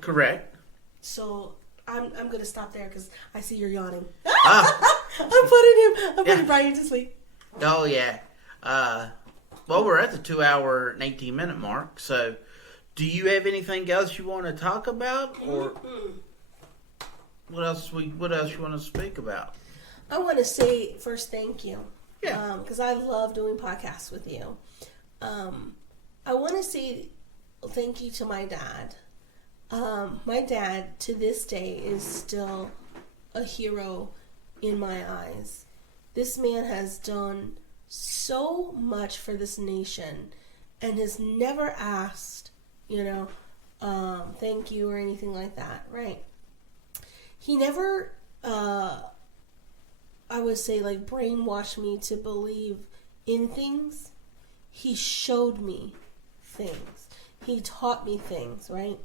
Correct. So I'm going to stop there because I see you're yawning. Ah. I'm putting Brian to sleep. Oh, yeah. Well, we're at the 2 hour and 18 minute mark, so do you have anything else you want to talk about, or what else you want to speak about? I want to say first thank you. Yeah. Because I love doing podcasts with you. I want to say thank you to my dad. My dad, to this day, is still a hero in my eyes. This man has done so much for this nation and has never asked, thank you or anything like that, right? He never, I would say, like, brainwashed me to believe in things. He showed me things. He taught me things, right?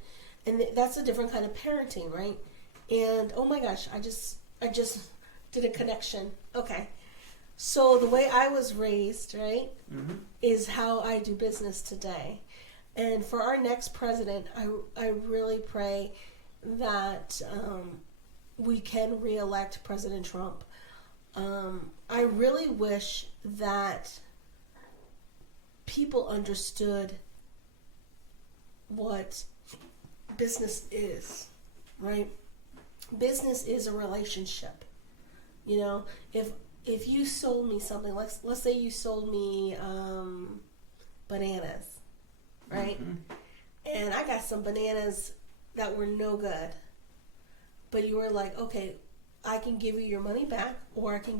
And that's a different kind of parenting, right? And, oh my gosh, I just did a connection. Okay. So the way I was raised, right, is how I do business today. And for our next president, I really pray that we can reelect President Trump. I really wish that people understood what business is, right? Business is a relationship. If you sold me something, let's say you sold me bananas, right? And I got some bananas that were no good. But you were like, okay, I can give you your money back, or I can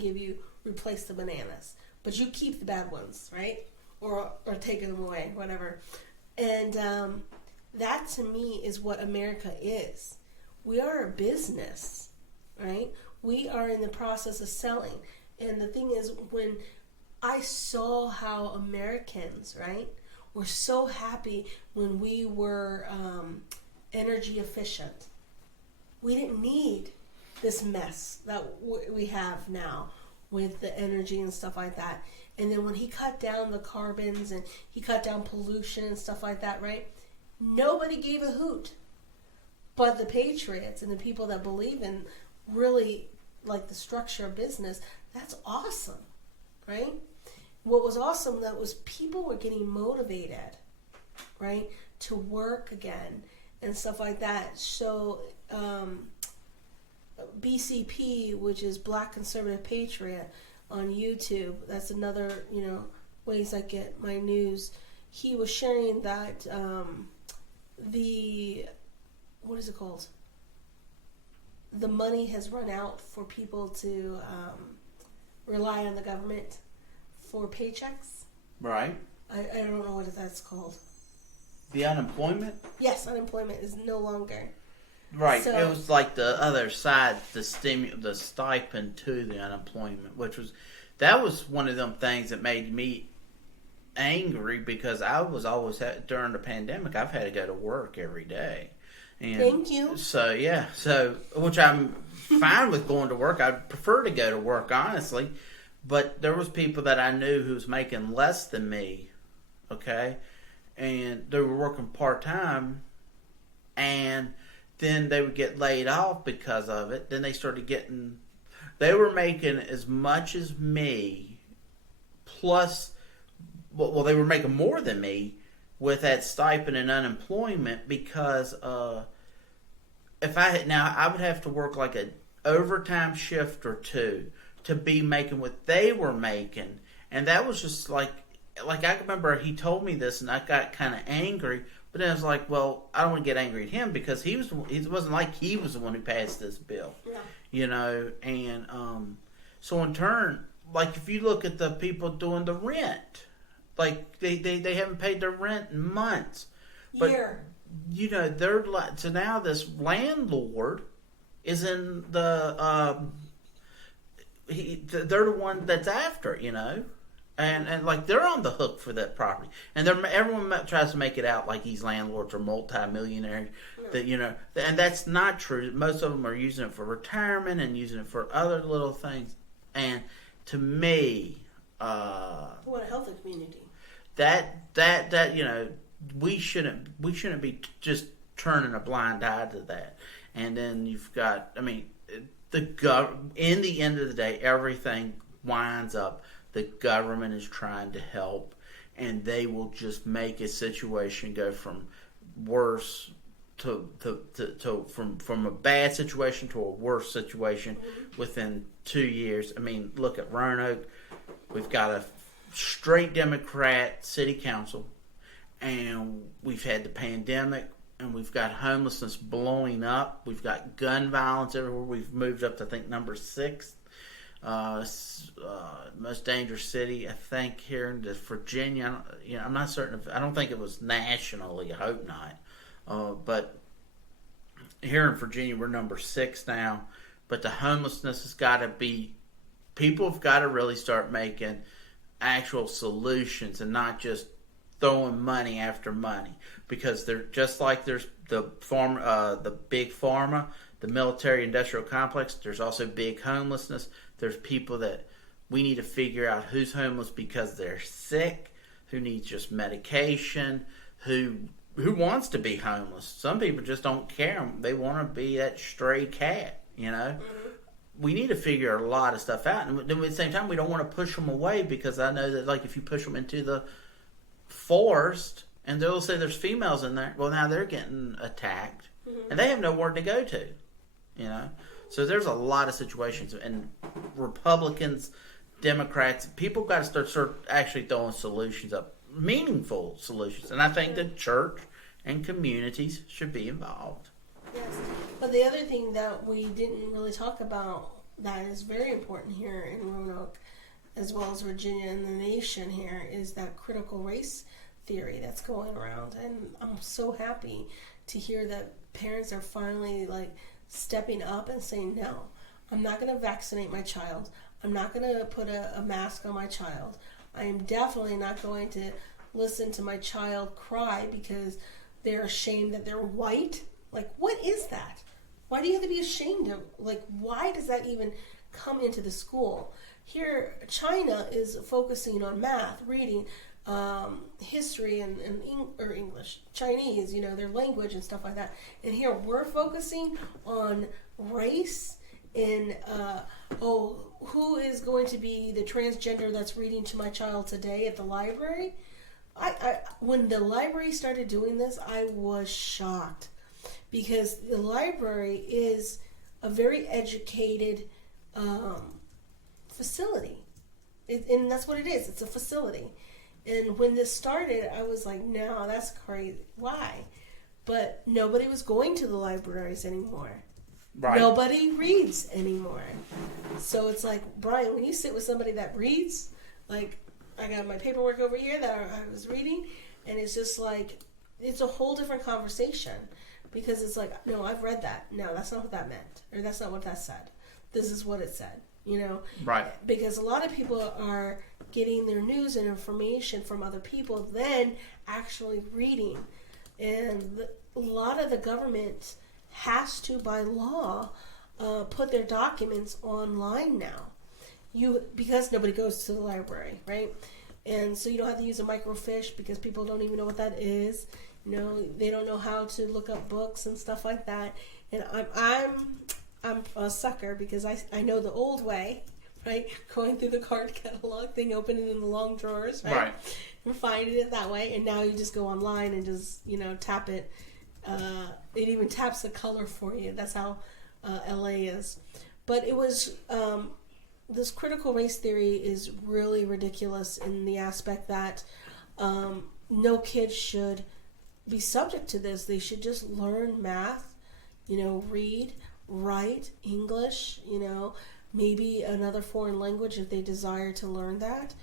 replace the bananas. But you keep the bad ones, right? Or take them away, whatever. And that to me is what America is. We are a business, right? We are in the process of selling. And the thing is, when I saw how Americans, right, were so happy when we were energy efficient. We didn't need this mess that we have now with the energy and stuff like that. And then when he cut down the carbons and he cut down pollution and stuff like that, right? Nobody gave a hoot. But the patriots and the people that believe in really like the structure of business, that's awesome, right? What was awesome, that was people were getting motivated, right, to work again and stuff like that. So BCP, which is Black Conservative Patriot on YouTube, that's another, ways I get my news. He was sharing that what is it called? The money has run out for people to rely on the government for paychecks. Right. I don't know what that's called. The unemployment? Yes, unemployment is no longer. Right. So, it was like the other side, the stipend to the unemployment, that was one of them things that made me angry, because I was always, during the pandemic, I've had to go to work every day. And thank you. So, yeah. Which I'm fine with going to work. I'd prefer to go to work, honestly. But there was people that I knew who was making less than me, okay? And they were working part-time, and then they would get laid off because of it. Then they were making as much as me, plus, well, they were making more than me with that stipend and unemployment, because I would have to work like an overtime shift or two to be making what they were making. And that was just like I remember he told me this, and I got kind of angry. But then I was like, well, I don't want to get angry at him, because it wasn't like he was the one who passed this bill. Yeah. And so in turn, like if you look at the people doing the rent, like they haven't paid their rent in months. But they're like, so now this landlord is in the they're the one that's after it, And like they're on the hook for that property, and everyone tries to make it out like these landlords are multi-millionaires. That and that's not true. Most of them are using it for retirement and using it for other little things. And to me, what a healthy community. That we shouldn't be just turning a blind eye to that. And then you've got, in the end of the day, everything winds up. The government is trying to help, and they will just make a situation go from worse from a bad situation to a worse situation within 2 years. Look at Roanoke. We've got a straight Democrat city council, and we've had the pandemic, and we've got homelessness blowing up. We've got gun violence everywhere. We've moved up to, I think, number 6. Most dangerous city, I think, here in Virginia. I'm not certain. I don't think it was nationally. I hope not. But here in Virginia, we're number 6 now. But the homelessness has got to be. People have got to really start making actual solutions and not just throwing money after money, because they're just like there's the big pharma, the military industrial complex. There's also big homelessness. There's people that we need to figure out who's homeless because they're sick, who needs just medication, who wants to be homeless. Some people just don't care. They want to be that stray cat, Mm-hmm. We need to figure a lot of stuff out. And at the same time, we don't want to push them away, because I know that, like, if you push them into the forest and they'll say there's females in there, well, now they're getting attacked. Mm-hmm. And they have nowhere to go to, So there's a lot of situations. And Republicans, Democrats, people got to start actually throwing solutions up, meaningful solutions. And I think the church and communities should be involved. Yes, but the other thing that we didn't really talk about that is very important here in Roanoke, as well as Virginia and the nation here, is that critical race theory that's going around. And I'm so happy to hear that parents are finally stepping up and saying, no, I'm not going to vaccinate my child. I'm not going to put a mask on my child. I am definitely not going to listen to my child cry because they're ashamed that they're white. What is that? Why do you have to be ashamed of, why does that even come into the school? Here, China is focusing on math, reading, history, and English, Chinese, their language and stuff like that. And here we're focusing on race and, who is going to be the transgender that's reading to my child today at the library? When the library started doing this, I was shocked. Because the library is a very educated facility. And that's what it is. It's a facility. And when this started, I was like, no, that's crazy. Why? But nobody was going to the libraries anymore. Right. Nobody reads anymore. So it's like, Brian, when you sit with somebody that reads, I got my paperwork over here that I was reading, and it's just it's a whole different conversation. Because it's no, I've read that. No, that's not what that meant. Or that's not what that said. This is what it said, Right. Because a lot of people are getting their news and information from other people, then actually reading. And a lot of the government has to, by law, put their documents online now. Because nobody goes to the library, right? And so you don't have to use a microfiche because people don't even know what that is. They don't know how to look up books and stuff like that. And I'm a sucker because I know the old way, right? Going through the card catalog thing, opening in the long drawers, right? And finding it that way. And now you just go online and just, tap it. It even taps the color for you. That's how LA is. But it was, this critical race theory is really ridiculous in the aspect that no kid should be subject to this. They should just learn math, read, write, English, maybe another foreign language if they desire to learn that.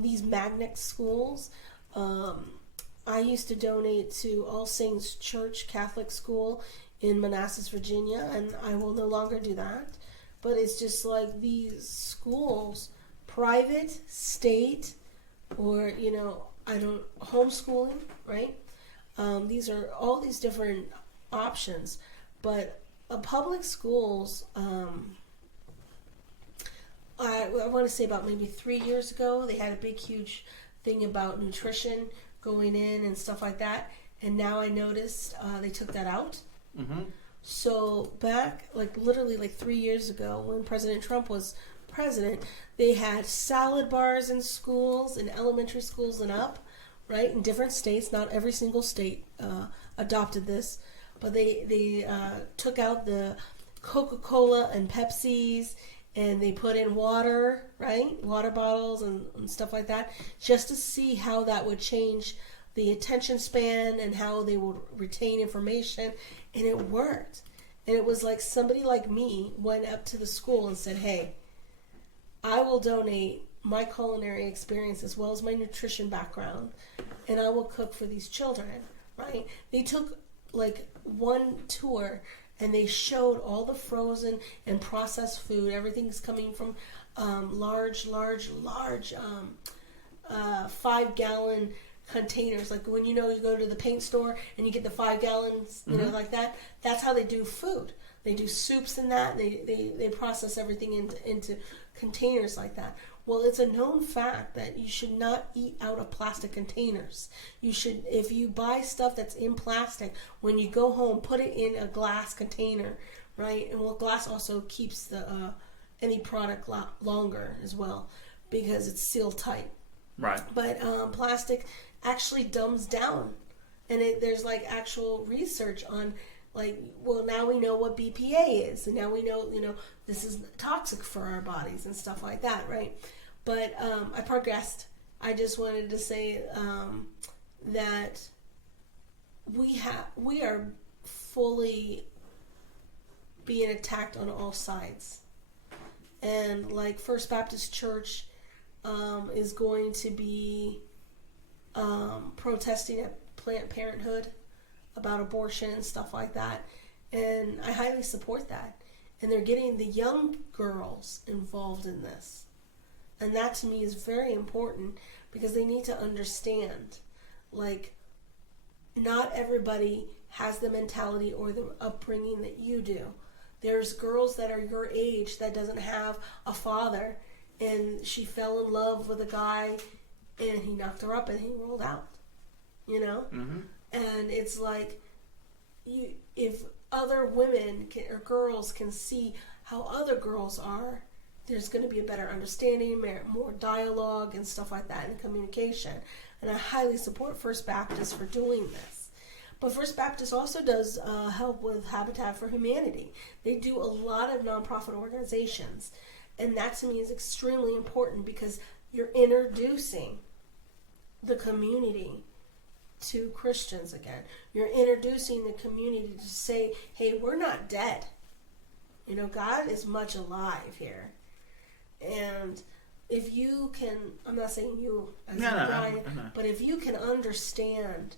These magnet schools, I used to donate to All Saints Church Catholic School in Manassas, Virginia, and I will no longer do that. But it's just these schools, private, state, or, homeschooling, right? These are all these different options, but public schools, I want to say about maybe 3 years ago, they had a big, huge thing about nutrition going in and stuff like that, and now I noticed they took that out. Mm-hmm. So back, literally 3 years ago, when President Trump was president, they had salad bars in schools, in elementary schools and up, right, in different states. Not every single state adopted this, but they took out the Coca-Cola and Pepsis, and they put in water, right, water bottles and stuff like that, just to see how that would change the attention span and how they would retain information, and it worked. And it was somebody like me went up to the school and said, hey, I will donate my culinary experience as well as my nutrition background, and I will cook for these children, right? They took like one tour and they showed all the frozen and processed food. Everything's coming from large 5-gallon containers. Like when you go to the paint store and you get the 5 gallons, like that. That's how they do food. They do soups and that. They process everything into containers like that. Well, it's a known fact that you should not eat out of plastic containers. You should, if you buy stuff that's in plastic, when you go home, put it in a glass container, right? And glass also keeps the any product longer as well because it's sealed tight. Right. But plastic actually dumbs down, and there's like actual research on. Like, well, now we know what BPA is, and now we know, this is toxic for our bodies and stuff like that, right? But I progressed. I just wanted to say that we are fully being attacked on all sides, and like First Baptist Church is going to be protesting at Planned Parenthood about abortion and stuff like that, and I highly support that. And they're getting the young girls involved in this, and that to me is very important because they need to understand, like, not everybody has the mentality or the upbringing that you do. There's girls that are your age that doesn't have a father, and she fell in love with a guy and he knocked her up and he rolled out, Mm-hmm. And it's like, if other women or girls can see how other girls are, there's going to be a better understanding, more dialogue and stuff like that, and communication. And I highly support First Baptist for doing this. But First Baptist also does help with Habitat for Humanity. They do a lot of nonprofit organizations. And that to me is extremely important because you're introducing the community to Christians again. You're introducing the community to say, hey, we're not dead. God is much alive here. And if you can, I'm not saying you as Brian, but if you can understand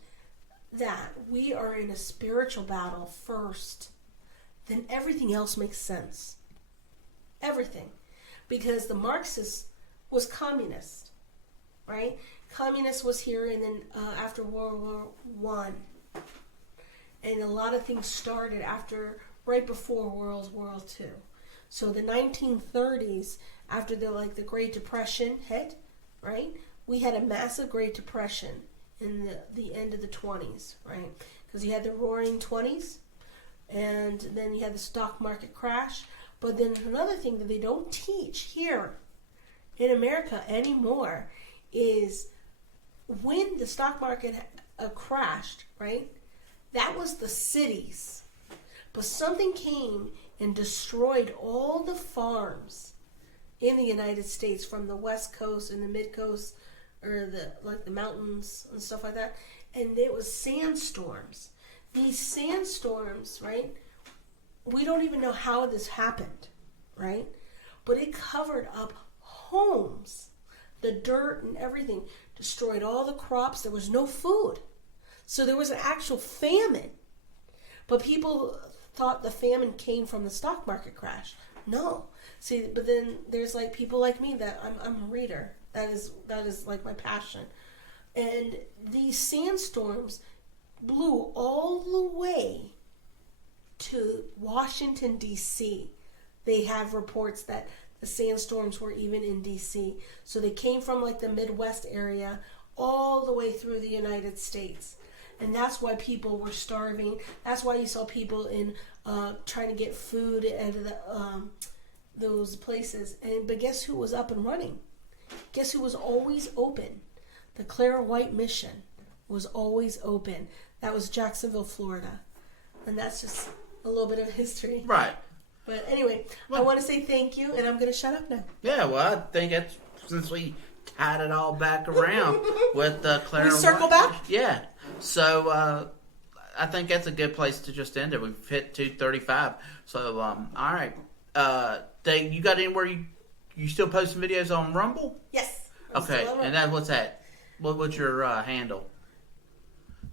that we are in a spiritual battle first, then everything else makes sense. Everything. Because the Marxist was communist, right? Communist was here, and then after World War I, and a lot of things started right before World War II. So the 1930s, after the Great Depression hit, right? We had a massive Great Depression in the end of the 20s, right? Because you had the Roaring 20s, and then you had the stock market crash. But then another thing that they don't teach here in America anymore is when the stock market crashed, right? That was the cities. But something came and destroyed all the farms in the United States from the West Coast and the Mid Coast, or the mountains and stuff like that. And it was sandstorms. These sandstorms, right? We don't even know how this happened, right? But it covered up homes, the dirt and everything, destroyed all the crops. There was no food. So there was an actual famine. But people thought the famine came from the stock market crash. No. See, but then there's people like me that I'm a reader. That is like my passion. And these sandstorms blew all the way to Washington, D.C. They have reports that the sandstorms were even in D.C. So they came from the Midwest area all the way through the United States. And that's why people were starving. That's why you saw people trying to get food out of those places. But guess who was up and running? Guess who was always open? The Clara White Mission was always open. That was Jacksonville, Florida. And that's just a little bit of history. Right. But anyway, I want to say thank you, and I'm going to shut up now. Yeah, well, I think that's, since we tied it all back around with Clara White. We circle back? Yeah. So, I think that's a good place to just end it. We've hit 2:35. So, all right. You got anywhere you you still posting videos on Rumble? Yes. Okay, and what's that? What's your handle?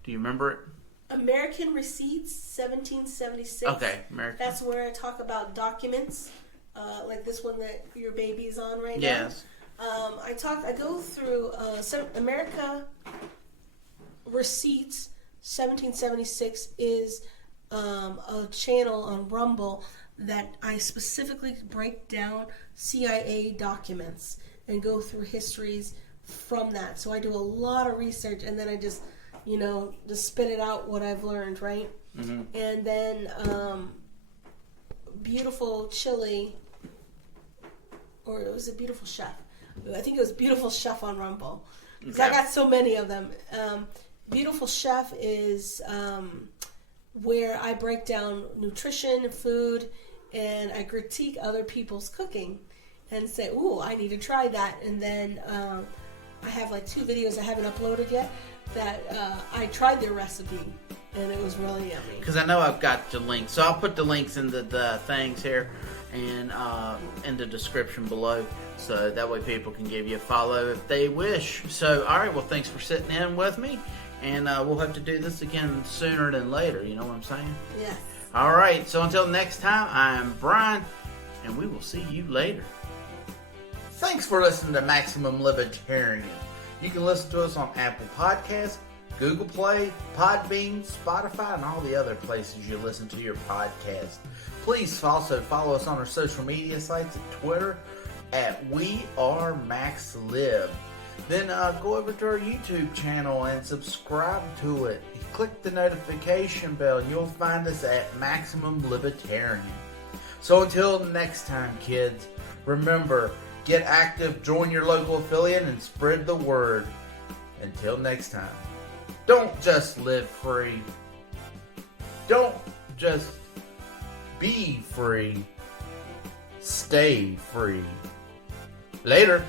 Do you remember it? American Receipts 1776. Okay, American. That's where I talk about documents, like this one that your baby is on right now. Yes. I go through America Receipts 1776 is a channel on Rumble that I specifically break down CIA documents and go through histories from that. So I do a lot of research and then I just spit it out what I've learned, right? Mm-hmm. And then Beautiful Chili, or it was a Beautiful Chef. I think it was Beautiful Chef on Rumble. Because I got so many of them. Beautiful Chef is where I break down nutrition, food, and I critique other people's cooking and say, ooh, I need to try that. And then I have like 2 videos I haven't uploaded yet that I tried their recipe, and it was really yummy. Because I know I've got the links. So I'll put the links in the things here and in the description below. So that way people can give you a follow if they wish. So, all right, well, thanks for sitting in with me. And we'll have to do this again sooner than later. You know what I'm saying? Yes. All right, so until next time, I'm Brian, and we will see you later. Thanks for listening to Maximum Libertarian. You can listen to us on Apple Podcasts, Google Play, Podbean, Spotify, and all the other places you listen to your podcast. Please also follow us on our social media sites at Twitter at WeAreMaxLib. Then go over to our YouTube channel and subscribe to it. Click the notification bell and you'll find us at Maximum Libertarian. So until next time, kids, remember, get active, join your local affiliate, and spread the word. Until next time, don't just live free. Don't just be free. Stay free. Later.